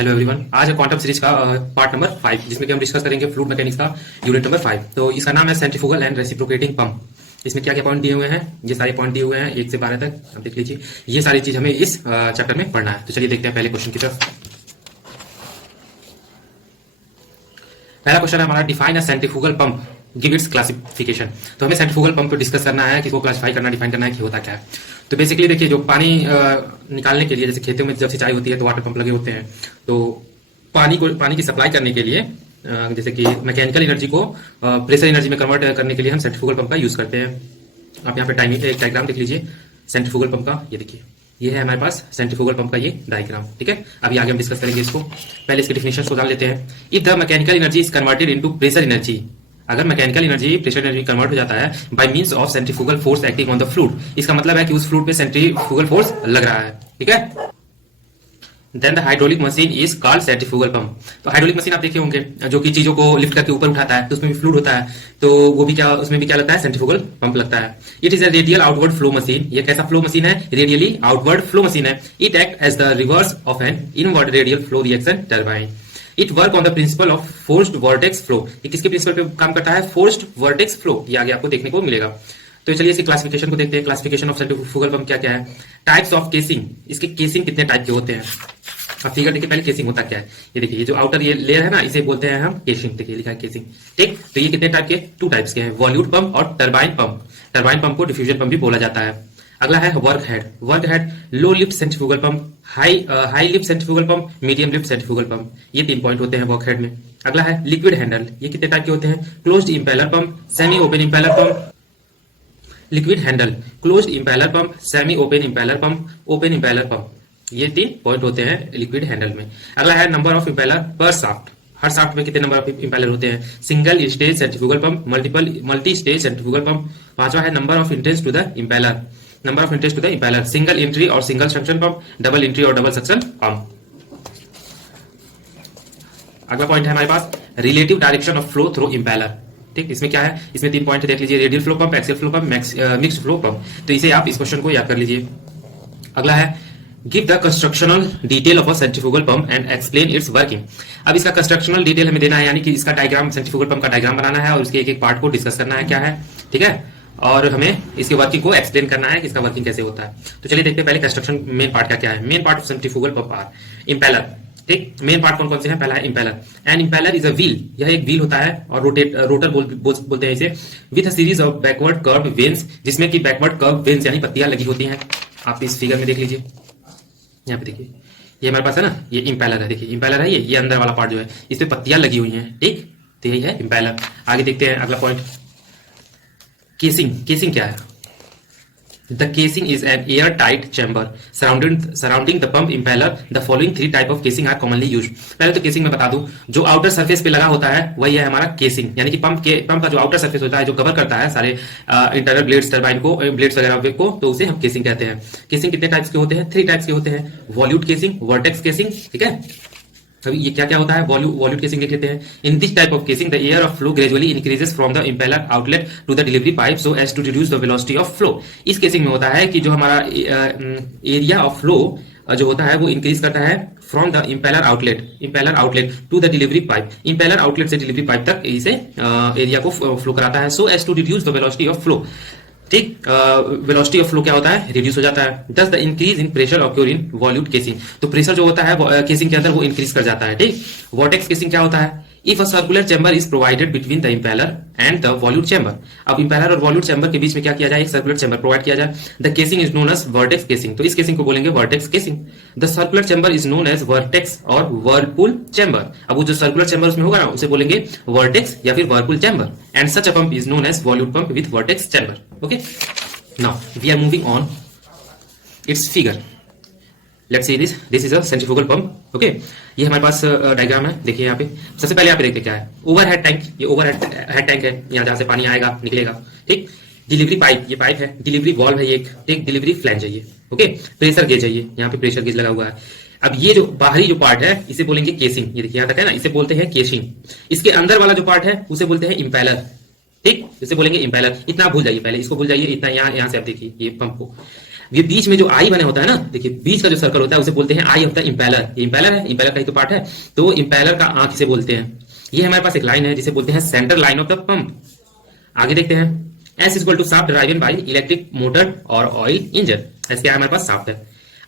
Hello everyone, आज है quantum series का पार्ट नंबर 5 जिसमें कि हम डिस्कस करेंगे फ्लूइड मैकेनिक्स का यूनिट नंबर 5। तो इसका नाम है सेंट्रीफ्यूगल एंड रेसिप्रोकेटिंग पंप। इसमें क्या क्या पॉइंट दिए हुए हैं, ये सारे पॉइंट दिए हुए हैं 1 से 12 तक, आप देख लीजिए। ये सारी चीज हमें इस चैप्टर में पढ़ना है। तो चलिए देखते हैं पहले क्वेश्चन की तरफ। पहला क्वेश्चन है हमारा, define a centrifugal pump, give its classification. तो हमें सेंट्रीफ्यूगल पंप को डिस्कस करना है कि इसको क्लासिफाई करना, डिफाइन करना है कि होता क्या है। तो बेसिकली देखिए, जो पानी निकालने के लिए, जैसे खेतों में जब सिंचाई होती है तो वाटर पंप लगे होते हैं। तो पानी की सप्लाई करने के लिए जैसे कि मैकेनिकल एनर्जी को प्रेशर एनर्जी में कन्वर्ट करने के लिए हम सेंट्रीफ्यूगल पंप का यूज करते हैं। आप यहाँ पे एक डायग्राम देख लीजिए सेंट्रीफ्यूगल पंप का। ये देखिए, ये है हमारे पास सेंट्रीफ्यूगल पंप का ये डायग्राम, ठीक है। अभी आगे हम डिस्कस करेंगे इसको। पहले इसके डिफिनेशन को जान लेते हैं। If the mechanical energy is converted into pressure energy, अगर mechanical energy pressure energy convert हो जाता है by means of centrifugal force acting on the fluid, इसका मतलब है कि उस फ्लूइड पे सेंट्रीफ्यूगल फोर्स लग रहा है, ठीक है। Then the hydraulic machine is called centrifugal pump. तो हाइड्रोलिक मशीन आप देखे होंगे, जो कि चीजों को लिफ्ट करके ऊपर उठाता है, तो उसमें भी फ्लूइड होता है, तो वो भी क्या, उसमें भी क्या लगता है, सेंट्रीफ्यूगल पंप लगता है। It is a radial outward flow machine. ये कैसा फ्लो मशीन है, रेडियली आउटवर्ड फ्लो मशीन है। It act as the reverse of an inward radial flow reaction turbine. It work on the principle of forced vertex flow. ये किसके principal पे काम करता है, फोर्स्ड वर्टेक्स फ्लो। ये आगे आपको देखने को मिलेगा। तो चलिए इसकी क्लासिफिकेशन को देखते हैं। क्लासिफिकेशन ऑफ सेंट्रीफ्यूगल पंप क्या क्या है। टाइप्स ऑफ केसिंग, इसके केसिंग कितने टाइप के होते हैं। अब फिगर देखिए, पहले केसिंग होता क्या है। ये देखिए, ये जो आउटर ये लेयर है ना, इसे बोलते हैं हम केसिंग। देखिए लिखा है केसिंग, ठीक। तो ये कितने टाइप के, 2 टाइप्स के हैं, वॉल्यूट पंप और टरबाइन पंप। टरबाइन पंप को डिफ्यूजन पंप भी बोला जाता है। अगला है work head. Work head, low lift centrifugal pump, high lift centrifugal pump, medium lift centrifugal pump. ये 3 पॉइंट होते हैं वर्क हेड में। अगला है लिक्विड हैंडल। ये कितने टाइप के होते हैं, closed impeller pump, semi open impeller pump. Liquid handle, closed impeller pump, semi open impeller pump, open impeller pump. ये 3 पॉइंट होते हैं लिक्विड हैंडल में। अगला है नंबर ऑफ इंपेलर पर शाफ्ट। हर शाफ्ट में कितने नंबर ऑफ इंपेलर होते हैं। Single stage centrifugal pump, multi stage centrifugal pump. पांचवा है number of entrance to the impeller. Number of entrance to the impeller, single entry और single suction pump, double entry और double suction pump. अगला point है हमारे पास, relative direction of flow through impeller. ठीक, इसमें क्या है, इसमें 3 पॉइंट देख लीजिए, radial flow pump, axial flow pump, mixed flow pump. तो इसे आप इस क्वेश्चन को याद कर लीजिए। अगला है, give the constructional detail of a centrifugal pump and explain it's working. अब इसका कंस्ट्रक्शनल डिटेल हमें देना है, यानी कि इसका डायग्राम, सेंट्रीफ्यूगल पंप का डायग्राम बनाना है और उसके एक एक पार्ट को डिस्कस करना है क्या है, ठीक है। और हमें इसके वर्किंग को एक्सप्लेन करना है कि इसका वर्किंग कैसे होता है। तो चलिए देखते हैं पहले कंस्ट्रक्शन मेन पार्ट क्या क्या है। Main part of centrifugal pump are impeller, ठीक। मेन पार्ट कौन कौन से हैं, पहला है impeller. And impeller is a wheel, यह एक व्हील होता है और रोटर बोलते हैं इसे, with a series of backward curve veins, जिसमें कि बैकवर्ड कर्व वेन्स यानी पत्तियां लगी होती हैं। आप इस फिगर में देख लीजिए, यहाँ पे देखिए, ये हमारे पास है ना, ये इंपेलर है। देखिए इंपेलर है, ये अंदर वाला पार्ट जो है, इस पे पत्तियां लगी हुई हैं, ठीक। तो यही है इंपेलर। आगे देखते हैं अगला पॉइंट, केसिंग। केसिंग क्या है, the casing is an air tight chamber surrounding the pump impeller. The following 3 type of casing are commonly used. पहले तो केसिंग में बता दूं, जो आउटर सरफेस पे लगा होता है वही है हमारा केसिंग, यानी कि पंप का जो आउटर सरफेस होता है, जो कवर करता है सारे इंटरनल ब्लेड्स, टरबाइन को, ब्लेड्स वगैरह को, तो उसे हम केसिंग कहते हैं। केसिंग कितने टाइप्स के होते हैं, 3 टाइप्स के होते हैं, वॉल्यूट केसिंग, वर्टेक्स केसिंग, ठीक है। अभी ये क्या क्या होता है, वॉल्यूट केसिंग देख लेते हैं। In this type of casing the air of flow gradually increases from the impeller outlet to the delivery pipe so as to reduce the velocity of flow. इस केसिंग में होता है कि जो हमारा एरिया ऑफ फ्लो जो होता है वो इंक्रीज करता है from the impeller outlet to the delivery pipe. Impeller outlet से डिलीवरी पाइप तक इसे एरिया को फ्लो कराता है, so as to reduce the velocity of flow, ठीक। वेलोसिटी ऑफ फ्लो क्या होता है, रिड्यूस हो जाता है। Thus the increase in pressure occur in volute casing, तो प्रेशर जो होता है केसिंग के अंदर वो इंक्रीज कर जाता है, ठीक। वॉर्टेक्स केसिंग क्या होता है, if a circular chamber is provided between the impeller and the वॉल्यूट chamber. अब इंपेलर और वॉल्यूट चैम्बर के बीच में क्या किया जाए, एक सर्कुलर चैम्बर प्रोवाइड किया जाए। The casing is known as vertex casing, तो इस केसिंग को बोलेंगे vertex casing. The circular chamber is known as vertex और वर्लपूल चैम्बर। अब वो जो सर्कुलर चैम्बर उसमें होगा ना, उसे बोलेंगे वर्टेक्स या फिर whirlpool chamber. And such a pump is known as volute pump with vertex chamber. Okay, now we are moving on its figure. Let's see this is a centrifugal pump. okay, ये हमारे पास diagram है, देखिए यहाँ पे। सबसे पहले यहाँ पे देखते क्या है, ओवरहेड टैंक। ये ओवरहेड टैंक है, यहाँ जहां से पानी आएगा निकलेगा, ठीक। डिलीवरी पाइप, ये पाइप है। डिलीवरी वॉल्व है ये एक, ठीक। डिलीवरी फ्लैंज है ये, ओके। प्रेशर गेज है ये, यहाँ पे प्रेशर गेज लगा हुआ है। अब ये जो बाहरी जो पार्ट है इसे बोलेंगे केसिंग। ये देखिए यहाँ तक है ना, इसे बोलते हैं केसिंग। इसके अंदर वाला जो पार्ट है उसे बोलते हैं इंपेलर, ठीक। इसे बोलेंगे इंपेलर। इतना भूल जाइए, पहले इसको भूल जाइए, इतना यहाँ से आप देखिए ये पंप को। ये बीच में जो आई बना होता है ना, देखिए बीच का जो सर्कल होता है उसे बोलते हैं आई ऑफ द इंपेलर। ये इंपेलर है, इंपेलर का ही तो पार्ट है, तो इंपेलर का आंख इसे बोलते हैं। ये हमारे पास एक लाइन है जिसे बोलते हैं centre line of the pump. आगे देखते हैं, S equal to shaft driven by electric motor और ऑयल इंजन। ऐसे क्या हमारे पास शाफ्ट है।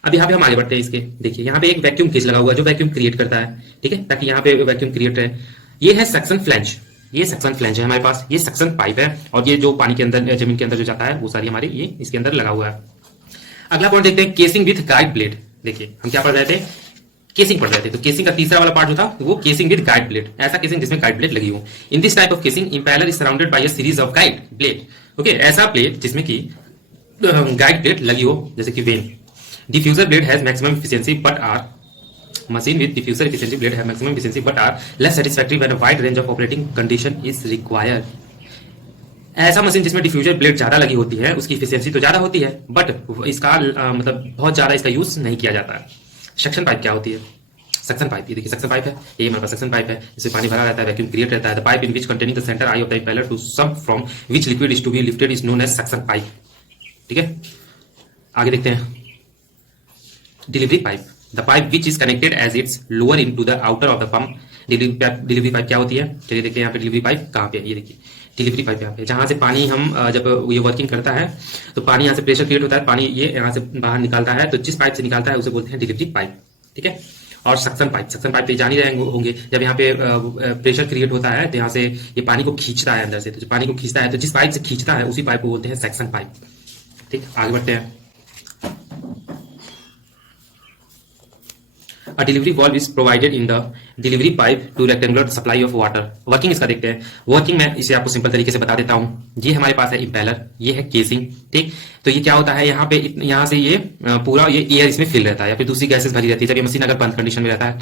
अब यहाँ पे हम आगे बढ़ते हैं इसके, देखिए यहाँ पे एक वैक्यूम केज लगा हुआ है जो वैक्यूम क्रिएट करता है, ठीक है, ताकि यहाँ पे वैक्यूम क्रिएट है। ये है सक्शन फ्लैंज, ये सक्शन फ्लैंज है हमारे पास, ये सक्शन पाइप है, और ये जो पानी के अंदर जमीन के अंदर जो जाता है वो सारी हमारी ये इसके अंदर लगा हुआ है। अगला पॉइंट देखते हैं, केसिंग विथ गाइड ब्लेड। देखिए हम क्या पढ़ रहे थे, केसिंग पढ़ रहे थे, तो केसिंग का तीसरा वाला पार्ट जो था वो केसिंग विद गाइड ब्लेड। ऐसा केसिंग जिसमें गाइड ब्लेड लगी हो। In this type of casing impeller is surrounded by a series of guide blade. Okay, ऐसा प्लेट जिसमें की गाइड ब्लेड लगी हो, जैसे कि vane. Diffuser blade has maximum efficiency but are machine with diffuser efficiency blade have maximum efficiency but are less satisfactory when a wide range of operating condition is required। ऐसा machine जिसमें diffuser blade ज्यादा लगी होती है उसकी efficiency तो ज्यादा होती है, बट इसका मतलब बहुत ज्यादा इसका यूज नहीं किया जाता है। सक्शन पाइप क्या होती है, सक्शन पाइप, ये देखिए सक्शन पाइप है, ये हमारे पास सक्शन पाइप है, इसमें पानी भरा रहता है, वैक्यूम क्रिएट रहता है। The pipe in which containing the centre eye of the impeller to sump from which liquid is to be lifted is known as suction pipe. ठीक है, आगे देखते हैं, delivery pipe, the pipe which is connected as its lower into the outer of the pump. Delivery pipe क्या होती है, चलिए देखते हैं यहाँ पे डिलीवरी पाइप कहाँ पे है। ये देखिए डिलीवरी पाइप यहाँ पे, जहां से पानी हम जब ये वर्किंग करता है तो पानी यहाँ से प्रेशर क्रिएट होता है, पानी ये यहाँ से बाहर निकालता है, तो जिस पाइप से निकालता है उसे बोलते हैं डिलीवरी पाइप। ठीक है, और सक्शन पाइप, सक्शन पाइप तो जान ही रहे होंगे, जब यहाँ पे प्रेशर क्रिएट होता है तो यहाँ से ये पानी को खींचता है अंदर से, तो जो पानी को खींचता है तो जिस पाइप से खींचता है उसी पाइप को बोलते हैं सक्शन पाइप। ठीक, आगे बढ़ते हैं। A delivery valve is provided in the delivery pipe to rectangular supply of water। Working इसका देखते हैं। वर्किंग मैं इसे आपको सिंपल तरीके से बता देता हूँ। ये हमारे पास है इंपेलर, ये है केसिंग। ठीक, तो ये क्या होता है, यहाँ पे यहाँ से ये पूरा ये एयर इसमें फिल रहता है या फिर दूसरी गैसेस भरी रहती है। जब ये मशीन अगर बंद कंडीशन में रहता है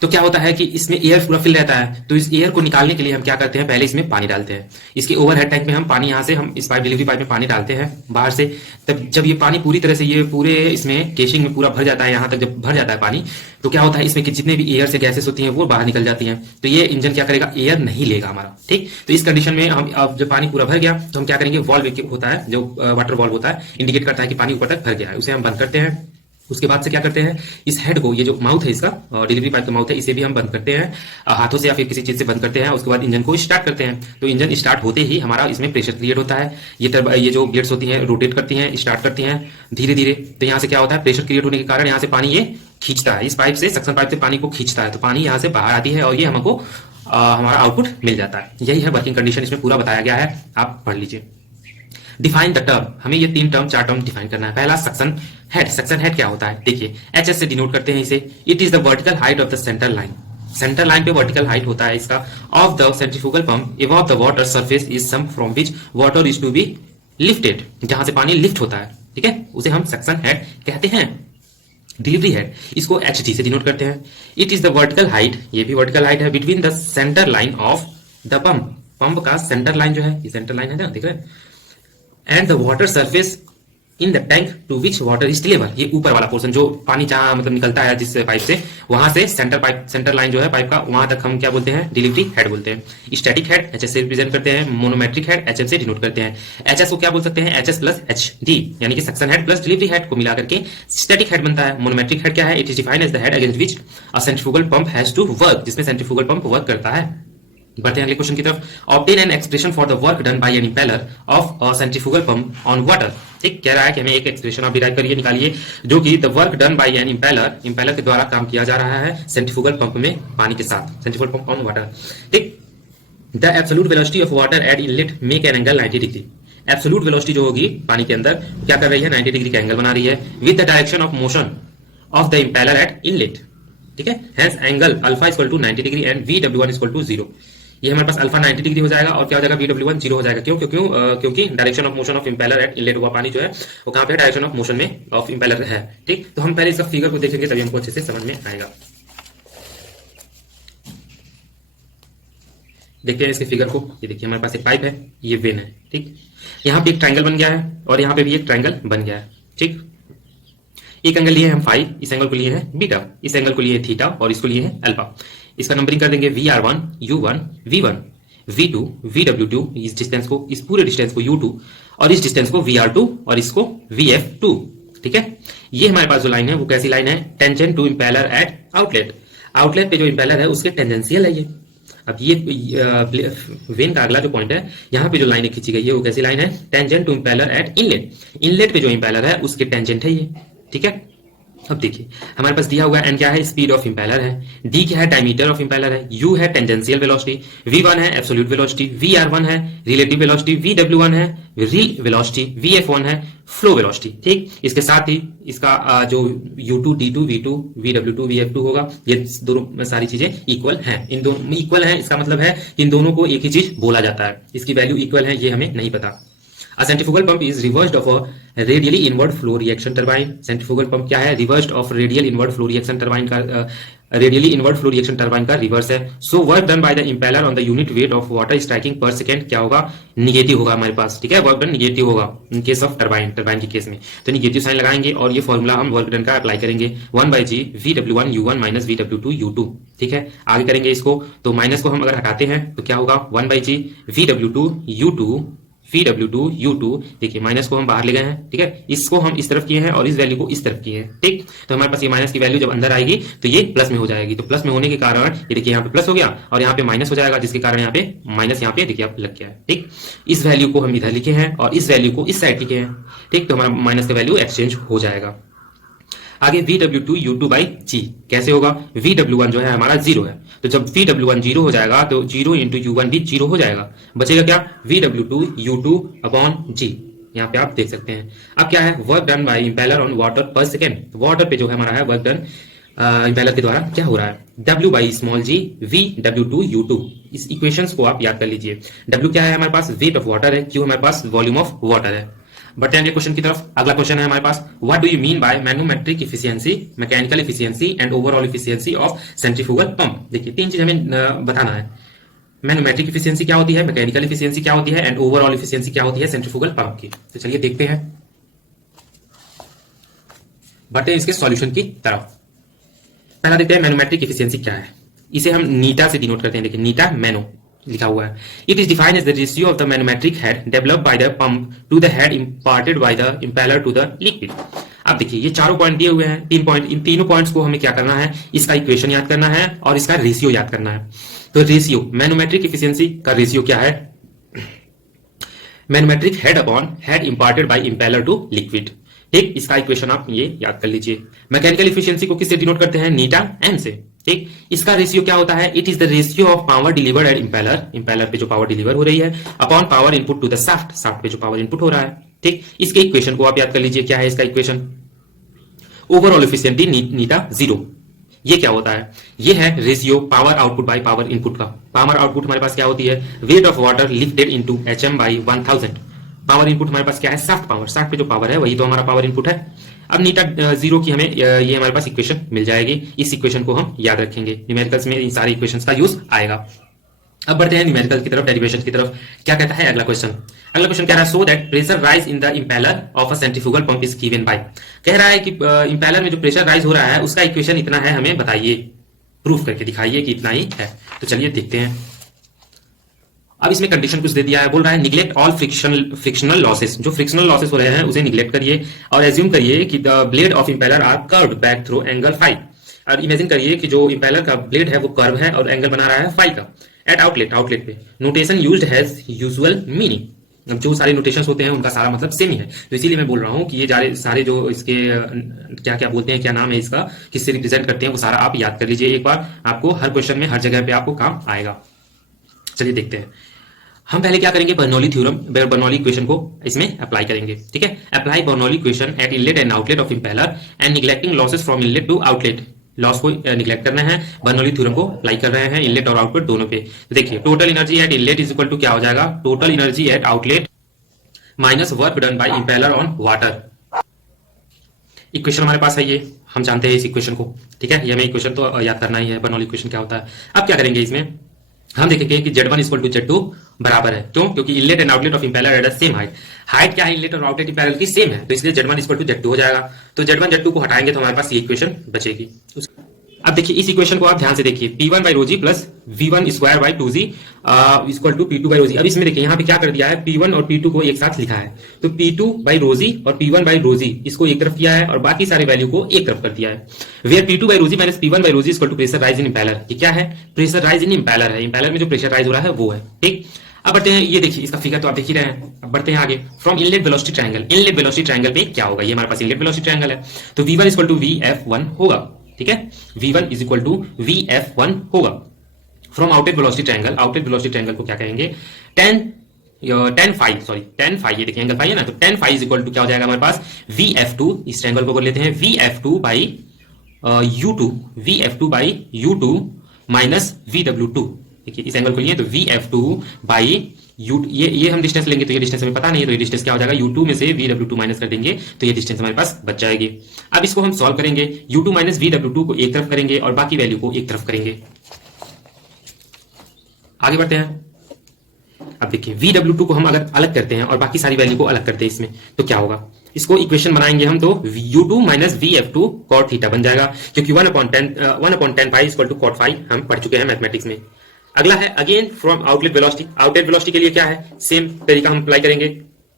तो क्या होता है कि इसमें एयर पूरा फिल रहता है, तो इस एयर को निकालने के लिए हम क्या करते हैं, पहले इसमें पानी डालते हैं। इसके ओवरहेड टैंक में हम पानी यहाँ से हम इस पाइप डिलीवरी पाइप में पानी डालते हैं बाहर से। तब जब ये पानी पूरी तरह से ये पूरे इसमें केशिंग में पूरा भर जाता है, यहाँ तक जब भर जाता है पानी, तो क्या होता है इसमें कि जितने भी एयर से गैसेस होती हैं वो बाहर निकल जाती हैं। तो ये इंजन क्या करेगा, एयर नहीं लेगा हमारा। ठीक, तो इस कंडीशन में हम अब जब पानी पूरा भर गया तो हम क्या करेंगे, वॉल्व होता है जो वाटर वॉल्व होता है, इंडिकेट करता है कि पानी ऊपर तक भर गया है, उसे हम बंद करते हैं। उसके बाद से क्या करते हैं, इस हेड को, ये जो माउथ है इसका डिलीवरी पाइप का माउथ है, इसे भी हम बंद करते हैं हाथों से या फिर किसी चीज से बंद करते हैं। उसके बाद इंजन को स्टार्ट करते हैं। तो इंजन स्टार्ट होते ही हमारा इसमें प्रेशर क्रिएट होता है। ये जो ब्लेड्स होती हैं रोटेट करती हैं, स्टार्ट करती हैं धीरे धीरे। तो यहाँ से क्या होता है, प्रेशर क्रिएट होने के कारण यहाँ से पानी ये खींचता है, इस पाइप से, सक्शन पाइप से पानी को खींचता है, तो पानी यहाँ से बाहर आती है और ये हमको हमारा आउटपुट मिल जाता है। यही है वर्किंग कंडीशन, इसमें पूरा बताया गया है, आप पढ़ लीजिए। डिफाइन द टर्म, हमें ये 4 टर्म डिफाइन करना है। पहला सक्शन हेड, सक्शन हेड क्या होता है, देखिए एचएस से डिनोट करते हैं इसे। It is the vertical height of the centre line, centre line पे वर्टिकल हाइट होता है इसका of the centrifugal pump above the water surface is sump from which water is to be lifted, जहां से पानी लिफ्ट होता है। ठीक है, उसे हम सक्शन हेड कहते हैं। डिलीवरी हेड, इसको एचडी से डिनोट करते हैं। It is the vertical height, ये भी वर्टिकल हाइट है, between the centre line of the pump, pump का सेंटर लाइन जो है, ये सेंटर लाइन है ना, देख रहे हैं, and the water surface in the tank to which water is deliver, ये ऊपर वाला पोर्शन जो पानी जहां मतलब निकलता है जिस पाइप से, वहां से सेंटर लाइन जो है पाइप का, वहां तक हम क्या बोलते हैं, डिलीवरी हेड बोलते हैं। स्टैटिक हेड एचएस से रिप्रेजेंट करते हैं। मोनोमेट्रिक हेड एचएम से डिनोट करते हैं। एचएस को क्या बोल सकते हैं, एचएस प्लस एचडी, यानी कि suction head plus delivery head को मिला करके स्टैटिक हेड बनता है। मोनोमेट्रिक हेड क्या है, it is defined as the head against which a centrifugal pump has to work, जिसमें सेंट्रीफ्यूगल पंप वर्क करता है। बढ़ते हैं अगले क्वेश्चन की तरफ। Obtain an expression for the work done by an impeller of a centrifugal pump on water. ठीक, कह रहा है कि हमें एक एक्सप्रेशन आप डिराइव करिए, निकालिए, जो कि the work done by an impeller, impeller के द्वारा काम किया जा रहा है सेंट्रीफ्यूगल पंप में पानी के साथ, सेंट्रीफ्यूगल पंप ऑन वाटर। ठीक, the absolute velocity of water eight inlet make an angle 90 degree. Absolute velocity जो होगी पानी के अंदर क्या कर रही है, 90 डिग्री का एंगल बना रही है with the direction of motion of the impeller at inlet. ठीक है, hence angle alpha equal to 90 degree and VW1 equal to 0। ये हमारे पास अल्फा 90 डिग्री हो जाएगा और क्या हो जाएगा, VW1 0 हो जाएगा। क्यों, क्योंकि direction of motion of impeller at inlet हुआ पानी जो है वो कहां पे है, डायरेक्शन ऑफ मोशन में ऑफ इंपेलर है। ठीक, तो हम पहले इसका फिगर को देखेंगे तभी हमको अच्छे से समझ में आएगा। देखते हैं इसके फिगर को। ये देखिए हमारे पास एक पाइप है, ये वेन है। ठीक, यहाँ पे एक ट्रायंगल बन गया है और यहाँ पे भी एक ट्रायंगल बन गया है। ठीक, एक एंगल लिए हम फाई, इस एंगल को लिए है बीटा, इस एंगल को लिए थीटा और इसको लिए है अल्फा। इसका नंबरिंग कर देंगे VR1, U1, V1, V2, VW2, इस डिस्टेंस को, इस पूरे डिस्टेंस को U2 और इस डिस्टेंस को VR2 और इसको VF2, ठीक है। ये हमारे पास जो लाइन है वो कैसी लाइन है, tangent to impeller at outlet. Outlet पे जो इंपेलर है उसके टेंजेंशियल है ये। अब ये वेन का अगला जो पॉइंट है, यहाँ पे जो लाइन खींची गई है वो कैसी लाइन है, tangent to impeller at inlet. Inlet पे जो इंपेलर है उसके टेंजेंट है ये, ठीक है। अब देखिए हमारे पास दिया हुआ है n क्या है, स्पीड ऑफ इंपेलर है, d क्या है, डायमीटर ऑफ इंपेलर है, u है टेंजेंशियल वेलोसिटी, v1 है एब्सोल्यूट वेलोसिटी, vr1 है रिलेटिव वेलोसिटी, vw1 है रियल वेलोसिटी, vf1 है फ्लो वेलोसिटी, ठीक। इसके साथ ही इसका जो u2 d2 v2 vw2 vf2 होगा, ये दोनों सारी चीजें इक्वल हैं। इन दोनों इक्वल हैं इसका मतलब है इन दोनों को एक ही चीज बोला जाता है, इसकी वैल्यू इक्वल है ये हमें नहीं पता। A centrifugal pump is reversed of a radially inward flow reaction turbine. Centrifugal pump क्या है, reversed of radial inward flow reaction turbine का radially inward flow reaction turbine का reverse है। So work done by the impeller on the unit weight of water striking per second क्या होगा, negative होगा हमारे पास, ठीक है। वर्क डन निगेटिव होगा इन केस ऑफ टर्बाइन के केस में, तो निगेटिव साइन लगाएंगे और ये फॉर्मूला हम वर्क डन का अप्लाई करेंगे, 1/g VW1 U1 minus VW2 U2, ठीक है। आगे करेंगे इसको, तो माइनस को हम अगर हटाते हैं तो क्या होगा, 1/g VW2 U2 VW2 U2, देखिए माइनस को हम बाहर ले गए हैं, ठीक है। इसको हम इस तरफ किए हैं और इस वैल्यू को इस तरफ किए हैं, ठीक। तो हमारे पास ये माइनस की वैल्यू जब अंदर आएगी तो ये प्लस में हो जाएगी, तो प्लस में होने के कारण ये देखिए यहाँ पे प्लस हो गया और यहाँ पे माइनस हो जाएगा, जिसके कारण यहाँ पे माइनस यहाँ पे देखिए लग गया है, ठीक। इस वैल्यू को हम इधर लिखे हैं और इस वैल्यू को इस साइड लिखे हैं, ठीक। तो हमारा माइनस का वैल्यू एक्सचेंज हो जाएगा। आगे VW2 U2 बाई G कैसे होगा, VW1 जो है हमारा 0 है, तो जब VW1 0 हो जाएगा तो 0 इंटू U1 भी 0 हो जाएगा, बचेगा क्या, VW2 U2 अपॉन G, यहाँ पे आप देख सकते हैं। अब क्या है, work done by impeller on water पर सेकेंड। वाटर पे जो है हमारा है वर्क डन इंपेलर के द्वारा क्या हो रहा है, W by small g VW2 U2। इस इक्वेशंस को आप याद कर लीजिए। W क्या है हमारे पास, वेट ऑफ वाटर है, Q हमारे पास वॉल्यूम ऑफ वाटर है। बढ़ते हैं अगले क्वेश्चन की तरफ। अगला क्वेश्चन है हमारे पास, what do you mean by manometric efficiency, mechanical efficiency and overall efficiency of centrifugal pump. देखिए तीन चीज हमें बताना है, मैनोमेट्रिक इफिशियंसी क्या होती है, मैकेनिकल इफिशियंसी क्या होती है एंड ओवरऑल इफिशियंसी क्या होती है सेंट्रीफ्यूगल पंप की। तो चलिए देखते हैं, बढ़ते हैं इसके सॉल्यूशन की तरफ। पहला देखते हैं मैनोमेट्रिक इफिशियंसी क्या है, इसे हम नीटा से डिनोट करते हैं। देखिए नीटा मैनो लिखा हुआ है। It is defined as the ratio of the manometric head developed by the pump to the head imparted by the impeller to the liquid. अब देखिए ये चारों पॉइंट दिए हुए हैं, 3 पॉइंट, इन तीनों पॉइंट्स को हमें क्या करना है, इसका इक्वेशन याद करना है और इसका रेशियो याद करना है। तो रेशियो, मैनोमेट्रिक इफिशियंसी का रेशियो क्या है, manometric head upon head imparted by impeller to liquid, ठीक। इसका इक्वेशन आप ये याद कर लीजिए। मैकेनिकल इफिशियंसी को किससे डिनोट करते हैं, नीटा एम से, ठीक। इसका रेशियो क्या होता है, it is the ratio of power delivered at impeller, impeller पे जो पावर डिलीवर हो रही है, upon power input to the shaft, shaft पे जो पावर इनपुट हो रहा है, ठीक। इसके इक्वेशन को आप याद कर लीजिए, क्या है इसका इक्वेशन, ओवरऑल एफिशिएंसी नीटा 0। ये क्या होता है, ये है ratio power output by power input का। पावर आउटपुट हमारे पास क्या होती है, weight of water lifted into HM by 1000। Power input हमारे पास क्या है, शाफ्ट पावर, शाफ्ट पे जो पावर है वही तो हमारा पावर इनपुट है। अब नीटा 0 की हमें ये हमारे पास इक्वेशन मिल जाएगी, इस इक्वेशन को हम याद रखेंगे। न्यूमेरिकल्स में इन सारी इक्वेशंस का यूज आएगा। अब बढ़ते हैं न्यूमेरिकल की तरफ, डेरिवेशन की तरफ। क्या कहता है अगला क्वेश्चन, अगला क्वेश्चन कह रहा है, so that pressure rise in the impeller of a centrifugal pump is given by. कह रहा है कि इंपेलर में जो प्रेशर राइज हो रहा है उसका इक्वेशन इतना है, हमें बताइए, प्रूफ करके दिखाइए कि इतना ही है। तो चलिए देखते हैं। अब इसमें कंडीशन कुछ दे दिया है, बोल रहा है निग्लेक्ट ऑल फ्रिक्शनल लॉसेस, जो फ्रिक्शनल लॉसेस हो रहे हैं उसे निग्लेक्ट करिए और एज्यूम करिए कि the blade of impeller are curved back through angle phi. और इमेजिन करिए कि जो इंपेलर का ब्लेड है वो कर्व है और एंगल बना रहा है फाई का। एट आउटलेट, आउटलेट पे notation used has usual meaning. अब जो सारे नोटेशंस होते हैं उनका सारा मतलब सेम ही है, तो इसीलिए मैं बोल रहा हूँ कि ये सारे जो इसके क्या क्या बोलते हैं, क्या नाम है इसका, किससे रिप्रेजेंट करते हैं, वो सारा आप याद कर लीजिए एक बार, आपको हर क्वेश्चन में हर जगह पे आपको काम आएगा। चलिए देखते हैं। हम पहले क्या करेंगे, बर्नौली थ्योरम, बर्नौली इक्वेशन को इसमें अप्लाई करेंगे, ठीक है। Apply Bernoulli equation at inlet and outlet of impeller and neglecting losses from inlet to outlet. Loss को निग्लेक्ट करना है, बर्नौली थ्योरम को अप्लाई कर रहे हैं इनलेट और आउटलेट दोनों पे। तो देखिए total energy at inlet is equal to क्या हो जाएगा, total energy at outlet minus work done by impeller on water. Equation हमारे पास है ये, हम जानते हैं इस इक्वेशन को, ठीक है। ये हमें इक्वेशन तो याद करना ही है, बर्नौली इक्वेशन क्या होता है। अब क्या करेंगे, इसमें हम देखेंगे कि Z1 इक्वल टू Z2 बराबर है, क्यों, क्योंकि inlet and outlet of impeller eight the same height. Height क्या है इनलेट और आउटलेट इंपेलर की सेम है, तो इसलिए Z1 इक्वल टू Z2 हो जाएगा। तो Z1 Z2 को हटाएंगे तो हमारे पास ये इक्वेशन बचेगी। अब देखिए इस इक्वेशन को आप ध्यान से देखिए, P1 by rho g plus V1 square by 2G equal to P2 by rho g. अब इसमें देखिए यहाँ पे क्या कर दिया है, P1 और P2 को एक साथ लिखा है, तो P2 बाई रो जी और P1 बाई रो जी इसको एक तरफ किया है और बाकी सारे वैल्यू को एक तरफ कर दिया है। Where P2 by rho ji minus P1 by rho g equal to pressure rise in impeller. ये क्या है, प्रेशर राइज इन इंपैलर है, इंपैलर में जो प्रेशर राइज हो रहा है वो है, ठीक। अब बढ़ते हैं, ये देखिए इसका फिगर तो आप देख ही रहे हैं। अब बढ़ते हैं आगे, from inlet velocity triangle, inlet velocity triangle पे क्या होगा, ये हमारे पास इनलेट वेलोसिटी ट्रायंगल है, तो V1 इक्वल टू VF1 होगा, ठीक है, V1 is equal to VF1 होगा। From outlet velocity triangle, outlet velocity triangle को क्या कहेंगे, tan phi, ये देखिए एंगल फाई है ना, तो tan phi is equal to क्या हो जाएगा हमारे पास VF2, इस ट्रायंगल को कर लेते हैं VF2 by U2, VF2 by U2 minus VW2। देखिए इस एंगल को लिए तो VF2 बाई U, ये हम डिस्टेंस लेंगे तो ये डिस्टेंस हमें पता नहीं है, तो ये डिस्टेंस क्या हो जाएगा, U2 में से VW2 माइनस कर देंगे तो ये डिस्टेंस हमारे पास बच जाएगी। अब इसको हम सॉल्व करेंगे, U2 माइनस VW2 को एक तरफ करेंगे और बाकी वैल्यू को एक तरफ करेंगे। आगे बढ़ते हैं। अब देखिए VW2 को हम अगर अलग करते हैं और बाकी सारी वैल्यू को अलग करते हैं इसमें, तो क्या होगा, इसको इक्वेशन बनाएंगे हम तो U2 minus VF2 cot theta बन जाएगा, क्योंकि 1/10 pi equal to cot phi हम पढ़ चुके हैं मैथमेटिक्स में। अगला है again from outlet velocity, outlet velocity के लिए क्या है, सेम तरीका हम अप्लाई करेंगे,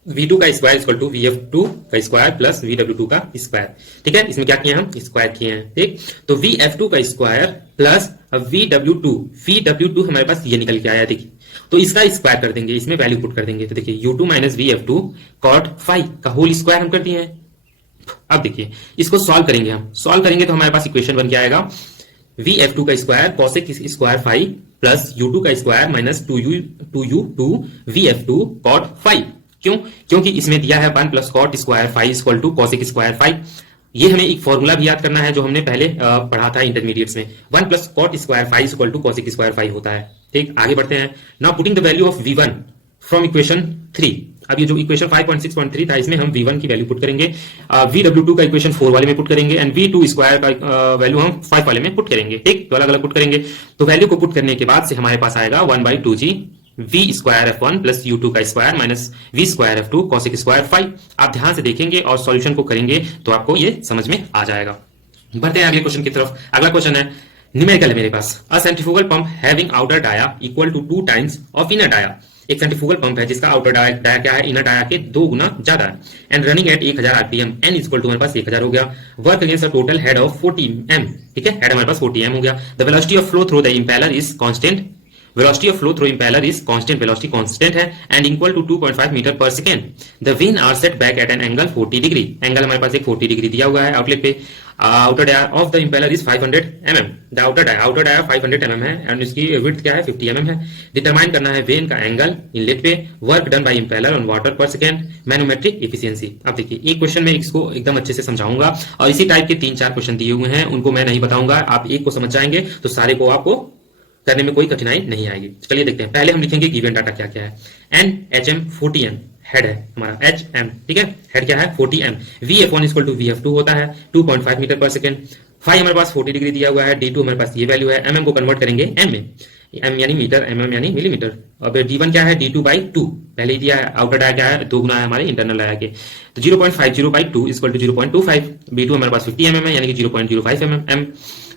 V2 का स्क्वायर इक्वल टू VF2 का स्क्वायर प्लस VW2 का स्क्वायर, ठीक है, इसमें क्या किए हम, स्क्वायर किए हैं, ठीक। तो VF2 का स्क्वायर प्लस VW2 हमारे पास ये निकल के आया, देखिए, तो इसका स्क्वायर कर देंगे, इसमें वैल्यू पुट कर देंगे, तो देखिए U2 minus VF2 cot phi का होल स्क्वायर हम कर दिए हैं। अब देखिए इसको सॉल्व करेंगे, हम सॉल्व करेंगे तो हमारे पास इक्वेशन बन के आएगा VF2 का square cosec square phi plus U2 का square minus 2U2 VF2 cot phi. क्यों, क्योंकि इसमें दिया है 1 plus cot square phi equal to cosec square phi. ये हमें एक फॉर्मूला भी याद करना है जो हमने पहले पढ़ा था इंटरमीडिएट्स में, 1 plus cot square phi equal to cosec square phi होता है, ठीक। आगे बढ़ते हैं, now putting the value of V1 फ्रॉम इक्वेशन 3। अब ये जो इक्वेशन 5.6.3 था इसमें हम V1 की वैल्यू पुट करेंगे, VW2 का इक्वेशन 4 वाले में पुट करेंगे एंड V2 स्क्वायर का वैल्यू हम 5 वाले में पुट करेंगे, ठीक, तो अलग अलग पुट करेंगे। तो वैल्यू को पुट करने के बाद से हमारे पास आएगा 1/2G V square F1 plus U2 का square minus V square F2 cosec square phi. आप ध्यान से देखेंगे और सॉल्यूशन को करेंगे तो आपको ये समझ में आ जाएगा। बढ़ते हैं अगले क्वेश्चन की तरफ। अगला क्वेश्चन है, न्यूमेरिकल है मेरे पास, a centrifugal pump having outer dia equal to 2 times of inner dia. एक सेंट्रीफ्यूगल पंप है जिसका आउटर डाया क्या है, इनर डाया के 2 गुना ज्यादा है, and running at 1000 RPM, N equal to हमारे पास 1000 हो गया, work against a total head of 40 m, ठीक है, हेड हमारे पास 40 m हो गया। The velocity of flow through the impeller is constant, velocity of flow through impeller is constant, velocity constant है and equal to 2.5 मीटर पर second. the vane are set back at an angle 40 degree, angle हमारे पास एक 40 degree दिया हुआ है outlet पे। Outer dia of the impeller is 500 mm, the outer dia 500 mm है एंड इसकी विड्थ क्या है 50 mm है। डिटरमाइन करना है वेन का एंगल इनलेट पे, work done by impeller on water पर सेकेंड, मैनोमेट्रिक एफिशिएंसी। अब देखिए एक क्वेश्चन में इसको एकदम अच्छे से समझाऊंगा और इसी टाइप के 3-4 क्वेश्चन दिए हुए हैं, उनको मैं नहीं बताऊंगा, आप एक को समझ जाएंगे तो सारे को आपको करने में कोई कठिनाई नहीं आएगी। चलिए देखते हैं, पहले हम लिखेंगे गिवन डाटा क्या क्या है। NHM 40M हेड है हमारा, HM, ठीक है, हेड क्या है 40M, VF1 equal to VF2 होता है 2.5 मीटर पर सेकेंड, फाई हमारे पास 40 डिग्री दिया हुआ है, D2 हमारे पास ये वैल्यू है, MM को कन्वर्ट करेंगे M में, M यानी मीटर, MM यानी मिलीमीटर। अब D1 क्या है D2/2 पहले ही दिया है, आउटर डाया क्या है 2 गुना है हमारे इंटरनल डाया के, तो 0.50/2 इक्वल टू 0.25, B2 हमारे पास 50 mm है यानी कि 0.05 mm।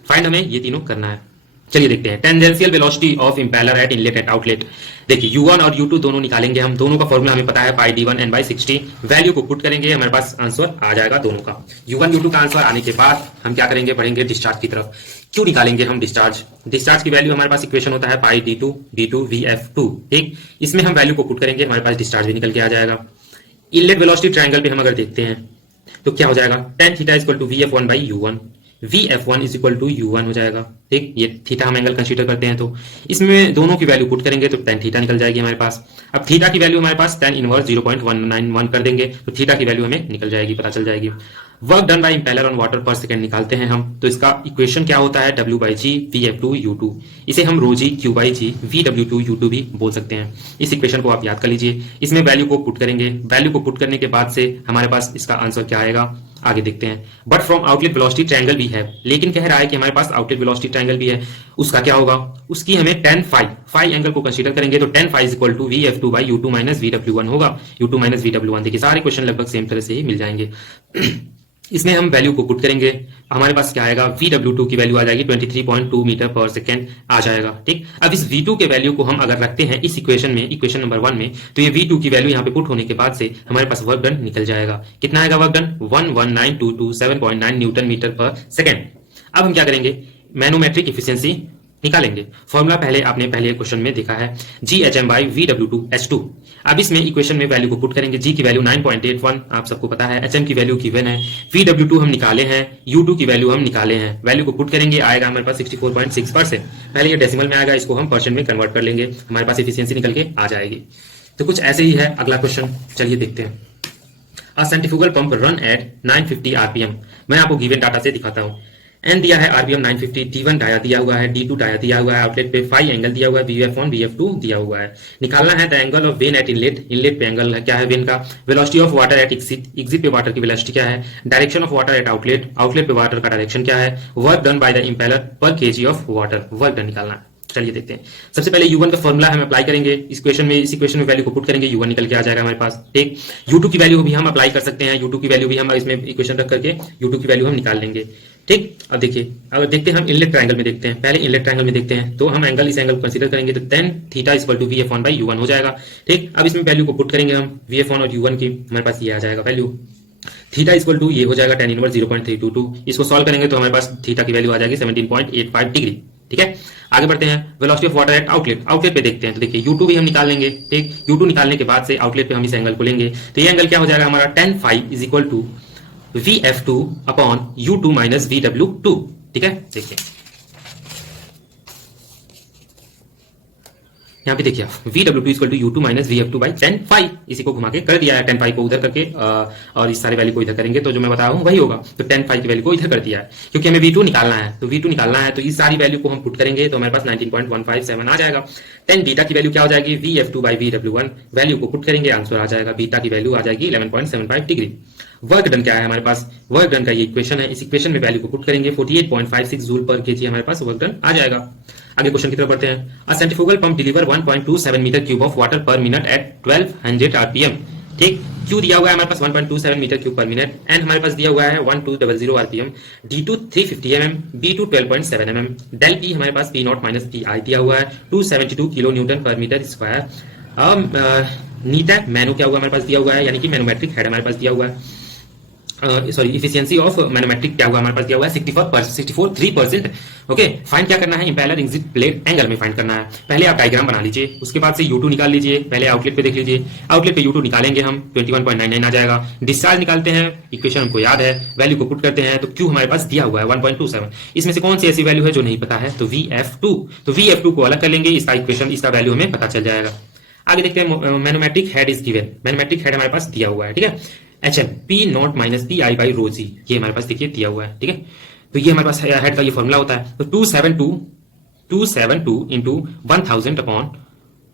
फाइंड हमें ये तीनों करना है। चलिए देखते हैं, tangential velocity of impeller at inlet eight outlet. देखिए U1 और U2 दोनों निकालेंगे हम, दोनों का फॉर्मूला हमें पता है पाई D1 n/60, वैल्यू को पुट करेंगे हमारे पास आंसर आ जाएगा दोनों का। U1 U2 का आंसर आने के बाद हम क्या करेंगे, बढ़ेंगे डिस्चार्ज की तरफ। क्यों निकालेंगे हम डिस्चार्ज, डिस्चार्ज की वैल्यू हमारे पास इक्वेशन होता है पाई D2 VF2, ठीक, इसमें हम वैल्यू को पुट करेंगे, हमारे पास डिस्चार्ज भी निकल के आ जाएगा। इनलेट वेलोसिटी ट्रायंगल पे हम अगर देखते हैं तो क्या हो जाएगा, tan theta equal to VF1/U1, VF1 is equal to U1 हो जाएगा, ठीक, ये थीटा हम एंगल कंसीडर करते हैं तो इसमें दोनों की वैल्यू पुट करेंगे तो tan थीटा निकल जाएगी हमारे पास। अब थीटा की वैल्यू हमारे पास tan इनवर्स 0.191 कर देंगे तो थीटा की वैल्यू हमें निकल जाएगी, पता चल जाएगी। Work done by impeller on water पर सेकेंड निकालते हैं हम, तो इसका इक्वेशन क्या होता है W/G VF2 U2, इसे हम ρg Q/G VW2 U2 भी बोल सकते हैं। इस इक्वेशन को आप याद कर लीजिए, इसमें वैल्यू को पुट करेंगे, वैल्यू को पुट करने के बाद से हमारे पास इसका आंसर क्या आएगा, आगे देखते हैं। But from outlet velocity triangle भी है, लेकिन कह रहा है कि हमारे पास आउटलेट वेलोसिटी ट्रायंगल भी है, उसका क्या होगा, उसकी हमें tan फाई एंगल को कंसीडर करेंगे तो tan phi equal to VF2/U2 minus VW1 होगा, U2 माइनस VW1। देखिए सारे क्वेश्चन लगभग सेम तरह से ही मिल जाएंगे। इसमें हम वैल्यू को पुट करेंगे, हमारे पास क्या आएगा, VW2 की वैल्यू आ जाएगी 23.2 मीटर पर सेकेंड आ जाएगा। ठीक, अब इस V2 के वैल्यू को हम अगर रखते हैं इस इक्वेशन में, इक्वेशन नंबर 1 में, तो ये V2 की वैल्यू यहाँ पे पुट होने के बाद से हमारे पास वर्क डन निकल जाएगा। कितना आएगा वर्क डन, 119,227.9 न्यूटन मीटर पर सेकेंड। अब हम क्या करेंगे, मैनोमेट्रिक इफिशियंसी निकालेंगे। फॉर्मूला आपने पहले क्वेश्चन में देखा है, GHM बाई VW2H2। अब इसमें इक्वेशन में वैल्यू को पुट करेंगे। G की वैल्यू 9.81 आप सबको पता है, HM की वैल्यू गिवन है, VW2 हम निकाले हैं, U2 की वैल्यू हम निकाले हैं। वैल्यू को पुट करेंगे, आएगा हमारे पास 64.6%। पहले ये डेसिमल में आएगा, इसको हम परसेंट में कन्वर्ट कर लेंगे, हमारे पास एफिशिएंसी निकल के आ जाएगी। तो कुछ ऐसे ही है अगला क्वेश्चन, चलिए देखते हैं। A centrifugal pump run at 950 RPM. मैं आपको गिवन डाटा से दिखाता हूँ। एन दिया है आरपीएम 950, टी1 डाया दिया हुआ है, डी2 डाया दिया हुआ है, आउटलेट पे 5 एंगल दिया हुआ है, VF1 VF2 दिया हुआ है। निकालना है the angle of vane at inlet. Inlet पे एंगल है क्या है वेन का, velocity of water at exit, exit पे वाटर की वेलोसिटी क्या है, direction of water at outlet, outlet पे वाटर का डायरेक्शन क्या है, work done by the impeller per KG of water, work done निकालना है। चलिए देखते हैं। सबसे पहले U1 का फॉर्मूला हम अप्लाई करेंगे इस इक्वेशन में वैल्यू को पुट करेंगे, U1 निकल के आ जाएगा हमारे पास। ठीक, U2 की वैल्यू भी हम अप्लाई कर सकते हैं, U2 की वैल्यू भी हम इसमें इक्वेशन रख करके U2 की वैल्यू हम निकाल लेंगे। ठीक, अब देखिए, अगर देखते हैं हम इनलेट ट्रायंगल में देखते हैं, पहले इनलेट ट्रायंगल में देखते हैं, तो हम एंगल, इस एंगल को कंसीडर करेंगे तो tan theta equal to VF1 by U1 हो जाएगा। ठीक, अब इसमें वैल्यू को पुट करेंगे हम, VF1 और U1 की, हमारे पास ये आ जाएगा वैल्यू। थीटा इक्वल टू ये हो जाएगा tan इनवर्स 0.322। इसको सॉल्व करेंगे तो हमारे पास थीटा की वैल्यू आ जाएगी 17.85 डिग्री। ठीक है, आगे बढ़ते हैं। Velocity of water at outlet, outlet पे देखते हैं, तो देखिए U2 भी हम निकाल लेंगे। ठीक, U2 निकालने के बाद से आउटलेट पे हम इस एंगल को लेंगे, तो ये एंगल क्या हो जाएगा हमारा, tan phi is equal to VF2 upon U2 minus VW2। ठीक है, देखिए यहाँ पे देखिए VW2 equal to U2 minus VF2 by tan phi, इसी को घुमा के कर दिया है, tan phi को उधर करके और इस सारे वैल्यू को इधर करेंगे तो जो मैं बता रहा हूँ वही होगा। तो tan phi की वैल्यू को इधर कर दिया है, क्योंकि हमें V2 निकालना है, तो V2 निकालना है तो इस सारी वैल्यू को हम पुट करेंगे तो हमारे पास 19.157 आ जाएगा। tan बीटा की वैल्यू क्या हो जाएगी, VF2 बाई VW1, वैल्यू को पुट करेंगे, आंसर आ जाएगा, बीटा की वैल्यू आ जाएगी 11.75 डिग्री। वर्क डन क्या है हमारे पास, वर्क डन का ये इक्वेशन है, इस इक्वेशन में वैल्यू को पुट करेंगे 48.56 जूल पर केजी हमारे पास वर्क डन आ जाएगा। आगे क्वेश्चन की तरफ बढ़ते हैं। A centrifugal pump deliver 1.27 metre cube of water per minute at 1200 RPM. ठीक, क्यू दिया हुआ है हमारे पास 1.27 metre cube per minute, and हमारे पास दिया हुआ है 1200 RPM, D2 350 mm, B2 12.7 mm, del P हमारे पास P0 माइनस PI दिया हुआ है 272 किलो न्यूटन पर मीटर स्क्वायर। नीटा मैनो क्या हुआ हमारे पास दिया हुआ है, यानी कि मैनोमेट्रिक हेड हमारे पास दिया हुआ है, सॉरी इफिशियंसी ऑफ मैनोमेट्रिक क्या हुआ हमारे पास दिया हुआ है 64.3%। ओके, फाइंड क्या करना है, इंपेलर एग्जिट प्लेट एंगल में फाइंड करना है। पहले आप डायग्राम बना लीजिए, उसके बाद से U2 निकाल लीजिए, पहले आउटलेट पे देख लीजिए, आउटलेट पे U2 निकालेंगे हम 21.99 आ जाएगा। डिस्चार्ज निकालते हैं, इक्वेशन हमको याद है, वैल्यू को पुट करते हैं, तो Q हमारे पास दिया हुआ है 1.27। इसमें से कौन सी ऐसी वैल्यू है जो नहीं पता है, तो VF2, तो VF2 को अलग कर लेंगे, इसका इक्वेशन, इसका वैल्यू हमें पता चल जाएगा। आगे देखते हैं, manometric head is given, manometric head हमारे पास दिया हुआ है। ठीक है, HM P0 minus PI by rho g, ये हमारे पास देखिए दिया हुआ है। ठीक है, तो ये हमारे पास हेड का ये फॉर्मूला होता है, तो 272 इंटू 1000 अपॉन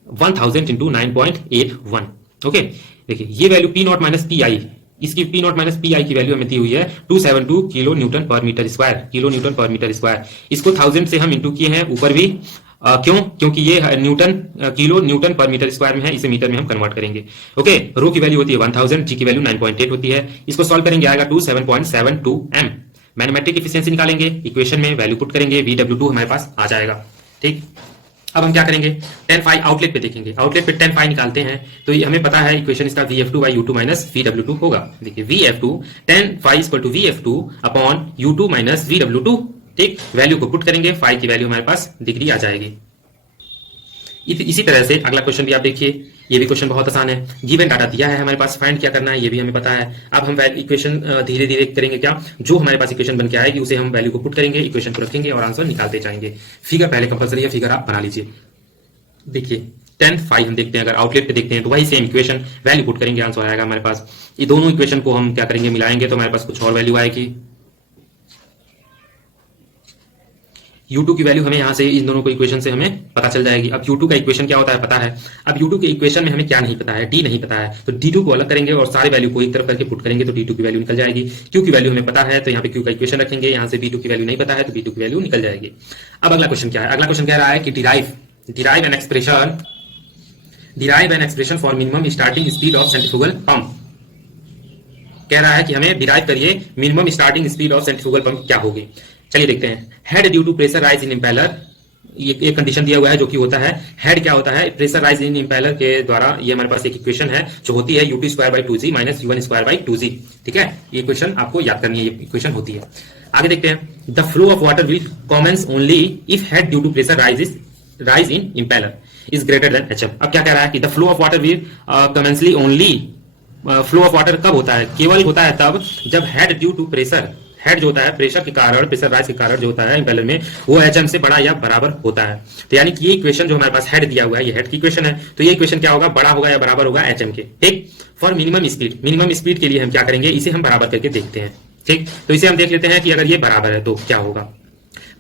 1000 इंटू 9.81। ओके, देखिए ये वैल्यू P0 माइनस PI, इसकी P0 माइनस PI की वैल्यू हमें दी हुई है 272 किलो न्यूटन पर मीटर स्क्वायर, किलो न्यूटन पर मीटर स्क्वायर। इसको 1000 से हम इंटू किए हैं ऊपर भी, क्यों, क्योंकि ये न्यूटन, किलो न्यूटन पर मीटर स्क्वायर में है, इसे मीटर में हम कन्वर्ट करेंगे। ओके, रो की वैल्यू होती है 1000, जी की वैल्यू 9.8 होती है, इसको सॉल्व करेंगे आएगा 27.72 m। मैथमेटिक एफिशिएंसी निकालेंगे, इक्वेशन में वैल्यू पुट करेंगे, VW2 हमारे पास आ जाएगा। ठीक, अब हम क्या करेंगे, tan phi आउटलेट पे देखेंगे, आउटलेट पे tan phi निकालते हैं, तो ये हमें पता है इक्वेशन इसका VF2 by U2 minus VW2 होगा। देखिए VF2 tan phi equal to VF2 upon U2 minus VW2। ठीक, वैल्यू को पुट करेंगे, फाई की वैल्यू हमारे पास डिग्री आ जाएगी। इसी तरह से अगला क्वेश्चन भी आप देखिए, ये भी क्वेश्चन बहुत आसान है, गिवन डाटा दिया है हमारे पास, फाइंड क्या करना है ये भी हमें पता है। अब हम इक्वेशन धीरे धीरे करेंगे, क्या जो हमारे पास इक्वेशन बन के आएगी उसे हम वैल्यू को पुट करेंगे, इक्वेशन को रखेंगे और आंसर निकालते जाएंगे। फिगर पहले कंपलसरी है, फिगर आप बना लीजिए। देखिए tan phi हम देखते हैं, अगर आउटलेट पे देखते हैं तो वही सेम इक्वेशन, वैल्यू पुट करेंगे, आंसर आएगा हमारे पास। ये दोनों इक्वेशन को हम क्या करेंगे, मिलाएंगे तो हमारे पास कुछ और वैल्यू आएगी। U2 की वैल्यू हमें यहाँ से इन दोनों को इक्वेशन से हमें पता चल जाएगी। अब U2 का इक्वेशन क्या होता है पता है, अब U2 के इक्वेशन में हमें क्या नहीं पता है, D नहीं पता है, तो D2 को अलग करेंगे और सारे वैल्यू को एक तरफ करके पुट करेंगे तो D2 की वैल्यू निकल जाएगी। Q की वैल्यू हमें पता है तो यहाँ पे Q का इक्वेशन रखेंगे, यहाँ से B2 की वैल्यू नहीं पता है तो B2 की वैल्यू निकल जाएगी। अब अगला क्वेश्चन क्या है, अगला क्वेश्चन कह रहा है कि derive an expression for minimum starting speed of centrifugal pump. कह रहा है कि हमें डिराइव करिए minimum starting speed of centrifugal pump क्या होगी। चलिए देखते हैं। Head due to pressure rise in impeller, ये कंडीशन दिया हुआ है जो कि होता है हेड क्या होता है, प्रेशर राइज इन इम्पेलर के द्वारा। ये हमारे पास एक इक्वेशन है जो होती है u2 square by 2g minus u1 square by 2g। ठीक है, ये इक्वेशन आपको याद करनी है, ये इक्वेशन होती है। आगे देखते हैं। The flow of water will commence only if head due to pressure rise in impeller is greater than HM. अब क्या कह रहा है कि the flow of water will commence only, flow of water कब होता है, केवल होता है तब जब head due to pressure, head जो होता है प्रेशर के कारण, प्रेशर राइज के कारण जो होता है इम्पेलर में, वो एचएम से बड़ा या बराबर होता है। तो यानी कि ये इक्वेशन जो हमारे पास हेड दिया हुआ है, ये हेड की इक्वेशन है, तो ये इक्वेशन क्या होगा, बड़ा होगा या बराबर होगा एचएम के। ठीक, for minimum speed, minimum speed के लिए हम क्या करेंगे, इसे हम बराबर करके देखते हैं। ठीक, तो इसे हम देख लेते हैं कि अगर ये बराबर है तो क्या होगा।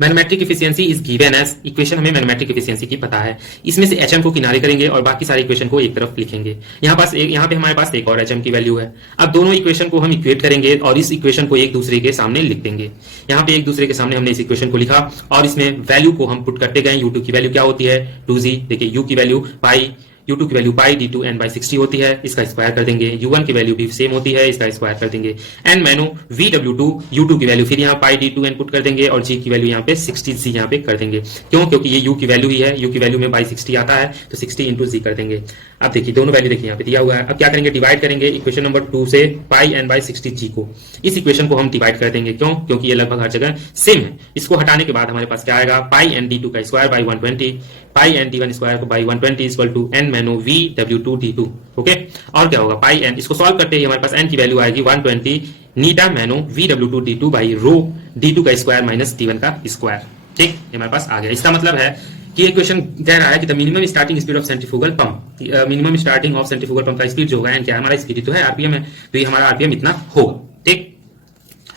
Mathematic efficiency is given as, equation हमें मैथमेटिक एफिशिएंसी की पता है, इसमें से एचएम को किनारे करेंगे और बाकी सारे इक्वेशन को एक तरफ लिखेंगे। यहाँ पे हमारे पास एक और एचएम की वैल्यू है। अब दोनों इक्वेशन को हम इक्वेट करेंगे और इस इक्वेशन को एक दूसरे के सामने लिख देंगे। यहाँ पे एक दूसरे के सामने हमने इस इक्वेशन को लिखा और इसमें वैल्यू को हम पुट करते गए। u2 की वैल्यू क्या होती है, 2g। देखिए u की वैल्यू पाई, u2 की value pi d2 n by 60 होती है, इसका स्क्वायर कर देंगे। u1 की वैल्यू भी सेम होती है, इसका स्क्वायर कर देंगे। n मैनो vw2, u2 की वैल्यू फिर यहाँ पाई d2 n पुट कर देंगे और g की वैल्यू यहाँ पे 60g यहाँ पे कर देंगे। क्यों, क्योंकि ये u की वैल्यू ही है, u की वैल्यू में बाई 60 आता है तो 60 इंटू जी कर देंगे। अब देखिए दोनों वैल्यू देखिए यहाँ पे दिया हुआ है। अब क्या करेंगे, डिवाइड करेंगे इक्वेशन नंबर 2 से पाई n बाई 60g को। इस इक्वेशन को हम डिवाइड कर देंगे, क्यों, क्योंकि ये लगभग हर जगह सेम है। इसको हटाने के बाद हमारे पास क्या आएगा, पाई n d2 का square by 120, pi n d1 square को by 120 equal to n mano vw2 d2। Okay, और क्या होगा, पाई n, इसको सॉल्व करते ही हमारे पास n की वैल्यू आएगी 120 नीटा मैनो vw2 d2 by rho d2 का स्क्वायर माइनस d1 का स्क्वायर। ठीक, ये हमारे पास आ गया। इसका मतलब है कि इक्वेशन कह रहा है कि the minimum starting speed of centrifugal pump, minimum starting of centrifugal pump का स्पीड जो होगा क्या है, हमारा स्पीड तो है आरपीएम है, तो ये हमारा आरपीएम इतना होगा। ठीक,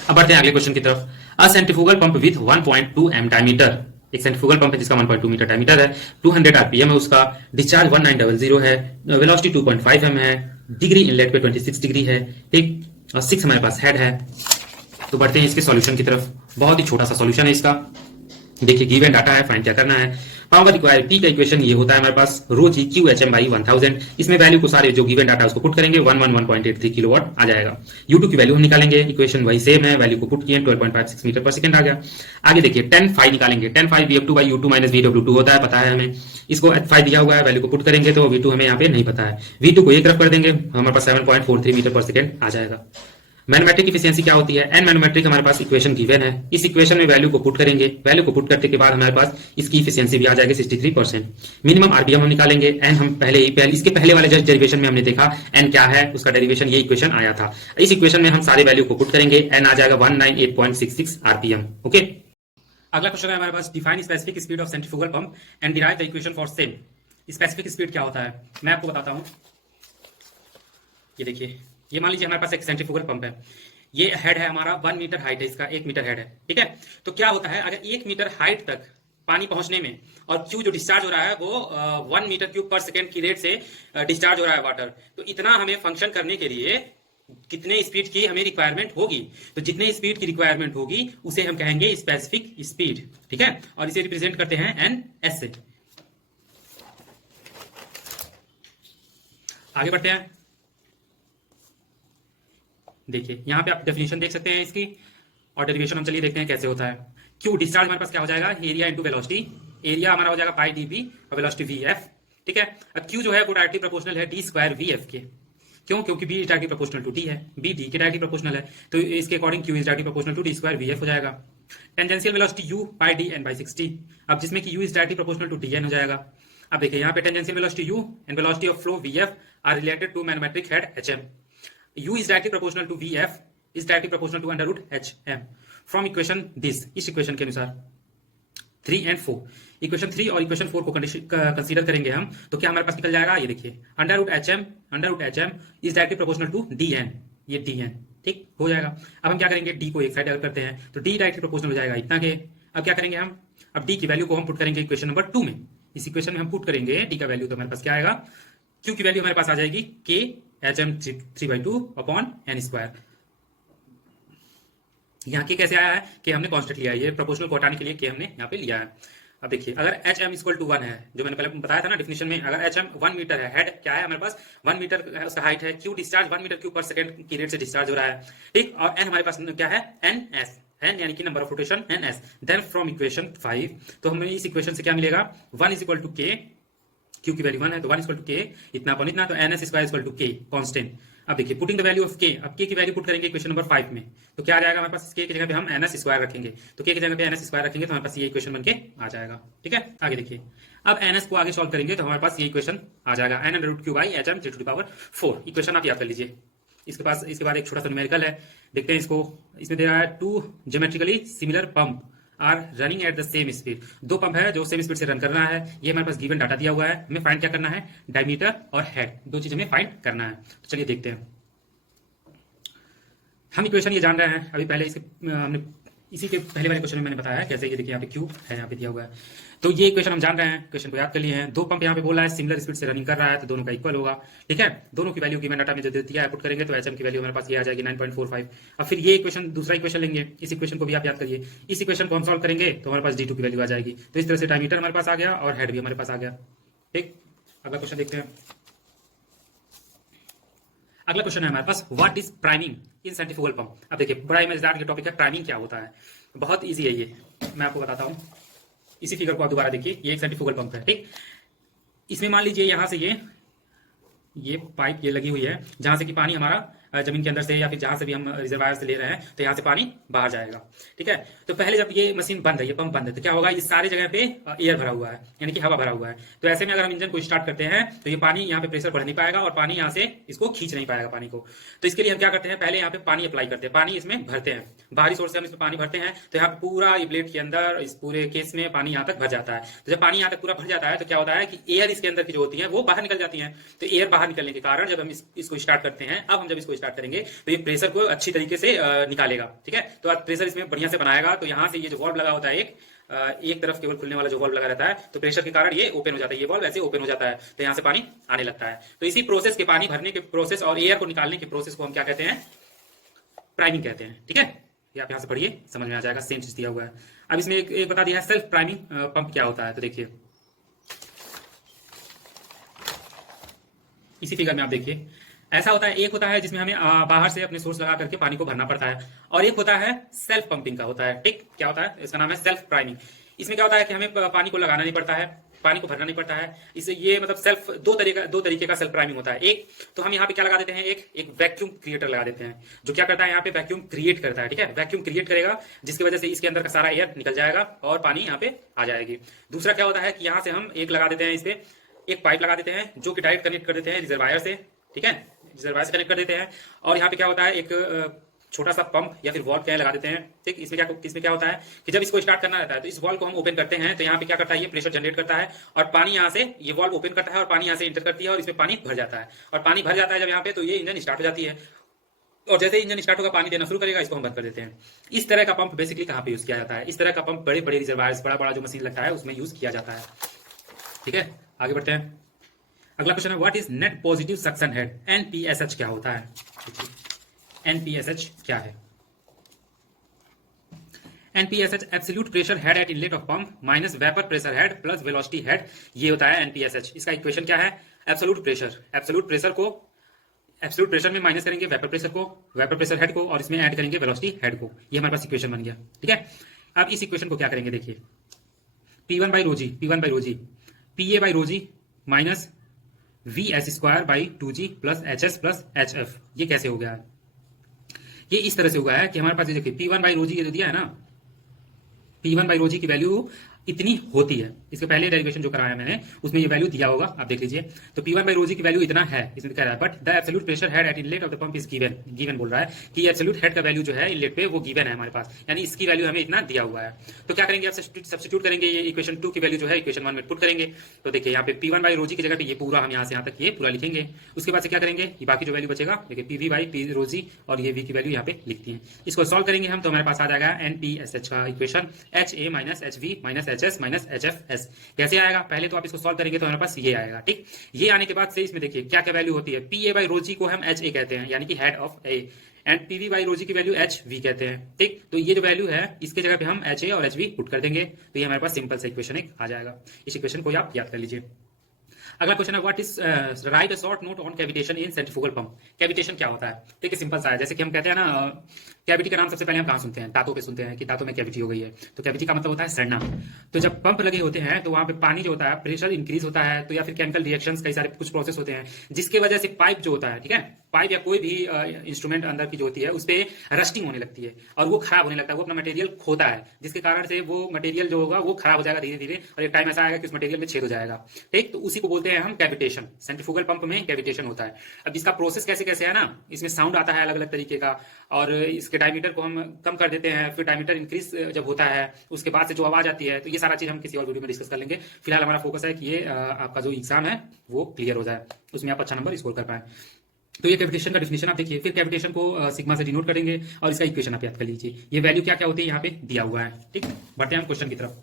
अब बढ़ते हैं अगले क्वेश्चन की तरफ। A centrifugal pump with 1.2 m diameter, एक सेंट्रीफ्यूगल पंप है जिसका 1.2 मीटर डायमीटर है, 200 आरपीएम है उसका, डिस्चार्ज 1900 है, वेलोसिटी 2.5 m है, डिग्री इनलेट पे 26 डिग्री है। ठीक, और 6 हमारे पास हेड है। तो बढ़ते हैं इसके सॉल्यूशन की तरफ। बहुत ही छोटा सा सॉल्यूशन है इसका। देखिए गिवन डाटा है, फाइंड क्या करना है। पावर रिक्वायर्ड पी का इक्वेशन ये होता है हमारे पास rho g Q H M by 1000। इसमें वैल्यू को सारे जो गिवन डाटा उसको पुट करेंगे 111.83 किलोवाट आ जाएगा। U2 की वैल्यू हम निकालेंगे, इक्वेशन वही सेम है, वैल्यू को पुट किए 12.56 मीटर पर सेकंड आ गया। आगे देखिए 10 फाई निकालेंगे, 10 phi VF2 by U2 minus VW2 होता है, पता है हमें। इसको फाई दिया हुआ है, वैल्यू को पुट करेंगे तो V2 हमें यहाँ पे नहीं पता है, V2 को एक तरफ कर देंगे, हमारे पास 7.43 मीटर पर सेकंड आ जाएगा। मैथमेटिक एफिशिएंसी क्या होती है, एन मैथमेट्रिक हमारे पास इक्वेशन गिवन है, इस इक्वेशन में वैल्यू को पुट करेंगे, वैल्यू को पुट करने के बाद हमारे पास इसकी एफिशिएंसी भी आ जाएगी 63%। मिनिमम आरपीएम हम निकालेंगे, एन हम पहले इसके पहले वाले जस्ट डेरिवेशन में हमने देखा एन क्या है, उसका डेरिवेशन ये इक्वेशन आया था। इस इक्वेशन में हम सारे वैल्यू को पुट करेंगे, एन आ जाएगा 198.66 आरपीएम। ओके, अगला क्वेश्चन है हमारे पास, define specific speed of centrifugal pump and derive the equation for same. Specific speed क्या होता है मैं आपको बताता हूं। ये देखिए, ये मान लीजिए हमारे पास एक सेंट्रीफ्यूगल पंप है, ये हेड है हमारा 1 मीटर हाइट है, इसका 1 मीटर हेड है। ठीक है, तो क्या होता है अगर 1 मीटर हाइट तक पानी पहुंचने में, और क्यू जो डिस्चार्ज हो रहा है वो 1 मीटर क्यूब पर सेकेंड की रेट से डिस्चार्ज हो रहा है वाटर, तो इतना हमें फंक्शन करने के लिए कितने स्पीड की हमें रिक्वायरमेंट होगी, तो जितने स्पीड की रिक्वायरमेंट होगी उसे हम कहेंगे स्पेसिफिक स्पीड। ठीक है, और इसे रिप्रेजेंट करते हैं एन एस से। आगे बढ़ते हैं। देखिए यहाँ पे आप डेफिनेशन देख सकते हैं इसकी, और डेरिवेशन हम चलिए देखते हैं कैसे होता है। क्यू डिस्चार्ज हमारे पास क्या हो जाएगा, एरिया इंटू वेलोसिटी, एरिया हमारा हो जाएगा पाई dp और वेलोसिटी vf। ठीक है, अब क्यू जो है वो डायरेक्टली प्रोपोर्शनल है डी स्क्वायर vf के। क्यों, क्योंकि b is directly proportional to d है, b d के डायरेक्टली प्रोपोर्शनल है, तो इसके according q is directly proportional to d square vf हो जाएगा। Tangential velocity u pi d n by 60, अब जिसमें कि u is directly proportional to dn हो जाएगा। अब देखिए यहाँ पे tangential velocity u and velocity of flow vf are related to mathematic head hm। u is directly proportional to vf is directly proportional to under root hm from equation this, इस equation के अनुसार 3 and 4, equation 3 और equation 4 को consider करेंगे हम, तो क्या हमारे पास निकल जाएगा, ये देखिए under root hm is directly proportional to dn, ये dn। ठीक हो जाएगा। अब हम क्या करेंगे, d को एक साइड अलग करते हैं तो d डायरेक्टली प्रोपोर्शनल हो जाएगा इतना के। अब क्या करेंगे हम, अब d की वैल्यू को हम पुट करेंगे इक्वेशन नंबर 2 में, इस इक्वेशन में हम पुट करेंगे d का वैल्यू, तो हमारे पास क्या आएगा, q की वैल्यू हमारे पास आ जाएगी k hm 3/2 upon n square. यहाँ के कैसे आया है कि हमने कांस्टेंट लिया है, ये प्रोपोर्शनल को हटाने के लिए के हमने यहाँ पे लिया है। अब देखिए अगर एच एम इक्वल टू 1 है, जो मैंने पहले बताया था ना डिफिनेशन में, अगर एच एम 1 मीटर है, हेड क्या है हमारे पास 1 मीटर उसका हाइट है, Q discharge 1 metre cube per second की रेट से डिस्चार्ज हो रहा है, ठीक, और एन हमारे पास क्या है एन एस, एन यानी कि number of rotation N S. Then from equation 5 तो हमें इस इक्वेशन से क्या मिलेगा, 1 is equal to K, Q की वैल्यू 1 है तो 1 इक्वल टू के इतना अपन इतना, तो N S square equal to K constant. अब देखिए पुटिंग द वैल्यू ऑफ के, अब के की वैल्यू पुट करेंगे इक्वेशन नंबर 5 में, तो क्या आ जाएगा हमारे पास, के की जगह पे हम एन एस स्क्वायर रखेंगे, तो के की जगह पे एन एस स्क्वायर रखेंगे तो हमारे पास ये इक्वेशन बनके आ जाएगा। ठीक है, आगे देखिए अब एन एस को आगे सॉल्व करेंगे तो हमारे पास ये इक्वेशन आ जाएगा, N under root Q by H M to the power 4। Equation आप याद कर लीजिए। इसके बाद एक छोटा सा न्यूमेरिकल है, देखते हैं इसको। इसमें दे रहा है 2 geometrically similar pump are running at the same speed, 2 pump है जो सेम स्पीड से रन कर रहा है, ये हमारे पास गिवन डाटा दिया हुआ है, हमें फाइंड क्या करना है, डायमीटर और हेड, 2 चीज हमें फाइंड करना है। तो चलिए देखते हैं। हम इक्वेशन ये जान रहे हैं, अभी पहले हमने इसी के पहले वाले क्वेश्चन में मैंने बताया कैसे, ये देखिए यहाँ पे क्यूब है, यहाँ पे दिया हुआ है, तो ये इक्वेशन हम जान रहे हैं, क्वेश्चन को याद कर लिए हैं। 2 पंप यहाँ पे बोला है सिमिलर स्पीड से रनिंग कर रहा है, तो दोनों का इक्वल होगा। ठीक है, दोनों की वैल्यू गिवन डाटा में जो दिया है पुट करेंगे तो एचएम की वैल्यू हमारे पास ये आ जाएगी 9.45। अब फिर ये इक्वेशन दूसरा इक्वेशन लेंगे, इस इक्वेशन को भी आप याद करिए, इस इक्वेशन को हम सॉल्व करेंगे तो हमारे पास डी2 की वैल्यू आ जाएगी। तो इस तरह से डायमीटर हमारे पास आ गया और हेड भी हमारे पास आ गया। ठीक, अगला क्वेश्चन देखते हैं। अगला क्वेश्चन है हमारे पास, what is priming in centrifugal pump. अब देखिए बड़ा इमेजदार टॉपिक है, प्राइमिंग क्या होता है, बहुत इजी है ये, मैं आपको बताता हूं। इसी फिगर को आप दोबारा देखिए, ये एक सेंट्रीफ्यूगल पंप है, ठीक, इसमें मान लीजिए यहां से ये पाइप ये लगी हुई है, जहां से कि पानी हमारा जमीन के अंदर से या फिर जहां से भी हम रिजर्वायर से ले रहे हैं तो यहां से पानी बाहर जाएगा। ठीक है, तो पहले जब ये मशीन बंद है, ये पंप बंद है, तो क्या होगा, इस सारे जगह पे एयर भरा हुआ है, यानी कि हवा भरा हुआ है। तो ऐसे में अगर हम इंजन को स्टार्ट करते हैं तो ये पानी यहाँ पे प्रेशर बढ़ नहीं पाएगा और पानी यहाँ से इसको खींच नहीं पाएगा पानी को। तो इसके लिए हम क्या करते हैं, पहले यहाँ पे पानी अप्लाई करते हैं, पानी इसमें भरते हैं, बाहरी सोर्स से हम इसमें पानी भरते हैं, तो यहाँ पे पूरा ये ब्लेड के अंदर इस पूरे केस में पानी यहाँ तक भर जाता है। तो जब पानी यहाँ तक पूरा भर जाता है तो क्या होता है कि एयर इसके अंदर की जो होती है वो बाहर निकल जाती है। तो एयर बाहर निकलने के कारण जब हम इसको स्टार्ट करते हैं, अब हम जब इसको स्टार्ट करेंगे तो प्रेशर को अच्छी तरीके से निकालेगा। ठीक है, तो आज प्रेशर इसमें बढ़िया से बनाएगा, तो यहां से ये जो वाल्व लगा होता है एक तरफ केवल खुलने वाला जो वाल्व लगा रहता है, तो प्रेशर के कारण ये ओपन हो जाता है, ये वाल्व ऐसे ओपन हो जाता है, तो यहां से पानी आने लगता है। तो इसी प्रोसेस के, पानी भरने के प्रोसेस और एयर को निकालने के प्रोसेस को हम क्या कहते हैं, प्राइमिंग कहते हैं। ठीक है, ये आप यहां से पढ़िए, समझ में आ जाएगा, सेम चीज दिया हुआ है। अब इसमें एक बता दिया है सेल्फ प्राइमिंग पंप क्या होता है, तो देखिए इसी फिगर में आप देखिए, ऐसा होता है, एक होता है जिसमें हमें बाहर से अपने सोर्स लगा करके पानी को भरना पड़ता है, और एक होता है सेल्फ पंपिंग का होता है। ठीक, क्या होता है, इसका नाम है सेल्फ प्राइमिंग। इसमें क्या होता है कि हमें पानी को लगाना नहीं पड़ता है, पानी को भरना नहीं पड़ता है। इससे ये मतलब सेल्फ दो तरीके का सेल्फ प्राइमिंग होता है। एक तो हम यहाँ पे क्या लगा देते हैं, एक वैक्यूम क्रिएटर लगा देते हैं, जो क्या करता है, यहाँ पे वैक्यूम क्रिएट करता है। ठीक है, वैक्यूम क्रिएट करेगा जिसकी वजह से इसके अंदर का सारा एयर निकल जाएगा और पानी यहाँ पे आ जाएगी। दूसरा क्या होता है कि यहाँ से हम एक लगा देते हैं, इस पे एक पाइप लगा देते हैं जो कि डायरेक्ट कनेक्ट कर देते हैं रिजर्वायर से। ठीक है, रिजर्वायर से कनेक्ट कर देते हैं, और यहाँ पे क्या होता है, एक छोटा सा पंप या फिर वॉल्व क्या लगा देते हैं। ठीक, इसमें क्या होता है कि जब इसको स्टार्ट करना रहता है तो इस वॉल्व को हम ओपन करते हैं, तो यहाँ पे क्या करता है, ये प्रेशर जनरेट करता है और पानी यहाँ से, ये वॉल्व ओपन करता है और पानी यहाँ से इंटर करती है और इसमें पानी भर जाता है, और पानी भर जाता है जब यहाँ पे, तो ये इंजन स्टार्ट हो जाती है, और जैसे इंजन स्टार्ट होगा पानी देना शुरू करेगा, इसको हम बंद कर देते हैं। इस तरह का पंप बेसिकली कहाँ पे यूज किया जाता है, इस तरह का पंप बड़े बड़े रिजर्वायर, बड़ा जो मशीन लगता है उसमें यूज किया जाता है। ठीक है, आगे बढ़ते हैं। अगला क्वेश्चन है, what is net positive suction head, NPSH क्या होता है। एनपीएसएच क्या है, NPSH absolute pressure head at inlet of pump minus vapour pressure head plus velocity head, ये होता है एनपीएसएच। इसका इक्वेशन क्या है, एब्सोल्यूट प्रेशर में माइनस करेंगे वेपर प्रेशर हेड को, और इसमें ऐड करेंगे वेलोसिटी हेड को, ये हमारे पास इक्वेशन बन गया। ठीक है, अब इस इक्वेशन को क्या करेंगे, देखिए P1 by rho G PA by rho ji minus VS square by 2G plus HS plus HF, ये कैसे हो गया है, ये इस तरह से हुआ है कि हमारे पास ये देखिए P1 बाई रो जी ये जो दिया है ना, P1 बाई रो जी की वैल्यू इतनी होती है, इसके पहले डेरिवेशन जो कराया मैंने उसमें ये वैल्यू दिया होगा, आप देख लीजिए। तो P1 बाई रो जी की वैल्यू इतना है, इसमें कह रहा है, but the absolute pressure head at inlet of the pump is given बोल रहा है कि एब्सोल्यूट हेड का वैल्यू जो है इनलेट पे वो गिवन है हमारे पास, यानी इसकी वैल्यू हमें इतना दिया हुआ है। तो क्या करेंगे, आप सब्स्टिट्यूट करेंगे, ये इक्वेशन 2 की वैल्यू जो है इक्वेशन 1 में पुट करेंगे। तो देखिए यहाँ पे P1 बाई रो जी की जगह पे ये पूरा हम यहाँ से यहाँ तक ये पूरा लिखेंगे, उसके बाद से क्या करेंगे, ये बाकी जो वैल्यू बचेगा देखिए PV बाई P रो जी, और ये V की वैल्यू यहाँ पे लिखती है। इसको सॉल्व करेंगे हम तो हमारे पास आ जाएगा NPSH का equation HA minus HV minus HS minus HF S. कैसे आएगा, पहले तो आप इसको सॉल्व करेंगे तो हमारे पास ये आएगा। ठीक, ये आने के बाद से इसमें देखिए क्या क्या वैल्यू होती है, पी ए बाई रो जी को हम एच ए कहते हैं, यानी कि head of A, and PV by रोजी की वैल्यू एच वी कहते हैं। ठीक, तो ये जो वैल्यू है इसके जगह पे हम एच ए और एच वी पुट कर देंगे, तो ये हमारे पास सिंपल सा इक्वेशन एक आ जाएगा। इस इक्वेशन को आप याद कर लीजिए। अगला क्वेश्चन है what is right a short note on cavitation in centrifugal pump. Cavitation क्या होता है? ठीक है, सिंपल सा है। जैसे कि हम कहते हैं ना, कैविटी का नाम सबसे पहले हम कहाँ सुनते हैं? दांतों पे सुनते हैं कि दांतों में कैविटी हो गई है, तो कैविटी का मतलब होता है सड़ना। तो जब पंप लगे होते हैं तो वहां पे पानी जो होता है प्रेशर इंक्रीज होता है, तो या फिर केमिकल रिएक्शंस कई सारे कुछ प्रोसेस होते हैं जिसकी वजह से पाइप जो होता है, ठीक है, पाइप या कोई भी इंस्ट्रूमेंट अंदर की जो होती है उस पर रस्टिंग होने लगती है और वो खराब होने लगता है, वो अपना मटेरियल खोता है, जिसके कारण से वो मटेरियल जो होगा वो खराब हो जाएगा धीरे धीरे, और एक टाइम ऐसा आएगा कि उस मटेरियल में छेद हो जाएगा। ठीक, तो उसी को बोलते हैं हम कैविटेशन। सेंट्रीफ्यूगल पंप में कैविटेशन होता है। अब इसका प्रोसेस कैसे कैसे है ना, इसमें साउंड आता है अलग अलग तरीके का, और इसके डायमीटर को हम कम कर देते हैं, फिर डायमीटर इंक्रीज जब होता है उसके बाद से जो आवाज आती है, तो ये सारा चीज हम किसी और वीडियो में डिस्कस कर लेंगे। फिलहाल हमारा फोकस है कि ये आपका जो एग्जाम है वो क्लियर हो जाए, उसमें आप अच्छा नंबर स्कोर कर पाए। तो ये कैविटेशन का डेफिनेशन आप देखिए, फिर कैविटेशन को सिग्मा से डिनोट करेंगे और इसका इक्वेशन आप याद कर लीजिए। ये वैल्यू क्या क्या होती है यहाँ पे दिया हुआ है। ठीक, बढ़ते हैं हम क्वेश्चन की तरफ।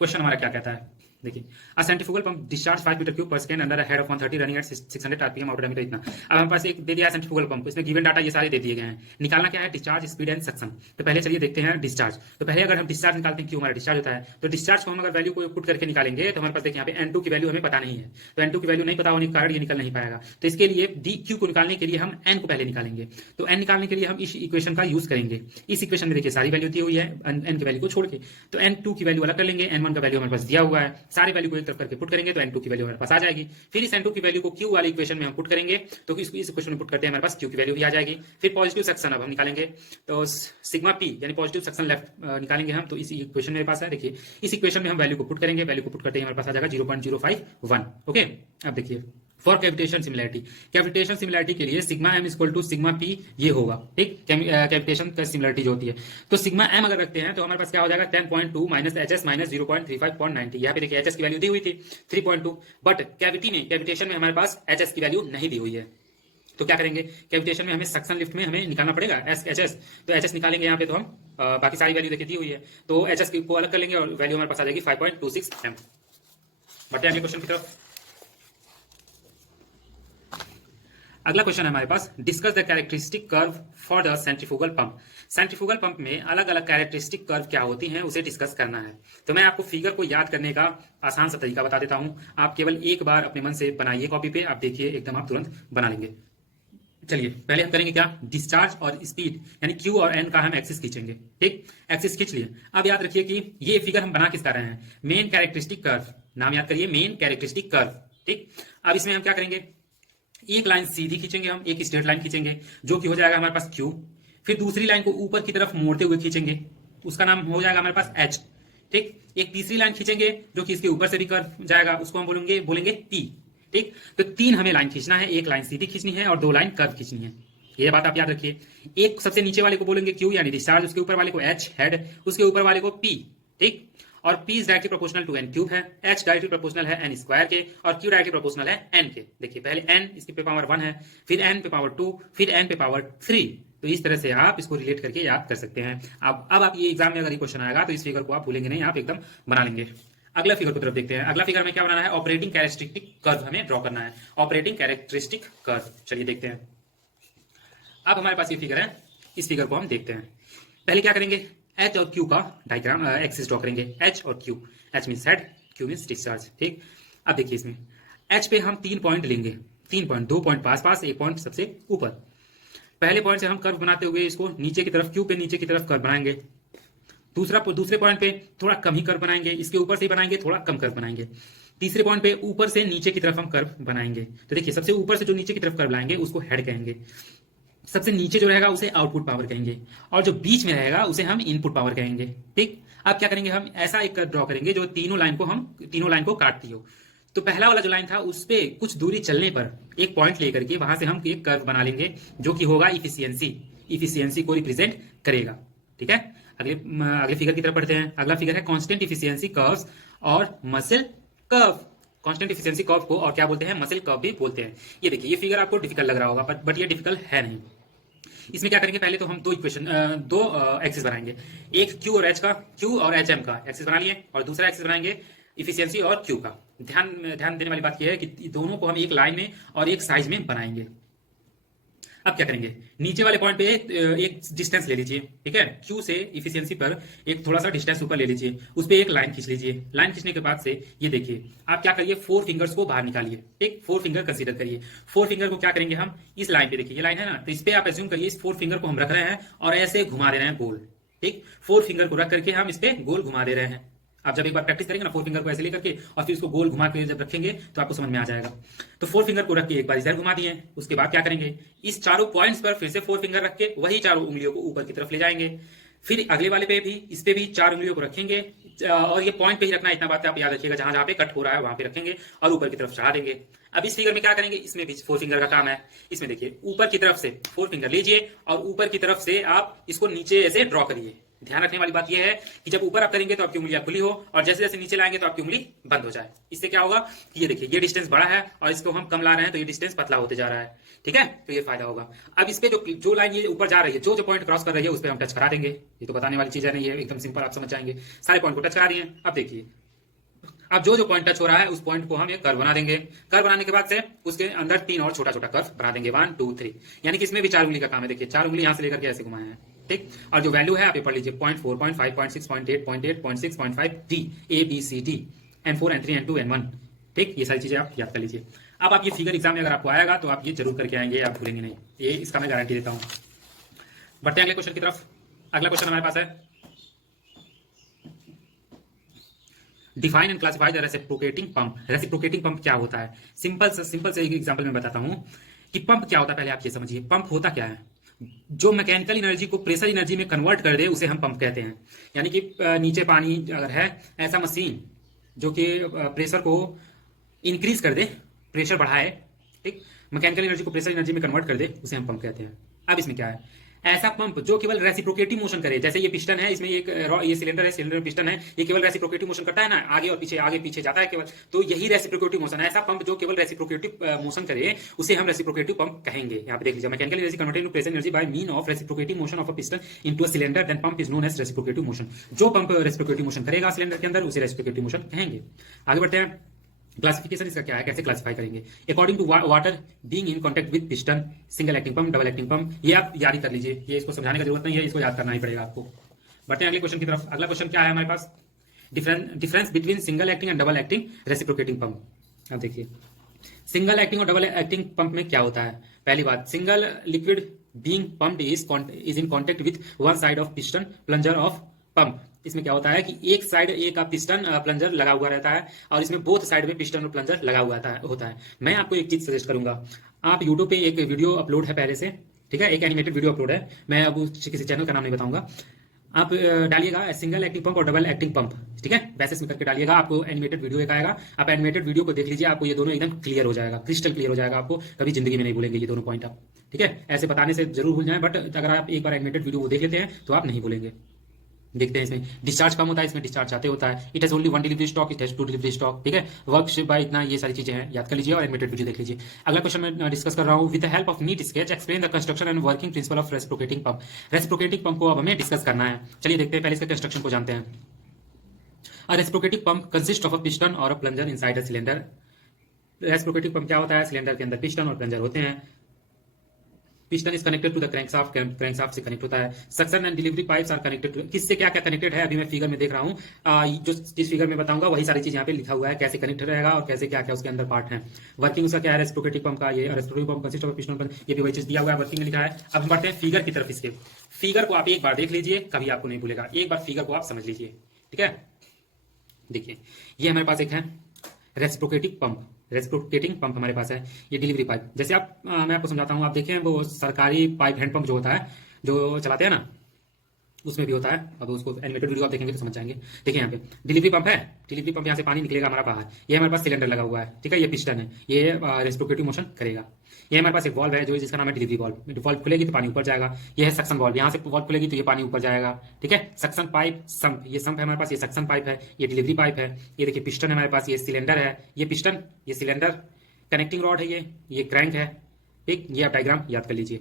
क्वेश्चन हमारा क्या कहता है, देखिए, a centrifugal pump discharge 5 metre cube per second under a head of 130 running at 600 RPM outer diameter इतना। अब हमारे पास एक दे दिया है सेंट्रीफ्यूगल पंप, इसमें गिवन डाटा ये सारे दे दिए गए हैं। निकालना क्या है? Discharge, speed and suction. तो पहले चलिए देखते हैं डिस्चार्ज। तो पहले अगर हम डिस्चार्ज निकालते हैं, क्यों हमारा डिस्चार्ज होता है, तो डिस्चार्ज को हम अगर वैल्यू को पुट करके निकालेंगे तो हमारे पास देखिए यहाँ पे N2 की वैल्यू हमें पता नहीं है, तो N2 की वैल्यू नहीं पता होने के कारण ये निकल नहीं पाएगा। तो इसके लिए डी क्यू को निकालने के लिए हम N को पहले निकालेंगे। तो N निकालने के लिए हम इस इक्वेशन का यूज करेंगे। इस इक्वेशन में देखिए सारी वैल्यू दी हुई है N की वैल्यू को छोड़ के, तो N2 की वैल्यू अलग कर लेंगे, N1 का वैल्यू हमारे पास दिया हुआ है, सारी वैल्यू को एक तरफ करके पुट करेंगे तो N2 की वैल्यू हमारे पास आ जाएगी। फिर इस N2 की वैल्यू को Q वाले इक्वेशन में हम पुट करेंगे, तो इस इक्वेशन में पुट करते हैं हमारे पास Q की वैल्यू भी आ जाएगी। फिर पॉजिटिव सक्शन अब हम निकालेंगे, तो सिग्मा P यानी पॉजिटिव सक्शन लेफ्ट निकालेंगे हम, तो इस इक्वेशन मेरे पास है। देखिए इस इक्वेशन में हम वैल्यू को पुट करेंगे, वैल्यू को पुट करते ही हमारे पास आ जाएगा 0.051। ओके, अब देखिए for cavitation similarity, cavitation similarity के लिए sigma M equal to sigma P ये होगा। ठीक, कैविटेशन का सिमिलैरिटी जो होती है, तो सिग्मा एम अगर रखते हैं तो हमारे पास क्या हो जाएगा 10.2 माइनस एच एस माइनस 0.35.90। यहाँ पे देखिए एच एस की वैल्यू दी हुई थी 3.2, बट कैविटेशन में हमारे पास एच एस की वैल्यू नहीं दी हुई है। तो क्या करेंगे, कैविटेशन में हमें सक्शन लिफ्ट में हमें निकालना पड़ेगा एच एस, तो एच एस निकालेंगे यहाँ पे, तो हम बाकी सारी वैल्यू देखिए दी हुई है, तो एच एस को अलग कर लेंगे और वैल्यू हमारे पास आ जाएगी 5.26 एम। बढ़ते हैं अगले क्वेश्चन की तरफ। अगला क्वेश्चन है हमारे पास, discuss the characteristic curve for the centrifugal pump. Centrifugal pump में अलग अलग कैरेक्टरिस्टिक कर्व क्या होती हैं उसे डिस्कस करना है। तो मैं आपको फिगर को याद करने का आसान सा तरीका बता देता हूं, आप केवल एक बार अपने मन से बनाइए कॉपी पे, आप देखिए एकदम आप तुरंत बना लेंगे। चलिए पहले हम करेंगे क्या, डिस्चार्ज और स्पीड यानी Q और N का हम एक्सिस खींचेंगे। ठीक, एक्सिस खींच लिए। अब याद रखिए कि ये फिगर हम बना किसका रहे हैं, मेन कैरेक्टरिस्टिक कर्व, नाम याद करिए मेन कैरेक्टरिस्टिक कर्व। ठीक, अब इसमें हम क्या करेंगे, एक लाइन सीधी खींचेंगे, हम एक स्ट्रेट लाइन खींचेंगे जो कि हो जाएगा हमारे पास Q। फिर दूसरी लाइन को ऊपर की तरफ मोड़ते हुए खींचेंगे, उसका नाम हो जाएगा हमारे पास H। ठीक, एक तीसरी लाइन खींचेंगे जो कि इसके ऊपर से भी कर्व जाएगा, उसको हम बोलेंगे P। ठीक, तो 3 हमें लाइन खींचना है, एक लाइन सीधी खींचनी है और 2 लाइन कर्व खींचनी है। ये बात आप याद रखिए। एक सबसे नीचे वाले को बोलेंगे Q यानी डिस्चार्ज, उसके ऊपर वाले को H हेड, उसके ऊपर वाले को P। ठीक, और P is directly proportional to N cube है, H डायरेक्टली प्रोपोर्शनल है N स्क्वायर के, और Q डायरेक्टली प्रोपोर्शनल है N के। देखिए पहले N इसके पे पावर 1 है, फिर N पे पावर 2, फिर N पे पावर 3। तो इस तरह से आप इसको रिलेट करके याद कर सकते हैं। अब आप ये एग्जाम में अगर ये क्वेश्चन आएगा तो इस फिगर को आप भूलेंगे नहीं, आप एकदम बना लेंगे। अगला फिगर की तरफ देखते हैं। अगला फिगर में क्या बनाना है, ऑपरेटिंग कैरेक्टरिस्टिक कर्व हमें ड्रॉ करना है, ऑपरेटिंग कैरेक्टरिस्टिक कर्व। चलिए देखते हैं। अब हमारे पास ये फिगर है, इस फिगर को हम देखते हैं। पहले क्या करेंगे, H और Q का डायग्राम एक्सिस ड्रॉ करेंगे, H और Q। H means head, Q means discharge. ठीक, अब देखिए इसमें H पे हम 3 पॉइंट लेंगे, 3 पॉइंट, 2 पॉइंट पास पास, 1 पॉइंट सबसे ऊपर। पहले पॉइंट से हम कर्व बनाते हुए इसको नीचे की तरफ, Q पे नीचे की तरफ कर्व बनाएंगे। दूसरे पॉइंट पे थोड़ा कम ही कर्व बनाएंगे, इसके ऊपर से ही बनाएंगे, थोड़ा कम कर्व बनाएंगे। तीसरे पॉइंट पे ऊपर से नीचे की तरफ हम कर्व बनाएंगे। तो देखिए सबसे ऊपर से जो नीचे की तरफ कर्व लाएंगे उसको हेड कहेंगे, सबसे नीचे जो रहेगा उसे आउटपुट पावर कहेंगे, और जो बीच में रहेगा उसे हम इनपुट पावर कहेंगे। ठीक, अब क्या करेंगे, हम ऐसा एक कर्व ड्रॉ करेंगे जो तीनों लाइन को काटती हो। तो पहला वाला जो लाइन था उस पे कुछ दूरी चलने पर एक पॉइंट लेकर के वहां से हम एक कर्व बना लेंगे जो कि होगा इफिशियंसी को रिप्रेजेंट करेगा। ठीक है, अगले फिगर की तरफ पढ़ते हैं। अगला फिगर है कांस्टेंट इफिशियंसी कर्व्स और muscle curve. Constant efficiency curve को और क्या बोलते हैं, मसल कर्व भी बोलते हैं। ये देखिए ये फिगर आपको डिफिकल्ट लग रहा होगा, बट ये डिफिकल्ट है नहीं। इसमें क्या करेंगे, पहले तो हम दो एक्सिस बनाएंगे, एक Q और HM का एक्सिस बना लिए, और दूसरा एक्सिस बनाएंगे इफिशियंसी और Q का। ध्यान देने वाली बात यह है कि दोनों को हम एक लाइन में और एक साइज में बनाएंगे। अब क्या करेंगे, नीचे वाले पॉइंट पे एक डिस्टेंस ले लीजिए, ठीक है, क्यू से इफिशियंसी पर एक थोड़ा सा डिस्टेंस ऊपर ले लीजिए, उस पर एक लाइन खींच लीजिए। लाइन खींचने के बाद से ये देखिए, आप क्या करिए, 4 फिंगर्स को बाहर निकालिए, ठीक, 4 फिंगर कंसीडर करिए। 4 फिंगर को क्या करेंगे हम, इस लाइन पे देखिए, ये लाइन है ना, तो इस पे आप एज्यूम करिए इस 4 फिंगर को हम रख रहे हैं और ऐसे घुमा दे रहे हैं गोल, ठीक, 4 फिंगर को रख करके हम इस पे गोल घुमा दे रहे हैं। आप जब एक बार प्रैक्टिस करेंगे ना 4 फिंगर को ऐसे लेकर के और फिर इसको गोल घुमा के जब रखेंगे तो आपको समझ में आ जाएगा। तो 4 फिंगर को रख के एक बार इधर घुमा दिए, उसके बाद क्या करेंगे, इस चारों पॉइंट्स पर फिर से 4 फिंगर रख के वही चारों उंगलियों को ऊपर की तरफ ले जाएंगे। फिर अगले वाले पे भी, इस पे भी 4 उंगलियों को रखेंगे और ये पॉइंट पे ही रखना है, इतना बात आप याद रखिएगा, जहां जहां पे कट हो रहा है वहां पे रखेंगे और ऊपर की तरफ चढ़ा देंगे। अब इस फिगर में क्या करेंगे, इसमें भी 4 फिंगर का काम है। इसमें देखिए ऊपर की तरफ से 4 फिंगर लीजिए और ऊपर की तरफ से आप इसको नीचे ऐसे ड्रॉ करिए। ध्यान रखने वाली बात यह है कि जब ऊपर आप करेंगे तो आपकी उंगलियां खुली हो और जैसे जैसे नीचे लाएंगे तो आपकी उंगली बंद हो जाए। इससे क्या होगा कि ये देखिए, ये डिस्टेंस बड़ा है और इसको हम कम ला रहे हैं तो ये डिस्टेंस पतला होते जा रहा है, ठीक है, तो ये फायदा होगा। अब इस पे जो लाइन ये ऊपर जा रही है, जो पॉइंट क्रॉस कर रही है उस पर हम टच करा देंगे। ये तो बताने वाली चीज नहीं है, एकदम सिंपल, आप समझ जाएंगे। सारे पॉइंट को टच करा दिए। अब देखिए, अब जो पॉइंट टच हो रहा है उस पॉइंट को हम एक कर्व बना देंगे। कर्व बनाने के बाद से उसके अंदर 3 और छोटा छोटा कर्व बना देंगे, 1 2 3, यानी कि इसमें भी 4 उंगली का काम है। देखिए 4 उंगली यहां से लेकर के ऐसे घुमाए हैं, ठीक, और जो वैल्यू है आप ये पढ़ लीजिए, 0.4 0.5 0.6 0.8 0.8 0.6 0.5 D, A B C D, N4 N3 N2 N1, ठीक, ये सारी चीजें आप याद कर लीजिए। अब आप ये फिगर एग्जाम में अगर आपको आएगा तो आप ये जरूर करके आएंगे, आप भूलेंगे नहीं, ये इसका मैं गारंटी देता हूं। बढ़ते हैं अगले क्वेश्चन की तरफ। अगला क्वेश्चन हमारे पास है, define and classify the reciprocating pump. Reciprocating pump क्या होता है, सिंपल से एक एग्जांपल में बताता हूं कि पंप क्या होता है। पहले आप ये समझिए, पंप होता क्या है, जो मैकेनिकल एनर्जी को प्रेशर एनर्जी में कन्वर्ट कर दे उसे हम पंप कहते हैं। यानी कि नीचे पानी अगर है, ऐसा मशीन जो कि प्रेशर को इंक्रीज कर दे, प्रेशर बढ़ाए, ठीक, मैकेनिकल एनर्जी को प्रेशर एनर्जी में कन्वर्ट कर दे, उसे हम पंप कहते हैं। अब इसमें क्या है, ऐसा पंप जो केवल रेसिप्रोकेटिव मोशन करे, जैसे ये पिस्टन है, इसमें एक ये सिलेंडर है, सिलेंडर पिस्टन है, ये केवल रेसिप्रोकेटिव मोशन करता है ना, आगे पीछे जाता है केवल, तो यही रेसिप्रोकेटिव मोशन है। ऐसा पंप जो केवल रेसिप्रोकेटिव मोशन करे उसे हम रेसिप्रोकेटिव पंप कहेंगे। यहाँ पे देख लीजिए, mechanical energy converted to pressure energy by mean of reciprocative motion of a piston into a cylinder, then pump is known as reciprocative motion. जो पंप रेसिप्रोकेटिव मोशन करेगा सिलेंडर के अंदर उसे रेसिप्रोकेटिव मोशन कहेंगे। आगे बढ़ते हैं, क्लासिफिकेशन इसका क्या है, कैसे क्लासिफाई करेंगे, according to water being in contact with piston, single acting pump, double acting pump, ये आप याद ही कर लीजिए, ये इसको समझाने की जरूरत नहीं है, इसको याद करना ही पड़ेगा आपको। बढ़ते हैं अगले क्वेश्चन की तरफ। अगला क्वेश्चन क्या है हमारे पास, difference between single acting and double acting reciprocating pump. अब देखिए, सिंगल एक्टिंग और डबल एक्टिंग पंप में क्या होता है। पहली बात, single liquid being pumped is in contact with one side of piston plunger of pump. इसमें क्या होता है कि एक साइड एक पिस्टन प्लंजर लगा हुआ रहता है और इसमें बोथ साइड में पिस्टन और प्लंजर लगा हुआ होता है। मैं आपको एक चीज सजेस्ट करूंगा, आप यूट्यूब पे एक वीडियो अपलोड है पहले से, ठीक है, एक एनिमेटेड वीडियो अपलोड है, मैं अब किसी चैनल का नाम नहीं बताऊंगा, आप डालिएगा सिंगल एक्टिंग पंप और डबल एक्टिंग पंप, ठीक है, वैसे इसमें करके डालिएगा, आपको एनिमेटेड वीडियो एक आएगा, आप एनिमेटेड वीडियो को देख लीजिए, आपको ये दोनों एकदम क्लियर हो जाएगा, क्रिस्टल क्लियर हो जाएगा, आपको कभी जिंदगी में नहीं भूलेंगे ये दोनों पॉइंट आप, ठीक है, ऐसे बताने से जरूर भूल जाए, बट अगर आप एक बार एनिमेटेड वीडियो को देख लेते हैं तो आप नहीं भूलेंगे। देखते हैं, इसमें डिस्चार्ज कम होता है, इसमें डिस्चार्ज ज्यादा होता है। It has only 1 delivery stock, it has 2 delivery stock, ठीक है, वर्क बाय इतना, ये सारी चीजें हैं, याद कर लीजिए और एनिमेटेड वीडियो देख लीजिए। अगला क्वेश्चन मैं डिस्कस कर रहा हूं, with the help of NEET sketch explain the construction and working principle of reciprocating pump. Reciprocating pump को अब हमें डिस्कस करना है, चलिए देखते हैं, पहले इसके कंस्ट्रक्शन को जानते हैं। A reciprocating pump consist of a piston और a plunger inside a cylinder. Reciprocating pump क्या होता है, सिलेंडर के अंदर पिस्टन और प्लंजर होते हैं। Piston is connected to the crankshaft, crankshaft से कनेक्ट होता है। Suction and delivery pipes are connected to, किससे क्या क्या कनेक्टेड है अभी मैं फिगर में देख रहा हूं, जो जिस फिगर में बताऊंगा वही सारी चीज यहाँ पे लिखा हुआ है, कैसे कनेक्ट रहेगा और कैसे क्या क्या उसके अंदर पार्ट है। वर्किंग उसका क्या है, रेसिप्रोकेटिंग पंप का, ये reciprocating pump consist of piston, ये भी वही चीज दिया हुआ है, वर्किंग में लिखा है। अब हम बढ़ते हैं फिगर की तरफ। इसके फिगर को आप एक बार देख लीजिए, कभी आपको नहीं भूलेगा, एक बार फिगर को आप समझ लीजिए, ठीक है। देखिए, ये हमारे पास एक है रेसिप्रोकेटिंग पंप, रेसिप्रोकेटिंग पंप हमारे पास है, ये डिलीवरी पाइप, जैसे आप मैं आपको समझाता हूं, आप देखें वो सरकारी पाइप हैंडपंप जो होता है, जो चलाते हैं ना, उसमें भी होता है। अब उसको एनिमेटेड वीडियो आप देखेंगे तो समझ जाएंगे। देखिए यहाँ पे डिलीवरी पंप है, डिलीवरी पंप यहाँ से पानी निकलेगा हमारा बाहर, ये हमारे पास सिलेंडर लगा हुआ है, ठीक है, ये पिस्टन है, ये रेसिप्रोकेटिव मोशन करेगा। ये हमारे पास एक वॉल्व है जो जिसका नाम है डिलीवरी वॉल्व, वॉल्व खुलेगी तो पानी ऊपर जाएगा। ये है सक्शन वॉल्व, यहाँ से वॉल्व खुलेगी तो ये पानी ऊपर जाएगा, ठीक है। सक्शन पाइप, संप, ये संप है हमारे पास, ये सक्शन पाइप है, ये डिलीवरी पाइप है। ये देखिए पिस्टन है हमारे पास, ये सिलेंडर है, ये पिस्टन, ये सिलेंडर, कनेक्टिंग रॉड है, ये क्रैंक है, ठीक, ये आप डायग्राम याद कर लीजिए।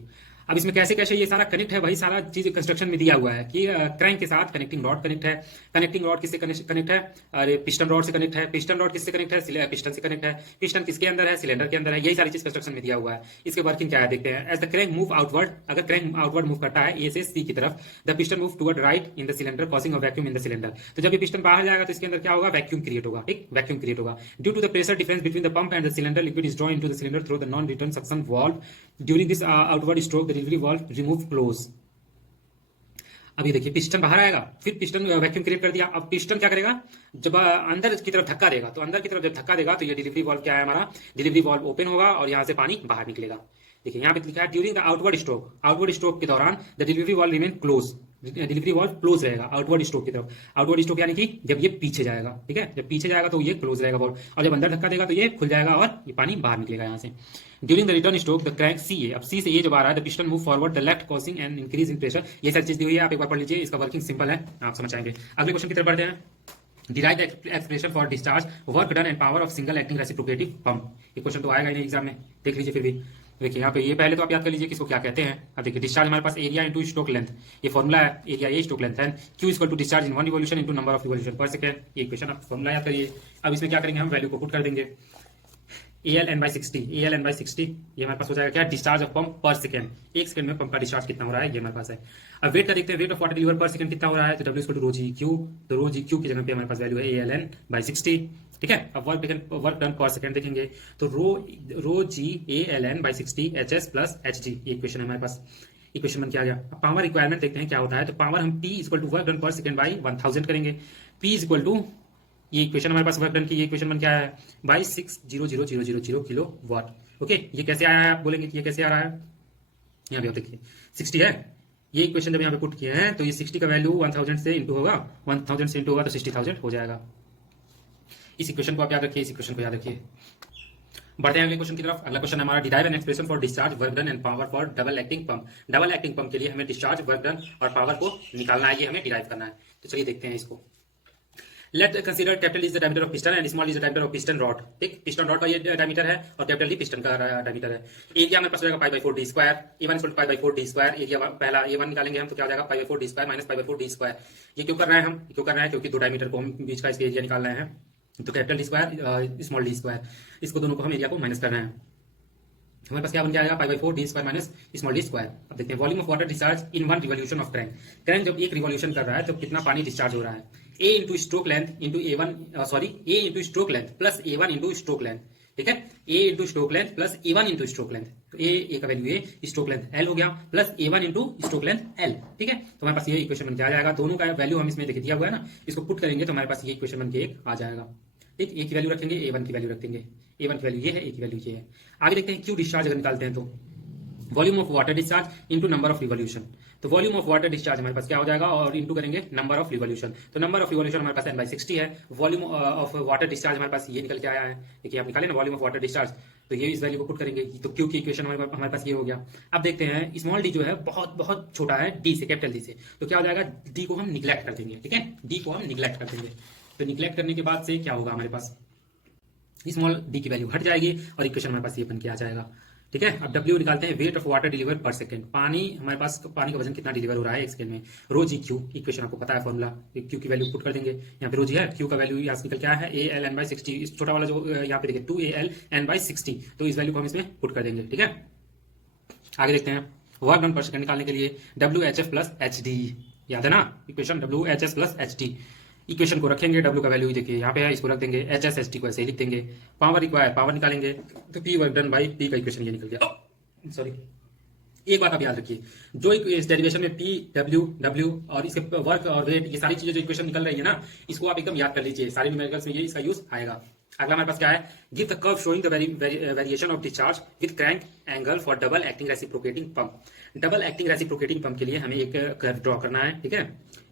अब इसमें कैसे कैसे ये सारा कनेक्ट है, वही सारा चीज कंस्ट्रक्शन में दिया हुआ है कि क्रैंक के साथ कनेक्टिंग रॉड कनेक्ट है। कनेक्टिंग रॉड किससे कनेक्ट है? अरे पिस्टन रॉड से कनेक्ट है। पिस्टन रॉड किससे कनेक्ट है? पिस्टन से कनेक्ट है। पिस्टन किसके अंदर है? सिलेंडर के अंदर है। यही सारी चीज कंस्ट्रक्शन में दिया हुआ है। इसके वर्किंग क्या है देखते हैं। As the crank move outward, अगर क्रैंक आउटवर्ड मूव करता है ए से सी की तरफ, the piston move toward right in the cylinder causing a vacuum in the cylinder. तो जब ये पिस्टन बाहर जाएगा तो इसके अंदर क्या होगा? वैक्यूम क्रिएट होगा। ठीक, वैक्यूम क्रिएट होगा। Due to the pressure difference between the pump and the cylinder, liquid is drawn into the cylinder through the non return suction valve. During this outward stroke the delivery valve remove close. अभी देखिए piston बाहर आएगा, फिर piston vacuum create कर दिया। अब piston क्या करेगा? जब अंदर की तरफ धक्का देगा, तो अंदर की तरफ जब धक्का देगा तो ये डिलीवरी वाल्व क्या है हमारा? डिलीवरी वाल्व ओपन होगा और यहां से पानी बाहर निकलेगा। देखिए यहाँ पे लिखा है during the outward stroke, outward stroke के दौरान the delivery valve remain close, delivery valve close रहेगा आउटवर्ड स्ट्रोक की तरफ। आउटवर्ड स्ट्रोक यानी कि जब ये पीछे जाएगा, ठीक है, जब पीछे जाएगा तो ये क्लोज रहेगा वाल्व, और जब अंदर धक्का देगा तो ये खुल जाएगा और ये पानी बाहर निकलेगा यहाँ से। During the return stroke the crank C A, अब सी से ये जब आ रहा है the piston move forward the left causing and increase in pressure. ये सारी चीज दी हुई है, आप एक बार पढ़ लीजिए, इसका वर्किंग सिंपल है, आप समझ आएंगे। अगले क्वेश्चन की तरफ बढ़ते हैं। Derive the expression for discharge, work done and power of single acting reciprocating pump। ये क्वेश्चन तो आएगा ही नहीं एग्जाम में, देख लीजिए फिर भी। देखिए यहाँ पे ये पहले तो आप याद कर लीजिए किसको क्या कहते हैं। अब देखिए डिस्चार्ज हमारे पास एरिया इंटू स्ट्रोक लेंथ, ये फॉर्मुला है, एरिया ए स्ट्रोक लेंथ है। Q equal to discharge in one revolution into number of revolution per second. ये क्वेश्चन आप फॉर्मुला याद करिए। अब इसमें क्या करेंगे, हम वैल्यू को पुट कर देंगे। ALN/60, ALN/60 ये हमारे पास हो जाएगा क्या? डिस्चार्ज ऑफ पंप पर सेकंड। एक सेकंड में पंप का डिस्चार्ज कितना हो रहा है ये हमारे पास है। अब वेट का देखते हैं, वेट ऑफ वाटर डिलीवर पर सेकंड कितना हो रहा है, तो W = ρg Q, तो ρg Q की जगह पे हमारे पास वैल्यू है ALN/60, ठीक है। अब वर्क डन पर सेकंड देखेंगे तो ρg ALN/60 HS plus HG, ये इक्वेशन है हमारे पास। इक्वेशन बन के आ गया। अब पावर रिक्वायरमेंट देखते हैं क्या होता है, तो पावर हम P = वर्क डन पर सेकंड बाई 1000 करेंगे। P = ये इक्वेशन हमारे पास वर्क डन की, ये इक्वेशन बन के आया है बाई 6000000 किलो वाट। ओके, ये कैसे आया है आप बोलेंगे कि ये कैसे आ रहा है? यहाँ पे आप देखिए 60 है, ये इक्वेशन जब यहाँ पे पुट किए हैं तो ये 60 का वैल्यू 1000 से इंटू होगा, 1000 से इंटू होगा तो 60000 हो जाएगा। इस इक्वेशन को आप याद रखिए, इस इक्वेशन को याद रखिए। बढ़ते हैं अगले क्वेश्चन की तरफ। अगला क्वेश्चन हमारा derive an expression for discharge work done and power for double acting pump. Double acting pump के लिए हमें डिस्चार्ज वर्क डन और पावर को निकालना है, ये हमें डिराइव करना है। तो चलिए देखते हैं इसको। Late consider capital is the diameter of piston and small is the diameter of piston rod. ठीक, पिस्टन रॉड का ये डायमीटर है और कैपिटल ही पिस्टन का डायमीटर है। एरिया हमारे पास हो जाएगा π/4d square, A1 = π/4d square. Area पहला A1 निकालेंगे हम तो क्या हो जाएगा π/4d square minus π/4d square. ये क्यों कर रहे हैं हम? क्यों कर रहे हैं? क्योंकि दो डायमीटर को हम बीच का इसके एरिया निकाल रहे हैं, तो capital D square small D square, इसको दोनों को हम एरिया को माइनस कर रहे हैं। हमारे पास क्या बन जाएगा π/4d square minus small D square. अब देखते हैं volume of water discharge in one revolution of crank. Crank जब एक रिवोल्यूशन कर रहा है तो कितना पानी डिस्चार्ज हो रहा है? A into stroke length into A into stroke length plus A1 into stroke length, ठीक है। A into stroke length plus A1 into stroke length, तो A का value A, stroke length L हो गया, plus A1 into stroke length L, ठीक है। तो हमारे पास ये इक्वेशन बन के आ जाएगा। दोनों का वैल्यू हम इसमें देखिए दिया हुआ है ना, इसको पुट करेंगे तो हमारे पास ये इक्वेशन बन के एक आ जाएगा। ठीक, A की वैल्यू रखेंगे, A1 की वैल्यू रखेंगे। A1 की वैल्यू ये है, A की वैल्यू ये है। आगे देखते हैं क्यू डिस्चार्ज अगर निकालते हैं तो volume of water discharge into number of revolution. तो वॉल्यूम ऑफ वाटर डिस्चार्ज हमारे पास क्या हो जाएगा और इंटू करेंगे नंबर ऑफ रिवोल्यूशन। तो नंबर ऑफ रिवोल्यूशन हमारे पास n/60 है। वॉल्यूम ऑफ वाटर डिस्चार्ज हमारे पास ये निकल के आया है। देखिए आप निकाले ना वॉल्यूम ऑफ वाटर डिस्चार्ज, तो ये इस वैल्यू को पुट करेंगे तो क्यू की इक्वेशन हमारे पास ये हो गया। अब देखते हैं स्मॉल डी जो है बहुत बहुत छोटा है डी से, कैपिटल डी से, तो क्या हो जाएगा? डी को हम निग्लेक्ट कर देंगे, ठीक है। डी को हम निग्लेक्ट कर देंगे, तो निग्लेक्ट करने के बाद से क्या होगा हमारे पास? स्मॉल डी की वैल्यू हट जाएगी और इक्वेशन हमारे पास ये बन के आ जाएगा, ठीक है। अब W निकालते हैं, वेट ऑफ वाटर डिलीवर पर सेकंड। पानी हमारे पास, पानी का वजन कितना डिलीवर हो रहा है एक सेकंड में, ρg Q। इक्वेशन आपको पता है फॉर्मूला, Q की वैल्यू पुट कर देंगे। यहाँ पे ρg है, Q का वैल्यू यहाँ से निकल क्या है ALN/60। इस छोटा वाला जो यहाँ पे देखिए 2ALN/60, तो इस वैल्यू को हम इसमें पुट कर देंगे, ठीक है। आगे देखते हैं वर्क डन पर सेकंड निकालने के लिए WHF प्लस HD, याद है ना equation, WHS plus HD। Equation को रखेंगे, W का वैल्यू देखिए यहाँ पे है, इसको रख देंगे, HS ST को ऐसे ही लिख देंगे। पावर रिक्वायर, पावर निकालेंगे तो P work done by P का इक्वेशन ये निकल गया। सॉरी, एक बात आप याद रखिए, जो इस डेरिवेशन में P W और इसके वर्क और वेट, ये सारी चीजें जो इक्वेशन निकल रही है ना, इसको आप एकदम याद कर लीजिए, सारे न्यूमेरिकल्स में ये इसका यूज आएगा। अगला हमारे पास क्या है, give the curve showing the variation of discharge with crank angle for double acting reciprocating pump. Double acting reciprocating pump के लिए हमें एक कर्व ड्रॉ करना है, ठीक है,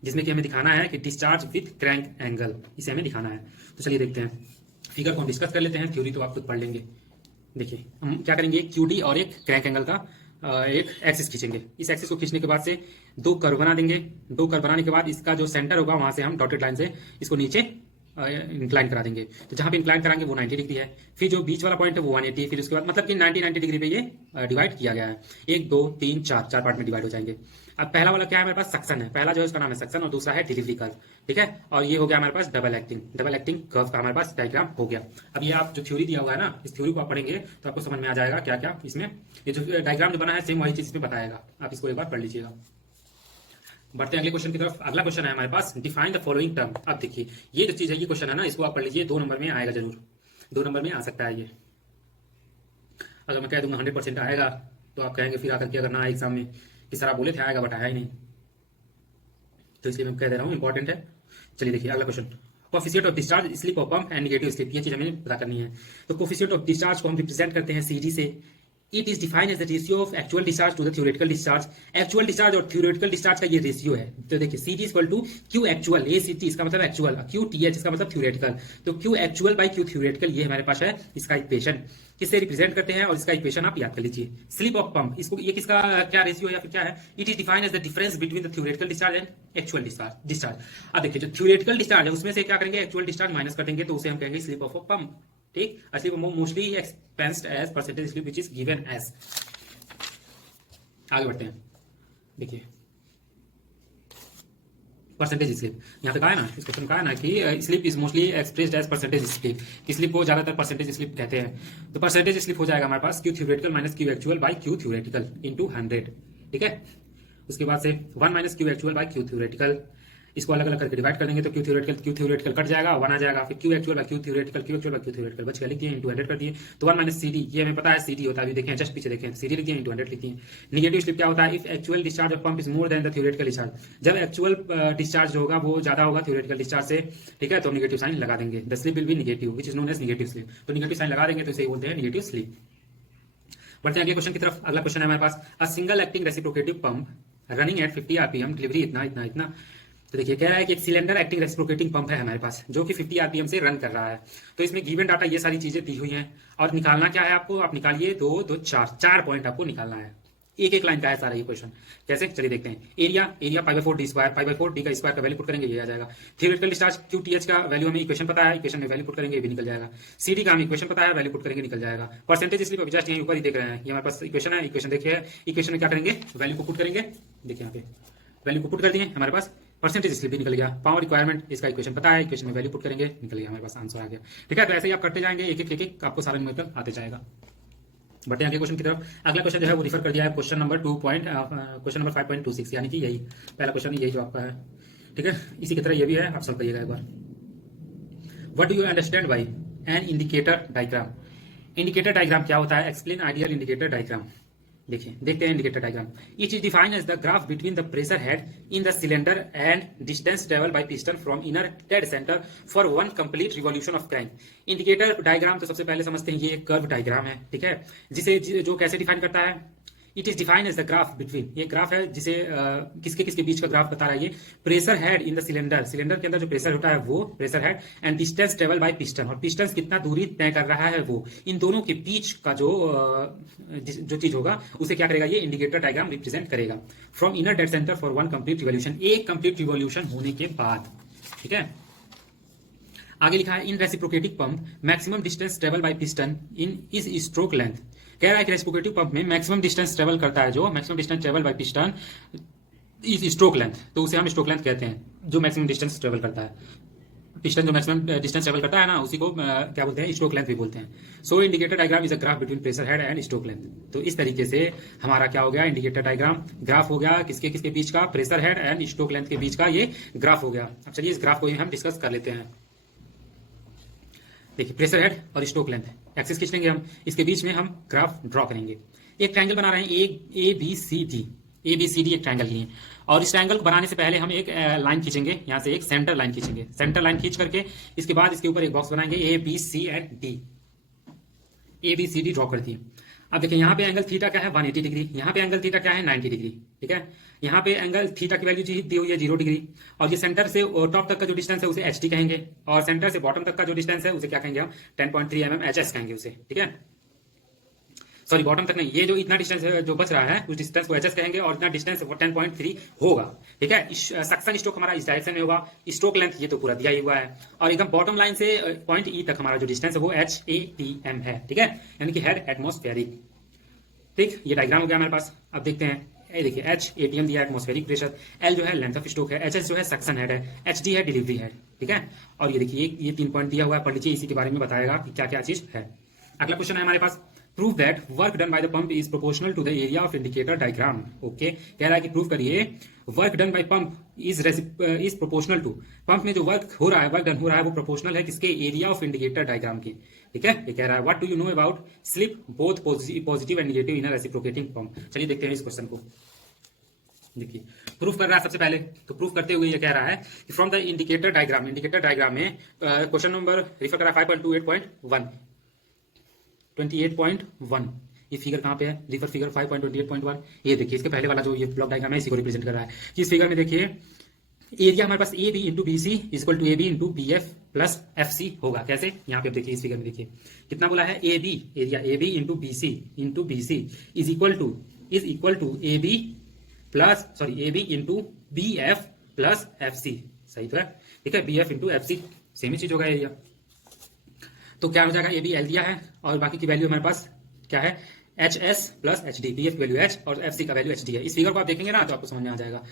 जिसमें कि हमें दिखाना है कि डिस्चार्ज विद क्रैंक एंगल, इसे हमें दिखाना है। तो चलिए देखते हैं, फिगर को हम डिस्कस कर लेते हैं, थ्योरी तो आप खुद पढ़ लेंगे। देखिए हम क्या करेंगे, QD और एक क्रैंक एंगल का एक एक्सिस खींचेंगे। इस एक्सिस को खींचने के बाद से दो कर्व बना देंगे। दो कर्व बनाने के बाद इसका जो सेंटर होगा वहां से हम डॉटेड लाइन से इसको नीचे इंक्लाइन करा देंगे। तो जहां पे इंक्लाइन कराएंगे वो 90 डिग्री है, फिर जो बीच वाला पॉइंट है वो 180, फिर उसके बाद मतलब कि 90 डिग्री पे ये डिवाइड किया गया है। 1 2 3 4 चार पार्ट में डिवाइड हो जाएंगे। अब पहला वाला क्या है, हमारे पास सक्शन है, पहला जो है उसका नाम है सक्शन और दूसरा है डिलीवरी कर्व, ठीक है। और ये हो गया हमारे पास डबल एक्टिंग कर्व का हमारे पास डायग्राम हो गया। अब ये आप जो थ्योरी दिया हुआ है ना, इस थ्योरी को आप पढ़ेंगे तो आपको समझ में आ जाएगा क्या क्या इसमें, ये जो डायग्राम जो बना है सेम वही चीज इसमें बताएगा। आप इसको एक बार पढ़ लीजिएगा। बढ़ते हैं अगले क्वेश्चन की तरफ। अगला क्वेश्चन है हमारे पास, डिफाइन द फॉलोइंग टर्म। अब देखिए ये जो चीज है, ये क्वेश्चन है ना, इसको आप पढ़ लीजिए, 2 नंबर में आएगा जरूर, 2 नंबर में आ सकता है ये। अगर मैं कह दूंगा 100% आएगा तो आप कहेंगे फिर आकर के अगर ना आए एग्जाम में कि सर आप बोले थे आएगा बट आया ही नहीं, तो इसलिए मैं कह दे रहा हूँ इंपॉर्टेंट है। चलिए देखिए अगला question, coefficient of discharge slip of pump and negative slip, ये चीज हमें पता करनी है। तो कोफिशिएंट ऑफ डिस्चार्ज को हम रिप्रेजेंट करते हैं सीडी से। It is defined as the ratio of actual discharge to the theoretical discharge. Actual discharge और थ्योरेटिकल डिस्चार्ज का ये रेशियो है। तो देखिए CD equal to Q actual, A C T इसका मतलब एक्चुअल, क्यू टी एच इसका मतलब थ्योरेटिकल। तो Q actual by Q theoretical ये हमारे पास है इसका इक्वेशन। किससे रिप्रेजेंट करते हैं और इसका इक्वेशन आप याद कर लीजिए। स्लिप ऑफ पंप, इसको ये किसका क्या रेशियो या फिर क्या है, it is defined as the difference between the theoretical discharge and actual discharge. अब देखिए जो थ्योरेटिकल डिस्चार्ज है उसमें से क्या करेंगे, एक्चुअल डिस्चार्ज माइनस कर देंगे, तो उसे हम कहेंगे स्लिप ऑफ पंप, ठीक। Slip mostly expressed as percentage slip which is given as. आगे बढ़ते हैं, देखिए परसेंटेज स्लिप, यहाँ पे कहा है ना, इस क्वेश्चन में कहा है ना कि slip is mostly expressed as percentage slip, slip को ज्यादातर परसेंटेज स्लिप कहते हैं। तो परसेंटेज स्लिप हो जाएगा हमारे पास Q theoretical minus Q actual by Q theoretical into 100, ठीक है। उसके बाद से 1 minus Q actual by Q theoretical, इसको अलग अलग करके डिवाइड कर देंगे तो क्यू थ्योरेटिकल कट जाएगा, 1 आ जाएगा, फिर Q actual by Q theoretical बच गया, लिख दिए इंटू 100 कर दिए। तो 1 माइनस CD, ये हमें पता है CD होता है, अभी देखें जस्ट पीछे देखें, CD लिख दिए इंटू 100 लिख दिए। नेगेटिव स्लिप क्या होता है, if actual discharge of pump is more than the theoretical discharge, जब एक्चुअल डिस्चार्ज होगा वो ज्यादा होगा थ्योरेटिकल डिस्चार्ज से, ठीक है, तो नेगेटिव साइन लगा देंगे। The slip will be negative which is known as negative slip, तो नेगेटिव साइन लगा देंगे तो इसे बोलते हैं नेगेटिव स्लिप। बढ़ते हैं अगले क्वेश्चन की तरफ। अगला क्वेश्चन है हमारे पास, a single acting reciprocative pump running at 50 RPM, delivery इतना। तो देखिए कह रहा है कि एक सिलेंडर एक्टिंग रेसिप्रोकेटिंग पंप है हमारे पास जो कि 50 RPM से रन कर रहा है। तो इसमें गिवन डाटा ये सारी चीजें दी हुई हैं और निकालना क्या है आपको, आप निकालिए 2 2 4 पॉइंट आपको निकालना है। एक लाइन का है सारा ये क्वेश्चन, कैसे चलिए देखते हैं। एरिया पाई/4 डी स्क्वायर, पाई/4 डी का स्क्वायर का वैल्यू पुट करेंगे ये आ जाएगा। Theoretical discharge Q T H का वैल्यू हमें इक्वेशन पता है, इक्वेशन में वैल्यू पुट करेंगे ये भी निकल जाएगा। CD का हमें इक्वेशन पता है, वैल्यू पुट करेंगे निकल जाएगा। परसेंटेज स्लिप अभी जस्ट यहीं ऊपर ही देख रहे हैं, ये हमारे पास इक्वेशन है, इक्वेशन देखिए, इक्वेशन में क्या करेंगे, वैल्यू को पुट करेंगे, देखिए यहाँ पे वैल्यू को पुट कर दिए, हमारे पास परसेंटेज स्लिप भी निकल गया। पावर रिक्वायरमेंट इसका इक्वेशन पता है, इक्वेशन में वैल्यू पुट करेंगे निकल गया, हमारे पास आंसर आ गया, ठीक है। तो ऐसे ही आप करते जाएंगे, एक एक आपको सारा निकल आते जाएगा। बढ़ते हैं अगले क्वेश्चन की तरफ। अगला क्वेश्चन जो है वो रिफर कर दिया है क्वेश्चन नंबर 5.26, यानी कि यही पहला क्वेश्चन यही जो आपका है, ठीक है। इसी की तरह ये भी है, आप सब करिएगा एक बार। What do you understand by an indicator diagram. Indicator diagram क्या होता है, एक्सप्लेन आइडियल इंडिकेटर डायग्राम। देखिए देखते हैं indicator diagram. It is defined as the graph between the pressure head in the cylinder and distance travel by piston from inner dead centre for 1 complete revolution of crank. Indicator diagram तो सबसे पहले समझते हैं, ये एक curve diagram है, ठीक है, जिसे जो कैसे डिफाइन करता है, it is defined as the graph between, ये ग्राफ है जिसे किसके किसके बीच का ग्राफ बता रहा है ये, pressure head in the cylinder, cylinder के अंदर जो प्रेशर होता है वो pressure head, and distance travel by piston, और पिस्टन कितना दूरी तय कर रहा है वो, इन दोनों के बीच का जो चीज होगा उसे क्या करेगा, ये इंडिकेटर डायग्राम रिप्रेजेंट करेगा। From inner dead centre for 1 complete revolution, एक कंप्लीट रिवॉल्यूशन होने के बाद, ठीक है। आगे लिखा है in reciprocating pump maximum distance travel by piston in is stroke length. कह रहा है कि रेसिप्रोकेटिंग पंप में मैक्सिमम डिस्टेंस ट्रेवल करता है, जो maximum distance travel by piston is stroke length, तो उसे हम स्ट्रोक लेंथ कहते हैं, जो मैक्सिमम डिस्टेंस ट्रेवल करता है। पिस्टन जो मैक्सिमम डिस्टेंस ट्रेवल करता है ना, उसी को क्या बोलते हैं, स्ट्रोक लेंथ भी बोलते हैं। So indicator diagram is a graph between pressure head and stroke length. तो इस तरीके से हमारा क्या हो गया, इंडिकेटर डायग्राम ग्राफ हो गया, किसके किसके बीच का, pressure head and stroke length के बीच का ये ग्राफ हो गया। अब चलिए इस ग्राफ को हम डिस्कस कर लेते हैं। देखिए प्रेशर हेड और स्ट्रोक लेंथ एक्सिस खींच लेंगे हम, इसके बीच में हम ग्राफ ड्रॉ करेंगे। एक ट्रायंगल बना रहे हैं, ए बी सी डी एक ट्रायंगल लिए, और इस ट्रायंगल को बनाने से पहले हम एक लाइन खींचेंगे, यहाँ से एक सेंटर लाइन खींचेंगे। सेंटर लाइन खींच करके इसके बाद इसके ऊपर एक बॉक्स बनाएंगे, A B C and D, A B C D draw कर दिए। अब देखिए यहाँ पे एंगल थीटा क्या है 180 डिग्री, यहाँ पे एंगल थीटा क्या है 90 डिग्री, ठीक है। यहाँ पे एंगल थीटा की वैल्यू दी हुई है 0 डिग्री, और ये सेंटर से टॉप तक का जो डिस्टेंस है उसे एच टी कहेंगे, और सेंटर से बॉटम तक का जो डिस्टेंस है उसे क्या कहेंगे हम 10.3 mm एच एस कहेंगे उसे, ठीक है। सॉरी बॉटम तक नहीं, ये जो इतना डिस्टेंस जो बच रहा है उस डिस्टेंस को एचएस कहेंगे और इतना डिस्टेंस 10.3 होगा। ठीक है, सक्शन स्ट्रोक हमारा इस डायरेक्शन में होगा, स्ट्रोक लेंथ ये तो पूरा दिया ही हुआ है, और एकदम बॉटम लाइन से पॉइंट ई तक हमारा जो डिस्टेंस है वो HATM है। ठीक है, यानी कि हेड एटमॉस्फेरिक। ठीक, ये डायग्राम हो गया हमारे पास। अब देखते हैं, ये देखिए HATM दिया है एटमॉस्फेरिक प्रेशर, L जो है लेंथ ऑफ स्ट्रोक है, HS जो है सक्शन हेड है, HD है डिलीवरी हेड। ठीक है, और ये देखिए ये 3 पॉइंट दिया हुआ है, पढ़ लीजिए, इसी के बारे में बताएगा कि क्या क्या चीज है। अगला क्वेश्चन है हमारे पास, prove that work done by the pump is proportional to the area of indicator diagram. Okay, कह रहा है कि प्रूव करिए work done by pump is proportional to, pump में जो वर्क हो रहा है, वर्क डन हो रहा है वो प्रोपोर्शनल है किसके, एरिया ऑफ इंडिकेटर डायग्राम के। ठीक है, ये कह रहा है what do you know about slip both positive and negative in a reciprocating pump. चलिए देखते हैं इस क्वेश्चन को। देखिए प्रूफ कर रहा है सबसे पहले, तो प्रूफ करते हुए ये कह रहा है कि from the indicator diagram, indicator diagram में क्वेश्चन नंबर रेफर करा 5.28.1 28.1, ये फिगर कहाँ पे है, रिफर फिगर 5.28.1। ये देखिए इसके पहले वाला जो ये ब्लॉक डायग्राम है इसी को रिप्रेजेंट कर रहा है कि इस फिगर में देखिए एरिया हमारे पास A B into B C equal to A B into B F plus F C होगा। कैसे, यहाँ पे आप देखिए इस फिगर में देखिए कितना बोला है, A B, area A B into B C is equal to A B plus sorry A B into B F plus F C. सही तो है, ठीक है, B F into F C same ही चीज होगा एरिया। तो क्या हो जाएगा, ए बी एल दिया है और बाकी की वैल्यू हमारे पास क्या है, H S plus H D, B F की वैल्यू एच और एफ सी का वैल्यू एच डी है। इस फिगर को आप देखेंगे ना तो आपको समझ में आ जाएगा।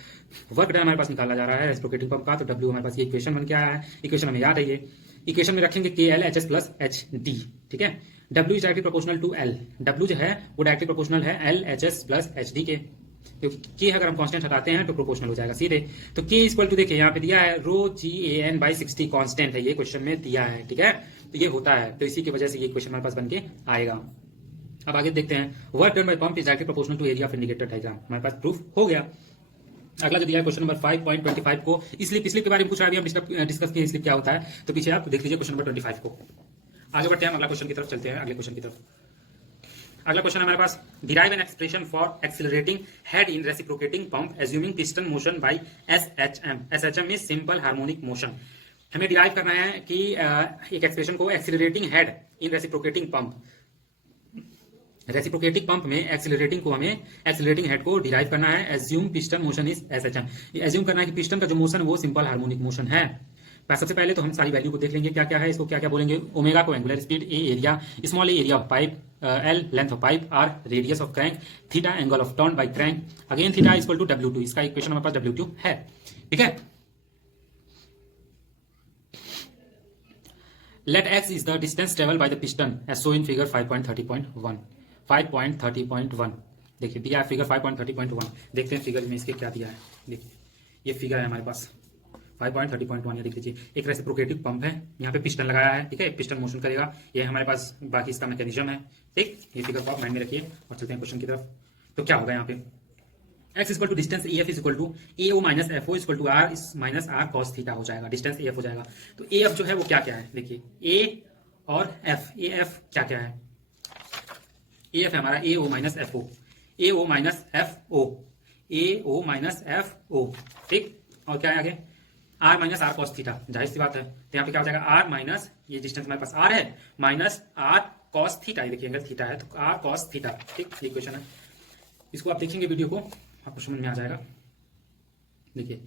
वर्क डन हमारे पास निकाला जा रहा है रेसिप्रोकेटिंग पंप का, तो डब्ल्यू हमारे पास ये इक्वेशन बन के आया है, इक्वेशन हमें याद है ये। इक्वेशन में रखेंगे K L H S plus H D. ठीक है, W is directly proportional to L, W जो है वो डायरेक्टली प्रोपोर्शनल है L H S plus H D के। तो के अगर हम कांस्टेंट हटाते हैं तो प्रोपोर्शनल हो जाएगा सीधे। तो के इक्वल टू देखिए यहाँ पे दिया है रो जी ए एन बाई 60 कांस्टेंट है, ये क्वेश्चन में दिया है। ठीक है, तो ये होता है, तो इसी की वजह से ये क्वेश्चन हमारे पास बन के आएगा। अब आगे देखते हैं, work done by pump is directly proportional to area of indicator diagram, हमारे पास प्रूफ हो गया। अगला जो दिया है क्वेश्चन नंबर 5.25 को, स्लिप, स्लिप के बारे में पूछ रहा है, अभी हम डिस्कस किए स्लिप क्या होता है, तो पीछे आप देख लीजिए क्वेश्चन नंबर 25 को। आगे बढ़ते हैं, अगला क्वेश्चन की तरफ चलते हैं, अगले क्वेश्चन की तरफ। अगला क्वेश्चन हमारे पास, derive an expression for accelerating head in reciprocating pump assuming piston motion by SHM. SHM is simple harmonic motion. हमें डिराइव करना है कि एक एक्सप्रेशन को accelerating head in reciprocating pump, reciprocating pump में एक्सिलरेटिंग को हमें एक्सिलरेटिंग हेड को डिराइव करना है। Assume piston motion is SHM, assume करना है कि पिस्टन का जो मोशन है वो सिंपल हार्मोनिक मोशन है। सबसे पहले तो हम सारी वैल्यू को देख लेंगे क्या क्या है, इसको क्या क्या बोलेंगे। ओमेगा को angular speed, A area, small A area of pipe, L length of pipe, R radius of crank, theta angle of turn by crank, again theta equal to W2, इसका इक्वेशन हमारे पास W2 है। ठीक है, let x is the distance travel by the piston as show in figure 5.30.1। 5.30.1 देखिए दिया है figure 5.30.1। देखते हैं फिगर में इसके क्या दिया है। देखिए ये फिगर है हमारे पास 5.30.1, देख लीजिए एक रेसिप्रोकेटिव पंप है, यहाँ पे पिस्टन लगाया है। ठीक है, पिस्टन मोशन करेगा, ये हमारे पास बाकी इसका मैकेनिज्म है। ठीक, ये फिगर को आप माइंड में रखिए और चलते हैं क्वेश्चन की तरफ। तो क्या होगा यहाँ पे, x equal to distance EF is equal to AO minus FO equal to R minus R cos theta हो जाएगा, डिस्टेंस AF हो जाएगा। तो AF जो है वो क्या क्या है, देखिए A और F, AF क्या क्या है, AF है हमारा AO minus FO, AO minus FO, AO minus FO। ठीक, और क्या है आगे, R minus R cos theta, जाहिर सी बात है। तो यहाँ पे क्या हो जाएगा, R माइनस ये डिस्टेंस हमारे पास R है माइनस R cos थीटा, ये देखिए एंगल थीटा है तो R cos थीटा। ठीक, ये क्वेश्चन है, इसको आप देखेंगे वीडियो को आपको समझ में आ जाएगा। देखिए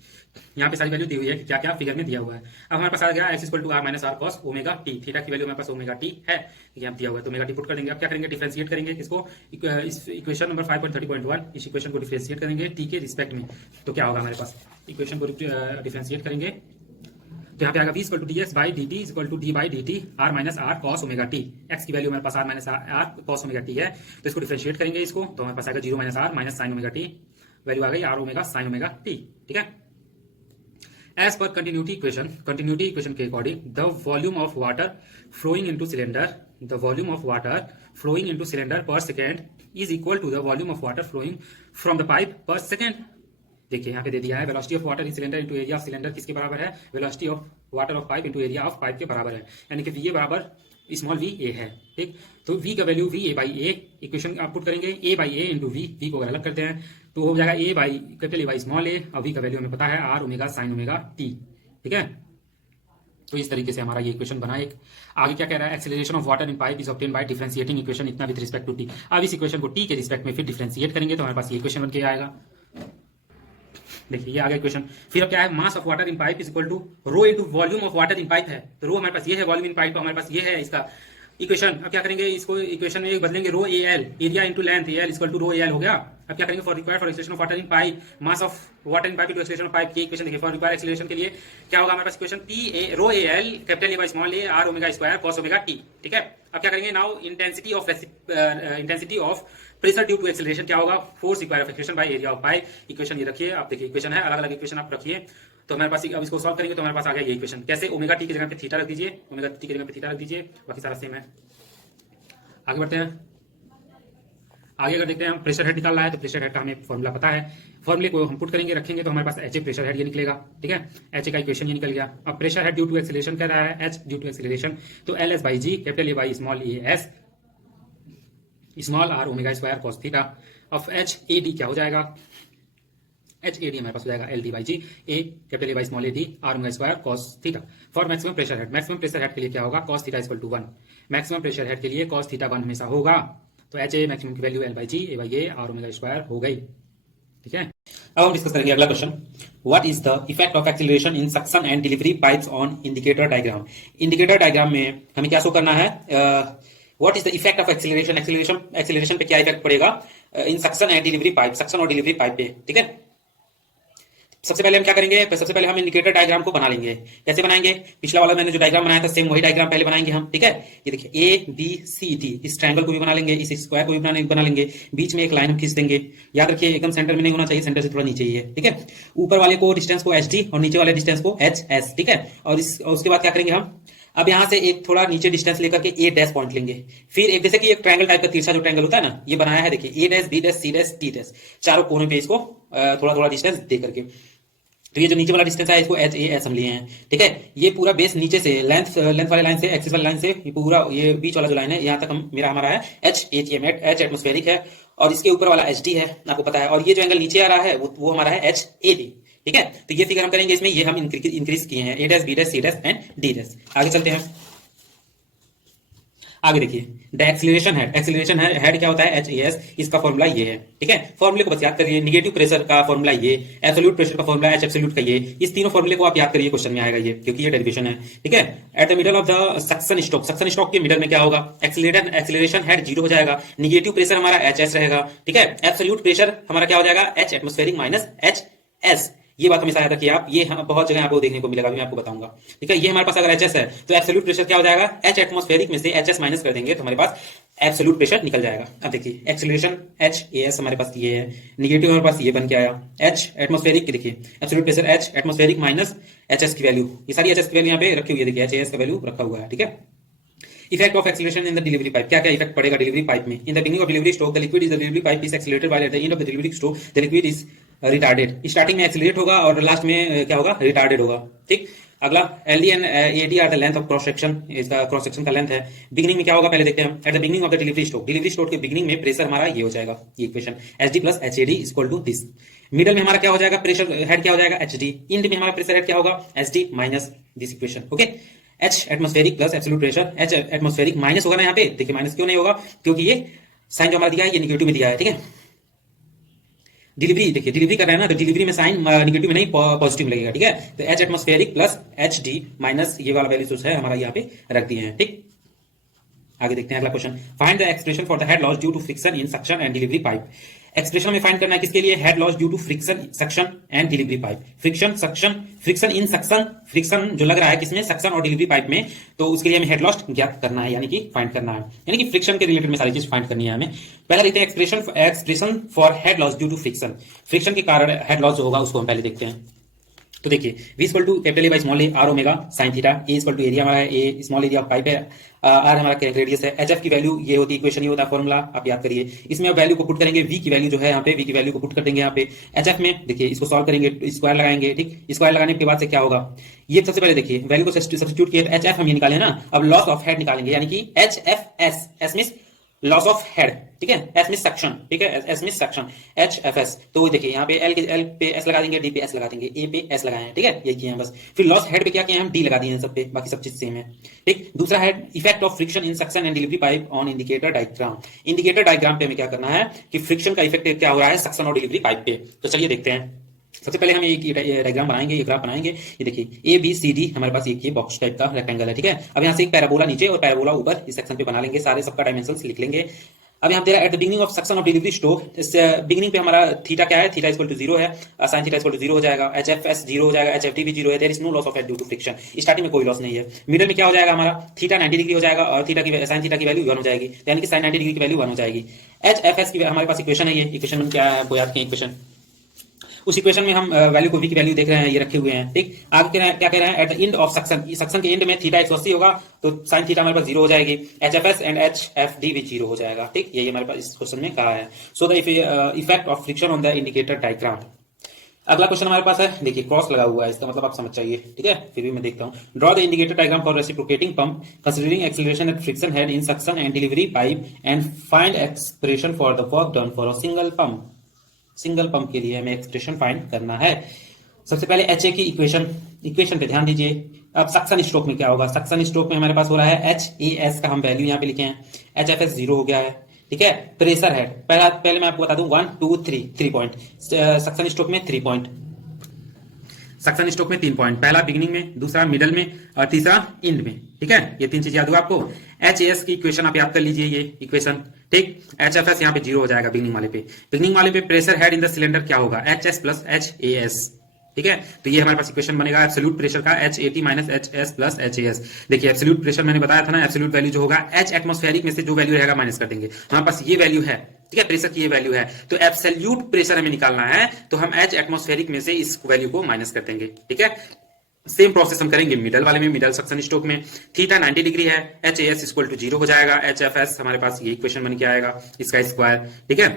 यहाँ पे सारी वैल्यू दी हुई है कि क्या क्या फिगर में दिया हुआ है। अब हमारे पास आ गया x equal to R minus R cos omega T, theta की वैल्यू हमारे पास ओमेगा टी है, यहाँ दिया हुआ है तो ओमेगा टी पुट कर देंगे। अब क्या करेंगे, डिफरेंशिएट करेंगे इसको, इस इक्वेशन नंबर 5.30.1 इस इक्वेशन को डिफरेंशिएट करेंगे टी के रिस्पेक्ट में। तो क्या होगा हमारे पास, इक्वेशन को डिफरेंशिएट करेंगे तो यहाँ पे आएगा v equal to dx by dt equal to d by dt r minus r cos omega t। x की वैल्यू हमारे पास r minus r cos omega t है, तो इसको डिफरेंशिएट करेंगे इसको, तो हमारे पास आएगा 0 minus r minus sine omega t, value आ गई r omega sine omega t। ठीक है, एज पर कंटिन्यूटी इक्वेशन के according the volume of water flowing into cylinder, the volume of water flowing into cylinder per second is equal to the volume of water flowing from the pipe per second. देखिए यहाँ पे दे दिया है velocity of water in cylinder into area of cylinder किसके बराबर है, velocity of water of pipe into area of pipe के बराबर है, यानी कि VA बराबर स्मॉल VA है। ठीक, तो V का value VA by A, equation आप पुट करेंगे A by A into V को अगर अलग करते हैं तो हो जाएगा A by capital A by small a, और V का वैल्यू हमें पता है R omega sine omega T। ठीक है, तो इस तरीके से हमारा ये इक्वेशन बना एक। आगे क्या कह रहा है, acceleration of water in pipe is obtain bye differentiating equation इतना विद रिस्पेक्ट टू टी। अब इस इक्वेशन को टी के रिस्पेक्ट में फिर डिफरेंशिएट करेंगे तो हमारे पास ये इक्वेशन बन के आएगा। देखिए ये आ गया इक्वेशन। फिर अब क्या है, mass of water in pipe is equal to rho into volume of water in pipe है, तो रो हमारे पास ये है, वॉल्यूम इन पाइप हमारे पास ये है इसका इक्वेशन। अब क्या करेंगे, इसको इक्वेशन में बदलेंगे, rho A L area into length, A L equal to rho A L हो गया। अब क्या करेंगे, for required for acceleration of water in pipe mass of water in pipe into acceleration of pipe की equation देखिए। For required acceleration के लिए क्या होगा हमारे पास equation, P A rho A L capital A by small A R omega square cos omega T, ठीक है। अब क्या करेंगे, now intensity of pressure due to acceleration क्या होगा, force required of acceleration by area of pipe. Equation ये रखिए, आप देखिए इक्वेशन है, अलग अलग इक्वेशन आप रखिए। तो हमारे पास अब इसको सॉल्व करेंगे तो हमारे पास आ गया ये इक्वेशन। कैसे, ओमेगा टी की जगह पे थीटा रख दीजिए, ओमेगा टी की जगह पे थीटा रख दीजिए, बाकी सारा सेम है। आगे बढ़ते हैं। आगे अगर देखते हैं हम प्रेशर हेड निकालना है तो प्रेशर हेड का हमें फॉर्मूला पता है, फॉर्मूले को हम पुट करेंगे रखेंगे तो हमारे पास एच ए प्रेशर हेड ये निकलेगा, ठीक है। एच ए का इक्वेशन ये निकल गया। अब pressure head due to acceleration कह रहा है, एच ड्यू टू एक्सेलरेशन, तो L S by G capital A by small A S small R omega square cos theta. अब एच ए डी क्या हो जाएगा, एच ए डी हमारे पास हो जाएगा L D by G A capital A by small A D R omega square cos theta. For maximum pressure head, maximum pressure head के लिए क्या होगा, कॉस थीटा इक्वल टू 1। मैक्सिमम प्रेशर हेड के लिए कॉस थीटा 1 हमेशा होगा, तो एच ए मैक्सिमम की value L by G A by A R omega square हो गई, ठीक है। अब हम डिस्कस करेंगे अगला question, what is the effect of acceleration in suction and delivery pipes on indicator diagram. Indicator diagram में हमें क्या शो करना है, what is the effect of acceleration, acceleration पे क्या इफेक्ट पड़ेगा in suction and delivery pipe, suction और delivery pipe पे, ठीक है। सबसे पहले हम क्या करेंगे, सबसे पहले हम इंडिकेटर डायग्राम को बना लेंगे। कैसे बनाएंगे, पिछला वाला मैंने जो डायग्राम बनाया था सेम वही डायग्राम पहले बनाएंगे हम, ठीक है। ये देखिए ए बी सी डी, इस ट्रायंगल को भी बना लेंगे, इस स्क्वायर को भी बना लेंगे, बीच में एक लाइन हम खींच देंगे। याद रखिए एकदम सेंटर में नहीं होना चाहिए, सेंटर से थोड़ा नीचे ही है, ठीक है। ऊपर वाले को डिस्टेंस को एच डी और नीचे वाले डिस्टेंस को एच एस, ठीक है। और उसके बाद क्या करेंगे हम, अब यहां से एक थोड़ा नीचे डिस्टेंस लेकर के ए डैश पॉइंट लेंगे। फिर एक जैसे कि एक ट्रायंगल टाइप का तिरछा जो ट्रायंगल होता है ना, ये बनाया है देखिए, A dash B dash C dash D dash, चारों कोने पे इसको थोड़ा थोड़ा डिस्टेंस दे करके। तो ये जो नीचे वाला डिस्टेंस है इसको एच ए एस हम लिए हैं, ठीक है। ये पूरा बेस नीचे से लेंथ वाले लाइन से, एक्सिस वाली लाइन से ये पूरा ये बीच वाला जो लाइन है यहाँ तक हम हमारा है एच एटीएम, एच एटमॉस्फेरिक है, और इसके ऊपर वाला एच डी है, आपको पता है। और ये जो एंगल नीचे आ रहा है वो हमारा है एच ए डी, ठीक है। तो ये फिगर हम करेंगे इसमें, ये हम इंक्रीज किए हैं, A dash B dash C dash and D dash. आगे चलते हैं, आगे देखिए द एक्सीलरेशन हेड क्या होता है, एच ए एस, इसका फॉर्मूला ये है, ठीक है। फॉर्मूले को बस याद करिए, निगेटिव प्रेशर का फॉर्मूला ये, एब्सोल्यूट प्रेशर का फॉर्मूला एच एब्सोल्यूट का ये, इस तीनों फॉर्मूले को आप याद करिए, क्वेश्चन में आएगा ये, क्योंकि ये डेरिवेशन है, ठीक है। At the middle of the suction stroke के मिडल में क्या होगा, एक्सीलरेशन हेड 0 हो जाएगा, निगेटिव प्रेशर हमारा एच एस रहेगा, ठीक है। एब्सोल्यूट प्रेशर हमारा क्या हो जाएगा, H atmospheric minus H S. ये बात हमेशा याद रखिए आप, ये बहुत जगह आपको देखने को मिलेगा, मैं आपको बताऊंगा, ठीक है। ये हमारे पास अगर एच एस है तो एब्सोल्यूट प्रेशर क्या हो जाएगा, एच एटमॉस्फेरिक में से एच एस माइनस कर देंगे तो हमारे पास एब्सोल्यूट प्रेशर निकल जाएगा। अब देखिए एक्सीलरेशन एच ए एस हमारे पास ये है, निगेटिव हमारे पास ये बन के आया, एच एटमॉस्फेरिक की देखिए absolute pressure H atmospheric minus H S की वैल्यू, ये सारी एच एस की वैल्यू यहाँ पे रखी हुई है, देखिए एच ए एस का वैल्यू रखा हुआ है, ठीक है। Effect of acceleration in the delivery pipe, क्या क्या इफेक्ट पड़ेगा डिलीवरी पाइप में। In the beginning of delivery stroke the liquid is the delivery pipe is accelerated while eight the end of the delivery stroke the liquid is retarded. Starting में accelerate होगा और last में क्या होगा, retarded होगा, ठीक। अगला L D and A D are the length of cross section, इसका क्रॉस सेक्शन का लेंथ है। बिगिनिंग में क्या होगा पहले देखते हैं, at the beginning of the delivery stroke के बिगिनिंग में प्रेशर हमारा ये हो जाएगा, ये equation H D plus H A D equal to this. Middle में हमारा क्या हो जाएगा, प्रेशर हेड क्या हो जाएगा, एच डी। इंड में हमारा प्रेशर हेड क्या होगा, H D minus this equation, okay. H atmospheric plus absolute pressure, H atmospheric minus होगा ना यहाँ पे, देखिए माइनस क्यों नहीं होगा, क्योंकि ये साइन जो हमारा दिया है ये निगेटिव में दिया है, ठीक है। डिलीवरी देखिए, डिलीवरी कर रहे हैं ना, तो डिलीवरी में साइन निगेटिव में नहीं पॉजिटिव लगेगा, ठीक है। तो H atmospheric plus H D minus ये वाला वैल्यू जो है हमारा यहाँ पे रख दिए हैं, ठीक। आगे देखते हैं अगला question, find the expression for the head loss due to friction in suction and delivery pipe. Expression में फाइंड करना है किसके लिए, head loss due to friction suction and delivery pipe. Friction in suction, friction जो लग रहा है किसमें, सक्शन और डिलीवरी पाइप में, तो उसके लिए हमें हेड लॉस ज्ञात करना है, यानी कि फाइंड करना है, यानी कि फ्रिक्शन के रिलेटेड में सारी चीज फाइंड करनी है हमें। पहला देखते हैं expression for head loss due to friction, friction के कारण हेड लॉस जो होगा उसको हम पहले देखते हैं। तो देखिए v equal to capital A by small A R omega sine theta, A equal to area हमारा A small area of pipe है, आर हमारा रेडियस है, एच एफ की वैल्यू ये होती है, इक्वेशन ये होता है, फॉर्मूला आप याद करिए। इसमें अब वैल्यू को पुट करेंगे, वी की वैल्यू जो है यहाँ पे, वी की वैल्यू को पुट कर देंगे यहाँ पे। एच एफ में देखिए इसको सॉल्व करेंगे, स्क्वायर लगाएंगे, ठीक। स्क्वायर लगाने के बाद से क्या होगा, ये सबसे पहले देखिए वैल्यू को सब्स्टिट्यूट किए, एच एफ हम ये निकाले ना, अब लॉस ऑफ हेड निकालेंगे, यानी कि H F S, S means loss of head, ठीक है, एस मिस सक्शन, ठीक है, S miss suction, H F S. तो देखिए यहाँ पे एल पे एस लगा देंगे, डी पे एस लगा देंगे, ए पे एस लगाए हैं, ठीक है, ये किए हैं बस। फिर लॉस हेड पे क्या किए हैं हम, डी लगा दिए हैं सब पे, बाकी सब चीज सेम है, ठीक। दूसरा है effect of friction in suction and delivery pipe on indicator diagram. Indicator diagram पे हमें क्या करना है कि फ्रिक्शन का इफेक्ट क्या हो रहा है सक्शन और डिलीवरी पाइप पे। तो चलिए देखते हैं। सबसे पहले हम ये डायग्राम बनाएंगे, ये ग्राफ बनाएंगे। ये देखिए ए बी सी डी हमारे पास ये बॉक्स टाइप का रेक्टेंगल है, ठीक है। अब यहाँ से एक पैराबोला नीचे और पैराबोला ऊपर इस सेक्शन पे बना लेंगे, सारे सबका डायमेंशंस लिख लेंगे। अब यहाँ पे eight the beginning of suction of delivery stroke, इस बिगिनिंग पे हमारा थीटा क्या है, थीटा इक्वल टू 0 है, साइन थीटा इक्वल टू 0 हो जाएगा, एच एफ एस 0 हो जाएगा, एच एफ टी भी 0 है, there is no loss of head due to friction. Starting में कोई लॉस नहीं है। मिडिल में क्या हो जाएगा हमारा, थीटा 90 डिग्री हो जाएगा और थीटा की साइन थीटा की वैल्यू 1 हो जाएगी, यानी कि साइन 90 डिग्री की वैल्यू 1 हो जाएगी। एच एफ एस की हमारे पास इक्वेशन है, ये इक्वेशन में क्या है आपको याद की इक्वेशन, उस इक्वेशन में हम वैल्यू को वी की वैल्यू देख रहे हैं, ये रखे हुए हैं, ठीक। आगे क्या कह रहे हैं, at the end of suction, suction के एंड में थीटा 180 होगा तो साइन थीटा हमारे पास 0 हो जाएगी, H F S and H F D भी 0 हो जाएगा, ठीक। यही हमारे पास इस क्वेश्चन में कहा है। So the effect of friction on the indicator diagram. अगला क्वेश्चन हमारे पास है, देखिए क्रॉस लगा हुआ है, इसका मतलब आप समझ चाहिए, ठीक है, फिर भी मैं देखता हूं। Draw the indicator diagram for reciprocating pump considering acceleration at friction head in suction and delivery pipe and find expression for the work done for a single pump. Single pump के लिए हमें एक्सप्रेशन फाइंड करना है। सबसे पहले H A की equation पे ध्यान दीजिए। अब सक्शन स्ट्रोक में क्या होगा, सक्शन स्ट्रोक में हमारे पास हो रहा है एच ए एस का हम वैल्यू यहाँ पे लिखे हैं, एच एफ एस 0 हो गया है, ठीक है। प्रेशर है पहले मैं आपको बता दूं 1 2 3 पॉइंट, सक्शन स्ट्रोक में 3 पॉइंट, सक्शन स्ट्रोक में 3 पॉइंट, पहला बिगिनिंग में, दूसरा मिडल में और तीसरा एंड में, ठीक है। ये 3 चीज याद होगा आपको। एच एस की इक्वेशन आप याद कर लीजिए, ये इक्वेशन, ठीक। एच एफ एस यहाँ पे 0 हो जाएगा बिगिनिंग वाले पे। बिगिनिंग वाले पे pressure head in the cylinder क्या होगा, H S plus H A S, ठीक है। तो ये हमारे पास इक्वेशन बनेगा एब्सोल्यूट प्रेशर का, H A T minus H S plus H A S. देखिए एब्सोल्यूट प्रेशर मैंने बताया था ना, एब्सोल्यूट वैल्यू जो होगा एच एटमॉस्फेरिक में से जो वैल्यू रहेगा माइनस कर देंगे। हमारे पास ये वैल्यू है, ठीक है, प्रेशर की ये वैल्यू है, तो एब्सोल्यूट प्रेशर हमें निकालना है, तो हम एच एटमॉस्फेरिक में से इस वैल्यू को माइनस कर देंगे, ठीक है। सेम प्रोसेस हम करेंगे मिडल वाले में, मिडल सक्शन स्ट्रोक में थीटा 90 डिग्री है, H A S equal to 0 हो जाएगा, एच एफ एस हमारे पास ये इक्वेशन बन के आएगा, इसका स्क्वायर, ठीक है।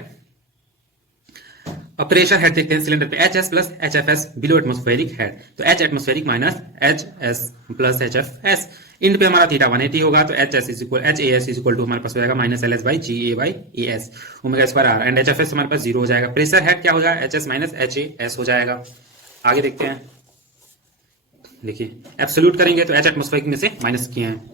अब प्रेशर हेड देखते हैं सिलेंडर पे, H S plus H F S below atmospheric head, तो H atmospheric minus H S plus H F S. End पे हमारा थीटा 180 होगा, तो H S is equal H A S is equal to हमारे पास हो जाएगा minus L S by G A by A S omega square R, and H F S हमारे पास 0 हो जाएगा। प्रेशर हेड क्या हो जाएगा, H S minus H A S हो जाएगा। आगे देखते हैं, देखिए एब्सोल्यूट करेंगे तो एच एटमोस्फेरिक में से माइनस किए हैं,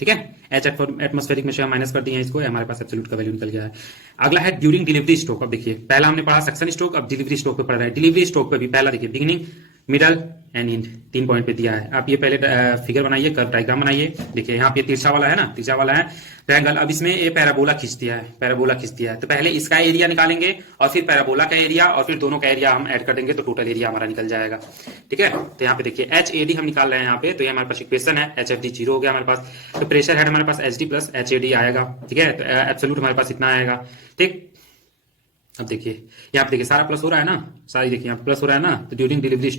ठीक है, एच एटमॉस्फेरिक में से हम माइनस कर दिए हैं इसको, हमारे पास एब्सोल्यूट का वैल्यू निकल गया है। अगला है ड्यूरिंग डिलीवरी स्ट्रोक। अब देखिए पहला हमने पढ़ा सक्शन स्ट्रोक, अब डिलीवरी स्ट्रोक पे पढ़ रहा है। डिलीवरी स्ट्रोक पे भी पहला देखिए beginning, middle and and 3 point पे दिया है। आप ये पहले फिगर बनाइए, कर्व डायग्राम बनाइए। देखिए यहाँ पे तिरछा वाला है ना, तिरछा वाला है ट्रायंगल। अब इसमें ये पैराबोला खींच दिया है, पैराबोला खींच दिया है, तो पहले इसका एरिया निकालेंगे और फिर पैराबोला का एरिया और फिर दोनों का एरिया हम ऐड कर देंगे, तो टोटल एरिया हमारा निकल जाएगा, ठीक है। तो यहाँ पे देखिए एच ए डी हम निकाल रहे हैं यहाँ पे, तो ये हमारे पास इक्वेशन है, एच एफ डी 0 हो गया हमारे पास, तो प्रेशर हेड हमारे पास H D plus H A D आएगा, ठीक है। तो एब्सोल्यूट हमारे पास इतना आएगा, ठीक। अब देखिए यहाँ पे देखिए सारा प्लस हो रहा है ना, सारी देखिए यहाँ प्लस हो रहा है ना, तो ड्यूरिंग डिलीवरी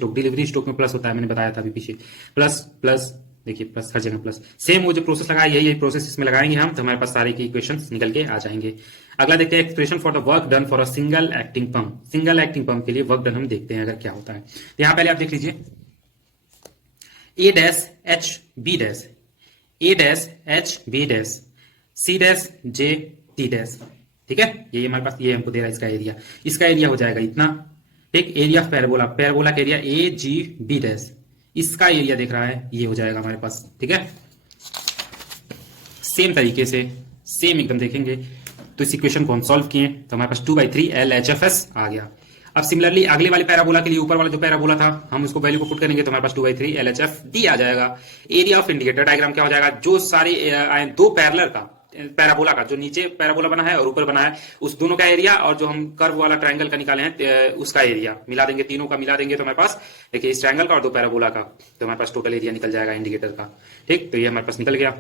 स्ट्रोक में प्लस होता है, मैंने बताया था अभी पीछे, प्लस प्लस, देखिए प्लस हर जगह प्लस। सेम वो जो प्रोसेस लगाया यही प्रोसेस इसमें लगाएंगे हम, तो हमारे पास सारे की इक्वेशंस निकल के आ जाएंगे। अगला देखते हैं expression for the work done for a single acting pump. Single acting pump के लिए वर्क डन हम देखते हैं अगर क्या होता है। तो यहाँ पहले आप देख लीजिए, A dash H B dash, A dash H B dash, C dash J T dash, ठीक है। ये हमारे पास ये हमको दे रहा है इसका एरिया हो जाएगा इतना, ठीक। एरिया ऑफ पैराबोला, पैराबोला का area A G B dash, इसका एरिया देख रहा है ये हो जाएगा हमारे पास, ठीक है। सेम तरीके से सेम एकदम देखेंगे, तो इस इक्वेशन को हम सॉल्व किए तो हमारे पास 2/3 एल एच एफ एस आ गया। अब सिमिलरली अगले वाले पैराबोला के लिए ऊपर वाला जो पैराबोला था हम उसको वैल्यू को पुट करेंगे तो हमारे पास 2/3 एल एच एफ डी आ जाएगा। एरिया ऑफ इंडिकेटर डायग्राम क्या हो जाएगा, जो सारे दो पैरेलल का पैराबोला का, जो नीचे पैराबोला बना है और ऊपर बना है, उस दोनों का एरिया और जो हम कर्व वाला ट्रायंगल का निकाले हैं उसका एरिया मिला देंगे, तीनों का मिला देंगे तो हमारे पास देखिए इस ट्रायंगल का और दो पैराबोला का, तो हमारे पास टोटल एरिया निकल जाएगा इंडिकेटर का, ठीक। तो ये हमारे पास निकल गया।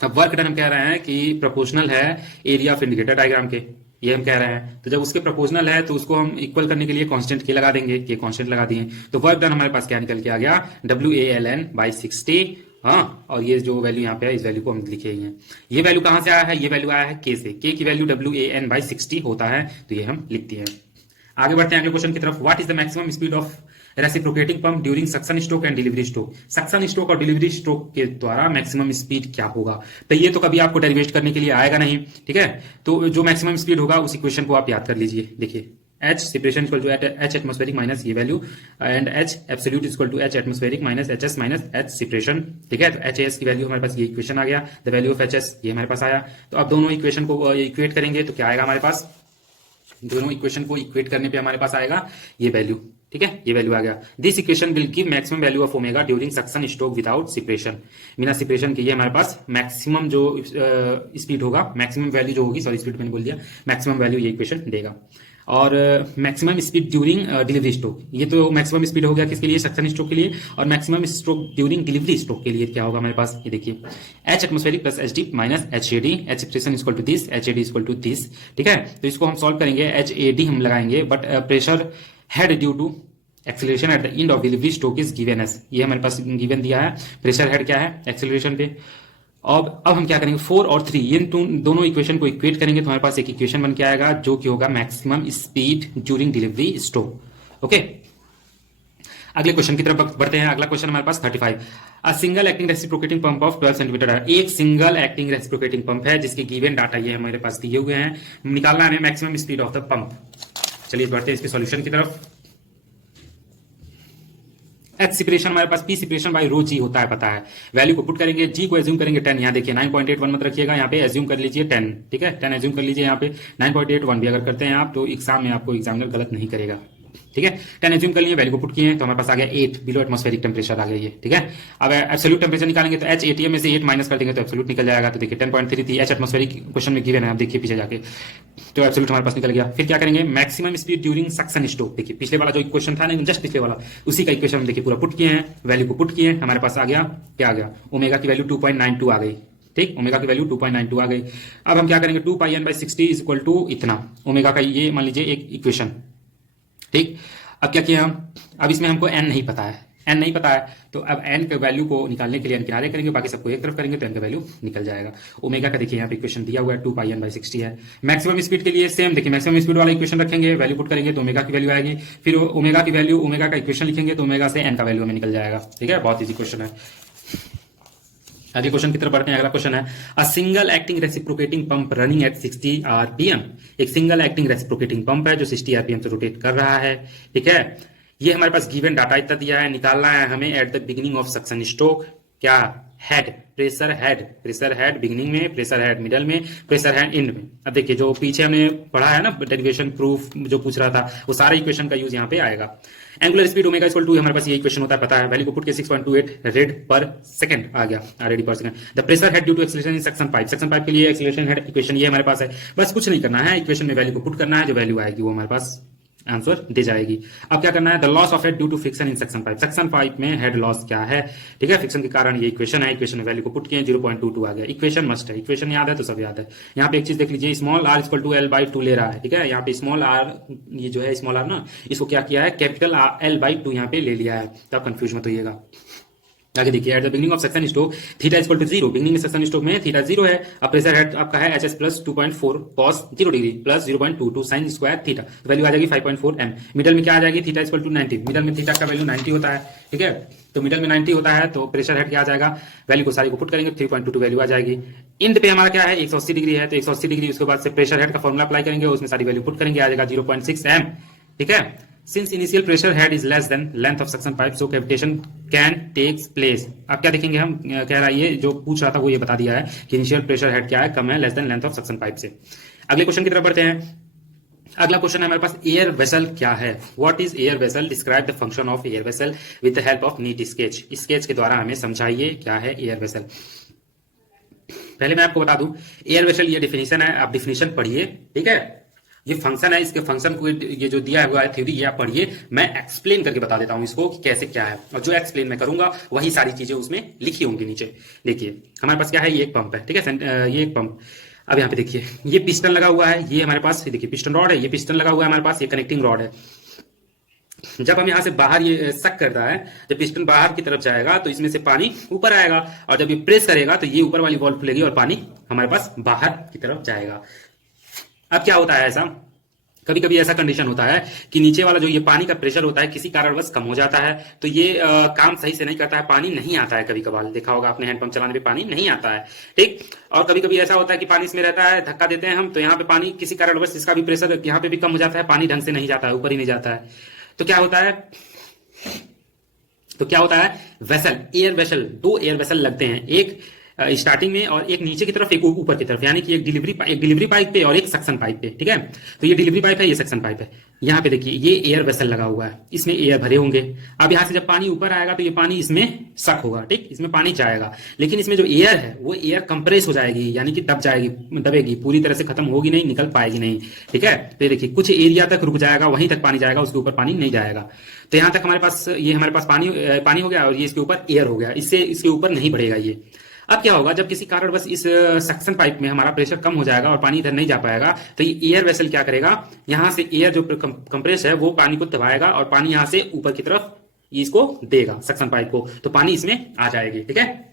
अब वर्क डन हम कह रहे हैं कि प्रोपोर्शनल है एरिया ऑफ इंडिकेटर डायग्राम के, ये हम कह रहे हैं। तो जब उसके प्रोपोर्शनल है तो उसको हम इक्वल करने के लिए कांस्टेंट के लगा देंगे, के कांस्टेंट लगा दिए, तो वर्क डन हमारे पास क्या निकल के आ गया, WALN/60। हाँ, और ये जो वैल्यू यहाँ पे है इस वैल्यू को हम लिखे ही हैं। ये वैल्यू कहां से आया है, ये वैल्यू आया है के से, के की वैल्यू WAN/60 होता है, तो ये हम लिखते हैं। आगे बढ़ते हैं अगले क्वेश्चन की तरफ। What is the maximum speed of reciprocating pump during suction stroke and delivery stroke, suction stroke और डिलीवरी स्ट्रोक के द्वारा मैक्सिमम स्पीड क्या होगा। तो ये तो कभी आपको डेरिवेट करने के लिए आएगा नहीं, ठीक है। तो जो मैक्सिमम स्पीड होगा उस इक्वेशन को आप याद कर लीजिए। देखिए H separation equal to H atmospheric minus ये value and H absolute equal to H atmospheric minus HS minus H separation, ठीक है। तो HAS की वैल्यू हमारे पास ये इक्वेशन आ गया, द वैल्यू ऑफ HS ये हमारे पास आया। तो अब दोनों इक्वेशन को इक्वेट करेंगे तो क्या आएगा हमारे पास, दोनों इक्वेशन को इक्वेट करने पे हमारे पास आएगा ये वैल्यू, ठीक है, ये वैल्यू आ गया। This equation will give maximum value of omega during suction stroke without separation, बिना सेपरेशन के ये हमारे पास मैक्सिमम जो स्पीड होगा, मैक्सिमम वैल्यू जो होगी, सॉरी स्पीड मैंने बोल दिया, मैक्सिमम वैल्यू ये इक्वेशन देगा। और maximum speed during delivery stroke, ये तो मैक्सिमम स्पीड हो गया किसके लिए, सक्शन स्ट्रोक के लिए। और maximum stroke during delivery stroke के लिए क्या होगा हमारे पास, ये देखिए H atmospheric plus HD minus HAD, H separation equal to this, HAD equal to this, ठीक है। तो इसको हम सॉल्व करेंगे, HAD हम लगाएंगे, but pressure head due to acceleration at the end of delivery stroke is given as, ये हमारे पास गिवन दिया है, प्रेशर हेड क्या है एक्सेलरेशन पे। अब हम क्या करेंगे, 4 और 3 ये दोनों इक्वेशन को इक्वेट करेंगे तो हमारे पास एक इक्वेशन बन के आएगा जो कि होगा maximum speed during delivery stroke. Okay, अगले क्वेश्चन की तरफ बढ़ते हैं। अगला क्वेश्चन हमारे पास 35, अ single acting reciprocating pump of 12 centimetre है। एक सिंगल एक्टिंग रेसिप्रोकेटिंग पंप है जिसके गिवन डाटा ये हमारे पास दिए हुए हैं, निकालना है maximum speed of the pump. चलिए बढ़ते हैं इसके सॉल्यूशन की तरफ। H सेपरेशन हमारे पास P सेपरेशन बाय रो जी होता है, पता है। वैल्यू को पुट करेंगे, G को एज्यूम करेंगे 10, यहाँ देखिए 9.81 मत रखिएगा, यहाँ पे एज्यूम कर लीजिए 10, ठीक है, 10 एज्यूम कर लीजिए। यहाँ पे 9.81 भी अगर करते हैं आप तो एग्जाम में आपको एग्जामिनर गलत नहीं करेगा, ठीक है। 10 एज्यूम कर लिए, वैल्यू को पुट किए तो हमारे पास आ गया 8 बिलो एटमॉस्फेरिक टेम्परेचर आ गया ये, ठीक है। अब एब्सोल्यूट टेम्परेचर निकालेंगे तो H ATM में से 8 माइनस कर देंगे तो एब्सोल्यूट निकल जाएगा। तो देखिए 10.3 थी H एटमॉस्फेरिक क्वेश्चन में गिवन है, आप देखिए पीछे जाके, तो एब्सोल्यूट हमारे पास निकल गया। फिर क्या करेंगे, maximum speed during suction stroke, देखिए पिछले वाला जो इक्वेशन था ना, जस्ट पिछले वाला, उसी का इक्वेशन देखिए पूरा पुट किए हैं, वैल्यू को पुट किए, हमारे पास आ गया क्या आ गया, ओमेगा की वैल्यू 2.92 आ गई, ठीक, ओमेगा की वैल्यू 2.92 आ गई। अब हम क्या करेंगे, 2πn/60 इज इक्वल टू इतना, ओमेगा का ये मान लीजिए एक इक्वेशन, ठीक। अब क्या किया हम, अब इसमें हमको n नहीं पता है, n नहीं पता है, तो अब n के वैल्यू को निकालने के लिए n किनारे करेंगे, बाकी सबको एक तरफ करेंगे तो n का वैल्यू निकल जाएगा। ओमेगा का देखिए यहाँ पे इक्वेशन दिया हुआ है 2πn/60 है। मैक्सिमम स्पीड के लिए सेम देखिए, मैक्सिमम स्पीड वाला इक्वेशन रखेंगे, वैल्यू पुट करेंगे तो ओमेगा की वैल्यू आएगी, फिर ओमेगा की वैल्यू, ओमेगा का इक्वेशन लिखेंगे तो ओमेगा से n का वैल्यू हमें निकल जाएगा, ठीक है। बहुत ईजी क्वेश्चन है। अगले क्वेश्चन की तरफ बढ़ते हैं। अगला क्वेश्चन है, अ single acting reciprocating pump running eight 60 RPM, एक सिंगल एक्टिंग रेसिप्रोकेटिंग पंप है जो 60 RPM से रोटेट कर रहा है, ठीक है। ये हमारे पास गिवन डाटा इतना दिया है, निकालना है हमें eight the beginning of suction stroke, क्या हेड, प्रेशर हेड बिगिनिंग में, प्रेशर हेड मिडल में, प्रेशर हेड एंड में। अब देखिए जो पीछे हमने पढ़ा है ना डेरिवेशन प्रूफ जो पूछ रहा था, वो सारा इक्वेशन का यूज यहाँ पे आएगा। Angular speed omega equal to, हमारे पास ये इक्वेशन होता है, पता है, वैल्यू को पुट के 6.28 रेड पर सेकंड आ गया, रेडी पर second. The pressure head due to acceleration in suction pipe के लिए एक्सीलरेशन हेड इक्वेशन ये हमारे पास है। बस कुछ नहीं करना है, इक्वेशन में वैल्यू को पुट करना है, जो वैल्यू आएगी वो हमारे पास आंसर दे जाएगी। अब क्या करना है, the loss of head due to friction in suction pipe में हेड लॉस क्या है, ठीक है, फ्रिक्शन के कारण ये इक्वेशन है, इक्वेशन में वैल्यू को पुट किए 0.22 आ गया। इक्वेशन मस्ट है, इक्वेशन याद है तो सब याद है। यहाँ पे एक चीज देख लीजिए, small r equal to L/2 ले रहा है, ठीक है। यहाँ पे स्मॉल r, ये जो है स्मॉल r ना, इसको क्या किया है, कैपिटल L/2 यहाँ पे ले लिया है, तो आप कंफ्यूज मत होइएगा। आगे देखिए, at the beginning of suction stroke theta equal to 0, beginning में सक्शन स्ट्रोक में थीटा 0 है। अब प्रेशर हेड आपका है HS plus 2.4 cos 0 degree plus 0.22 sine square theta, value आ जाएगी 5.4 m। मिडल में क्या आ जाएगी, थीटा इक्वल टू 90, मिडल में थीटा का वैल्यू 90 होता है, ठीक है। तो मिडल में 90 होता है तो प्रेशर हेड क्या आ जाएगा, वैल्यू को सारी को पुट करेंगे 3.22 वैल्यू आ जाएगी। इंड पे हमारा क्या है 180 डिग्री है, तो 180 डिग्री उसके बाद से प्रेशर हेड का फॉर्मुला अप्लाई करेंगे, उसमें सारी वैल्यू पुट करेंगे, आ जाएगा 0.6 m, ठीक है। Since initial pressure head is less than length of suction pipe, so cavitation can takes place। अब क्या देखेंगे हम, कह रहा है ये जो पूछ रहा था वो ये बता दिया है कि इनिशियल प्रेशर हेड क्या है, कम है, less than length of suction pipe से। अगले क्वेश्चन की तरफ बढ़ते हैं। अगला क्वेश्चन है हमारे पास, एयर वेसल क्या है, what is air vessel, describe the function of air vessel with the help of NEET sketch. Sketch के द्वारा हमें समझाइए क्या है एयर वेसल। पहले मैं आपको बता दूं, एयर वेसल ये डिफिनेशन है, आप डिफिनेशन पढ़िए, ठीक है। ये फंक्शन है, इसके फंक्शन को ये जो दिया हुआ है थ्योरी, ये आप पढ़िए, मैं एक्सप्लेन करके बता देता हूं इसको कि कैसे क्या है, और जो एक्सप्लेन मैं करूंगा वही सारी चीजें उसमें लिखी होंगी नीचे। देखिए हमारे पास क्या है, ये एक पंप है, ठीक है, ये एक पंप। अब यहाँ पे देखिए ये पिस्टन लगा हुआ है, ये हमारे पास देखिए पिस्टन रॉड है, ये पिस्टन लगा हुआ है हमारे पास, ये कनेक्टिंग रॉड है। जब हम यहाँ से बाहर ये सक करता है, जब पिस्टन बाहर की तरफ जाएगा तो इसमें से पानी ऊपर आएगा, और जब ये प्रेस करेगा तो ये ऊपर वाली वॉल्व खुलेगी और पानी हमारे पास बाहर की तरफ जाएगा। अब क्या होता है ऐसा, कभी कभी ऐसा कंडीशन होता है कि नीचे वाला जो ये पानी का प्रेशर होता है किसी कारणवश कम हो जाता है, तो ये काम सही से नहीं करता है, पानी नहीं आता है। कभी कभार देखा होगा आपने हैंडपंप चलाने पे पानी नहीं आता है, ठीक। और कभी कभी ऐसा होता है कि पानी इसमें रहता है, धक्का देते हैं हम, तो यहाँ पे पानी किसी कारणवश इसका भी प्रेशर यहाँ पे भी कम हो जाता है, पानी ढंग से नहीं जाता है, ऊपर ही नहीं जाता है। तो क्या होता है, vessel, air vessel, 2 air vessel लगते हैं, एक स्टार्टिंग में और एक नीचे की तरफ, एक ऊपर की तरफ, यानी कि एक डिलीवरी पाइप पे और एक सक्शन पाइप पे, ठीक है। तो ये डिलीवरी पाइप है, ये सक्शन पाइप है। यहाँ पे देखिए ये एयर वेसल लगा हुआ है, इसमें एयर भरे होंगे। अब यहाँ से जब पानी ऊपर आएगा तो ये पानी इसमें सक होगा, ठीक, इसमें पानी जाएगा, लेकिन इसमें जो एयर है वो एयर कंप्रेस हो जाएगी, यानी कि दबेगी, पूरी तरह से खत्म होगी नहीं, निकल पाएगी नहीं, ठीक है। तो ये देखिए कुछ एरिया तक रुक जाएगा, वहीं तक पानी जाएगा, उसके ऊपर पानी नहीं जाएगा। तो यहाँ तक हमारे पास पानी हो गया और ये इसके ऊपर एयर हो गया, इससे इसके ऊपर नहीं बढ़ेगा ये। अब क्या होगा, जब किसी कारणवश इस सक्शन पाइप में हमारा प्रेशर कम हो जाएगा और पानी इधर नहीं जा पाएगा, तो ये एयर वेसल क्या करेगा, यहां से एयर जो कंप्रेस है वो पानी को दबाएगा और पानी यहां से ऊपर की तरफ इसको देगा, सक्शन पाइप को, तो पानी इसमें आ जाएगी, ठीक है,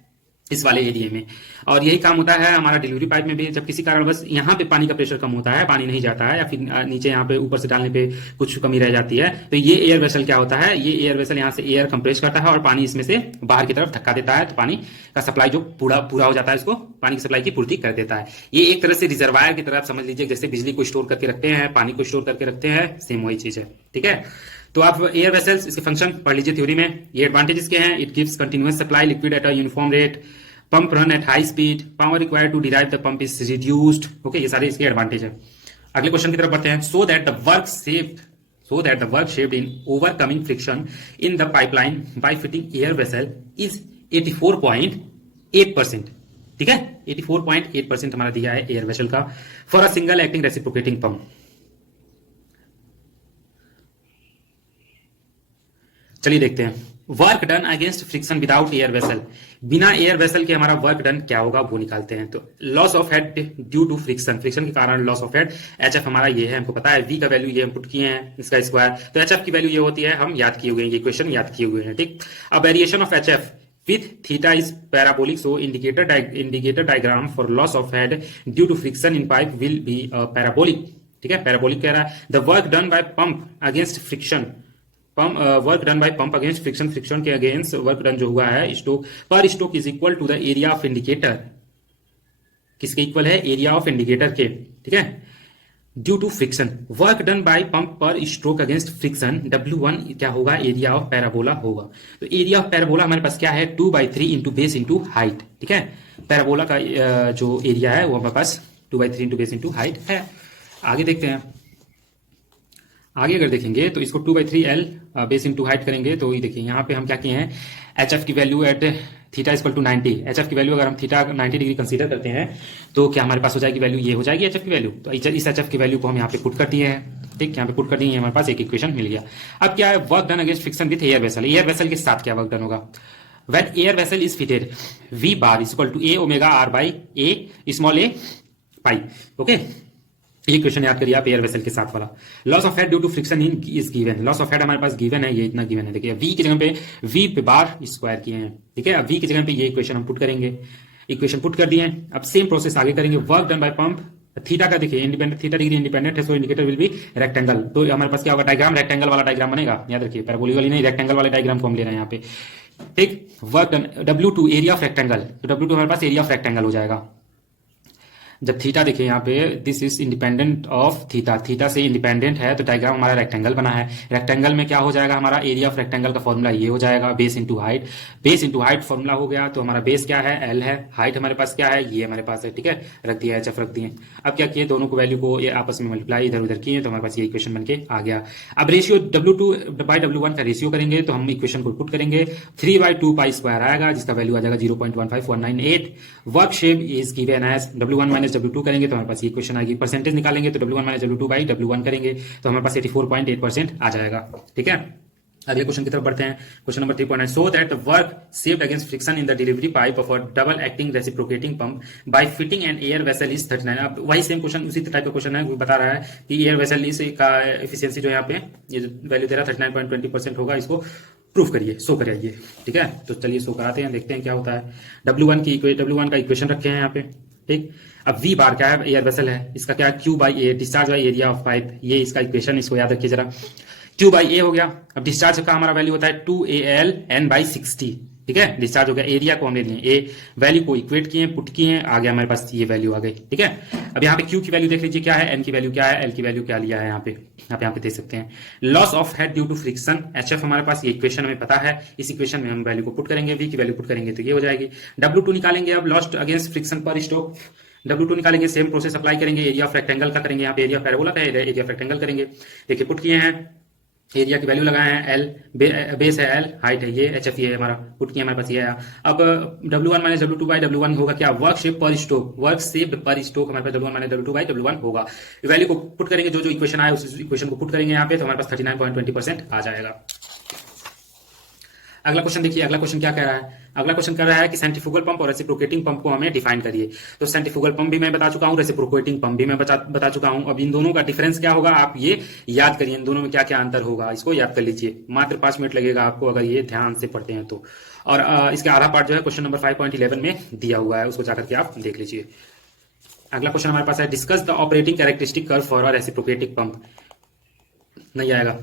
इस वाले एरिया में। और यही काम होता है हमारा डिलीवरी पाइप में भी। जब किसी कारणवश यहाँ पे पानी का प्रेशर कम होता है, पानी नहीं जाता है, या फिर नीचे यहाँ पे ऊपर से डालने पे कुछ कमी रह जाती है, तो ये एयर वेसल क्या होता है, ये एयर वेसल यहाँ से एयर कंप्रेस करता है और पानी इसमें से बाहर की तरफ धक्का देता है, तो पानी का सप्लाई जो पूरा हो जाता है, इसको पानी की सप्लाई की पूर्ति कर देता है। ये एक तरह से रिजर्वायर की तरफ समझ लीजिए, जैसे बिजली को स्टोर करके रखते हैं, पानी को स्टोर करके रखते हैं, सेम वही चीज है, ठीक है। तो आप एयर वेसल्स, इसके फंक्शन पढ़ लीजिए थ्योरी में। ये एडवांटेजेस के हैं, it gives continuous supply liquid at a uniform rate, pump run at high speed, power required to derive the pump is reduced, okay, ये सारे इसके एडवांटेज है। अगले क्वेश्चन की तरफ बढ़ते हैं। So that the work shaped in overcoming friction in the pipeline by fitting air vessel is 84.8%, ठीक है, 84.8% हमारा दिया है एयर वेसल का for a single acting reciprocating pump. चलिए देखते हैं। Work done against friction without air vessel, बिना एयर वेसल के हमारा वर्क डन क्या होगा वो निकालते हैं। तो loss of head due to friction के कारण लॉस ऑफ हेड, एचएफ हमारा ये है, हमको पता है, वी का वैल्यू ये हम पुट किए हैं, इसका स्क्वायर, तो एचएफ की वैल्यू ये होती है, हम याद किए हुए हैं, ये क्वेश्चन याद किए हुए हैं, ठीक। अब variation of HF with theta is parabolic, so indicator diagram for loss of head due to friction in pipe will be parabolic, ठीक है, parabolic कह रहा है। the work done by pump against friction friction के against work done जो हुआ है stroke per stroke is equal to the area of indicator, किसके इक्वल है, एरिया ऑफ इंडिकेटर के, ठीक है, due to friction. Work done by pump per stroke against friction, W1 क्या होगा, एरिया ऑफ पैराबोला होगा। तो एरिया ऑफ पैराबोला हमारे पास क्या है, 2/3 इंटू बेस इंटू हाइट, ठीक है। पैराबोला का जो एरिया है वो हमारे पास 2/3 इंटू बेस इंटू हाइट है। आगे देखते हैं, आगे अगर देखेंगे तो इसको 2/3L बेस इंटू हाइट करेंगे, तो ये देखिए यहाँ पे हम क्या किए हैं, एच एफ की value at theta equal to 90, H F की वैल्यू अगर हम थीटा 90 डिग्री कंसीडर करते हैं तो क्या हमारे पास हो जाएगी वैल्यू, ये हो जाएगी एच एफ की वैल्यू। तो इस एच एफ की वैल्यू को हम यहाँ पे पुट कर दिए हैं, ठीक, यहाँ पे पुट कर दिए, हमारे पास एक इक्वेशन मिल गया। अब क्या है, work done against friction with air vessel, air vessel के साथ क्या वर्क डन होगा, when air vessel is fitted V bar is equal to A omega R by a small a pi, okay. ये question याद करिए आप air vessel के साथ वाला। Loss of head due to friction in is given, loss of head हमारे पास given है, ये इतना गिवन है, देखिए वी की जगह पे वी पे बार स्क्वायर किए हैं, ठीक है। अब वी की जगह पे ये इक्वेशन हम पुट करेंगे, इक्वेशन पुट कर दिए हैं। अब सेम प्रोसेस आगे करेंगे, work done by pump, theta का देखिए इंडिपेंडेंट, थीटा डिग्री इंडिपेंडेंट है, सो इंडिकेटर विल बी रेक्टेंगल। तो हमारे पास क्या होगा, डायग्राम रेक्टेंगल वाला डायग्राम बनेगा, याद रखिए, पैराबोलिक वाली नहीं, रेक्टेंगल वाले डायग्राम को हम ले रहे हैं यहाँ पे, ठीक। Work done W2 area of rectangle, तो W2 हमारे पास एरिया ऑफ रेक्टेंगल हो जाएगा। जब थीटा देखिए यहाँ पे this is independent of theta, theta से इंडिपेंडेंट है, तो डायग्राम हमारा रेक्टेंगल बना है। रेक्टेंगल में क्या हो जाएगा, हमारा एरिया ऑफ रेक्टेंगल का फॉर्मूला ये हो जाएगा, base into height, base into height formula हो गया। तो हमारा बेस क्या है, L है, हाइट हमारे पास क्या है, ये हमारे पास है, ठीक है, रख दिया एच एफ रख दिए। अब क्या किए, दोनों को वैल्यू को ये आपस में मल्टीप्लाई इधर उधर किए, तो हमारे पास ये इक्वेशन बन के आ गया। अब रेशियो W2 बाई W1 का रेशियो करेंगे, तो हम इक्वेशन को पुट करेंगे, 3/2 पाई स्क्वायर आएगा, जिसका वैल्यू आ जाएगा 0.15198। Work shape is given as W1 minus W2 करेंगे तो हमारे पास ये क्वेश्चन आएगी। परसेंटेज निकालेंगे तो W1 minus W2 by W1 करेंगे तो हमारे पास 84.8% आ जाएगा, ठीक है। अगले क्वेश्चन की तरफ बढ़ते हैं, question number 3.9। So that work saved against friction in the delivery pipe of a double acting reciprocating pump by fitting an air vessel is 39। अब वही सेम क्वेश्चन, उसी टाइप का क्वेश्चन है, वो बता रहा है कि एयर वेसल इस का एफिशिएंसी जो यहाँ पे ये वैल्यू दे रहा है 39.20% होगा, इसको प्रूफ करिए, शो कराइए, ठीक है। तो चलिए शो कराते हैं, देखते हैं क्या होता है। W1 का इक्वेशन रखे हैं यहाँ पे, ठीक। अब वी बार क्या है, एयर वेसल है, इसका क्या है, Q by A, discharge by area of pipe, ये इसका इक्वेशन, इसको याद रखिए जरा। क्यू बाई ए हो गया। अब डिस्चार्ज का हमारा वैल्यू होता है 2AL n बाई 60, ठीक है। डिस्चार्ज हो गया, एरिया को हमने लिए ए, वैल्यू को इक्वेट किए, पुट किए, आ गया हमारे पास ये वैल्यू आ गई, ठीक है। अब यहाँ पे क्यू की वैल्यू देख लीजिए क्या है, एन की वैल्यू क्या है, एल की वैल्यू क्या लिया है, यहाँ पे आप यहाँ पे देख सकते हैं। Loss of head due to friction, HF हमारे पास, ये इक्वेशन हमें पता है, इस इक्वेशन में हम वैल्यू को पुट करेंगे, वी की वैल्यू पुट करेंगे तो ये हो जाएगी। W2 निकालेंगे, अब लॉस्ट अगेंस्ट फ्रिक्शन पर स्ट्रोक, W2 निकालेंगे, सेम प्रोसेस अप्लाई करेंगे, एरिया ऑफ रेक्टेंगल का करेंगे, यहाँ पे एरिया पैराबोला था, एरिया ऑफ रेक्टेंगल करेंगे। देखिए पुट किए हैं, एरिया की वैल्यू लगाए हैं, एल बेस है, एल हाइट है, ये HF ये हमारा पुट किया, हमारे पास ये आया। अब W1 minus W2 by W1 होगा क्या, वर्क शेप पर स्ट्रोक, वर्क शेप पर स्ट्रोक हमारे पास W1 minus W2 by W1 होगा। वैल्यू को पुट करेंगे, जो जो इक्वेशन आया उस इक्वेशन को पुट करेंगे यहाँ पे, तो हमारे पास 39.20% आ जाएगा। अगला क्वेश्चन देखिए, अगला क्वेश्चन क्या कह रहा है, अगला क्वेश्चन कह रहा है कि सेंट्रीफ्यूगल पंप और रेसिप्रोकेटिंग पंप को हमें डिफाइन करिए। तो सेंट्रीफ्यूगल पंप भी मैं बता चुका हूं, रेसिप्रोकेटिंग पंप भी मैं बता चुका हूं। अब इन दोनों का डिफरेंस क्या होगा, आप ये याद करिए, इन दोनों में क्या क्या अंतर होगा, इसको याद कर लीजिए। मात्र 5 मिनट लगेगा आपको अगर ये ध्यान से पढ़ते हैं तो। और इसके आधा पार्ट जो है क्वेश्चन नंबर 5.11 में दिया हुआ है, उसको जाकर के आप देख लीजिए। अगला क्वेश्चन हमारे पास है, discuss the operating characteristic curve for a reciprocating pump. नहीं आएगा,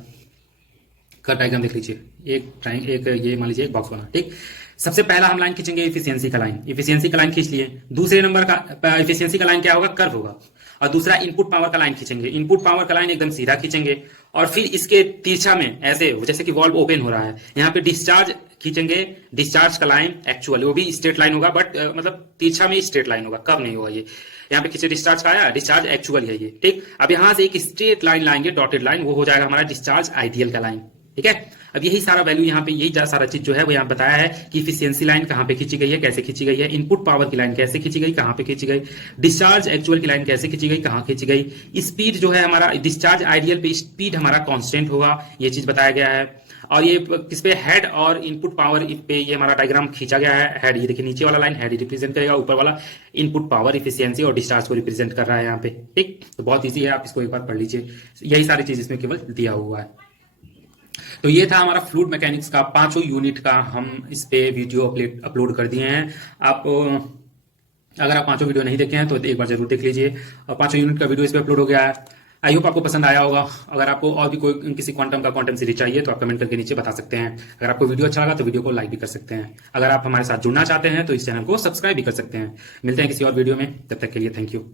कर्व डायग्राम देख लीजिए, एक ये मान लीजिए एक बॉक्स बना, ठीक। सबसे पहला हम लाइन खींचेंगे इफिशियंसी का लाइन, इफिशियंसी का लाइन खींच लिए। दूसरे नंबर का इफिशियंसी का लाइन क्या होगा, कर्व होगा। और दूसरा इनपुट पावर का लाइन खींचेंगे, इनपुट पावर का लाइन एकदम सीधा खींचेंगे, और फिर इसके तिरछा में ऐसे जैसे कि वॉल्व ओपन हो रहा है, यहाँ पे डिस्चार्ज खींचेंगे, डिस्चार्ज का लाइन एक्चुअली वो भी स्ट्रेट लाइन होगा, बट मतलब तिरछा में स्ट्रेट लाइन होगा, कब नहीं होगा ये। यहाँ पे खींचे डिस्चार्ज का आया, डिस्चार्ज एक्चुअल है ये, ठीक। अब यहाँ से एक स्ट्रेट लाइन लाएंगे, डॉटेड लाइन, वो हो जाएगा हमारा डिस्चार्ज आइडियल का लाइन, ठीक है। अब यही सारा वैल्यू यहाँ पे, यही सारा चीज जो है वो यहाँ बताया है कि इफिशियंसी लाइन कहाँ पे खींची गई है, कैसे खींची गई है, इनपुट पावर की लाइन कैसे खींची गई, कहाँ पे खींची गई, डिस्चार्ज एक्चुअल की लाइन कैसे खींची गई, कहाँ खींची गई, स्पीड जो है हमारा डिस्चार्ज आइडियल पे स्पीड हमारा कांस्टेंट होगा, ये चीज बताया गया है। और ये किस पे, हेड और इनपुट पावर पे ये हमारा डायग्राम खींचा गया है। हेड ये देखिए, नीचे वाला लाइन हेड रिप्रेजेंट करेगा, ऊपर वाला इनपुट पावर, इफिशियंसी और डिस्चार्ज को रिप्रेजेंट कर रहा है यहाँ पे, ठीक। तो बहुत ईजी है, आप इसको एक बार पढ़ लीजिए, यही सारी चीज इसमें केवल दिया हुआ है। तो ये था हमारा फ्लूइड मैकेनिक्स का 5 यूनिट का, हम इस पे वीडियो अपलोड कर दिए हैं। आप अगर आप 5 वीडियो नहीं देखे हैं तो एक बार जरूर देख लीजिए, और 5 यूनिट का वीडियो इस पे अपलोड हो गया है। आई होप आपको पसंद आया होगा। अगर आपको और भी कोई किसी क्वांटम सीरीज चाहिए तो आप कमेंट करके नीचे बता सकते हैं। अगर आपको वीडियो अच्छा लगा तो वीडियो को लाइक भी कर सकते हैं। अगर आप हमारे साथ जुड़ना चाहते हैं तो इस चैनल को सब्सक्राइब भी कर सकते हैं। मिलते हैं किसी और वीडियो में, तब तक के लिए थैंक यू।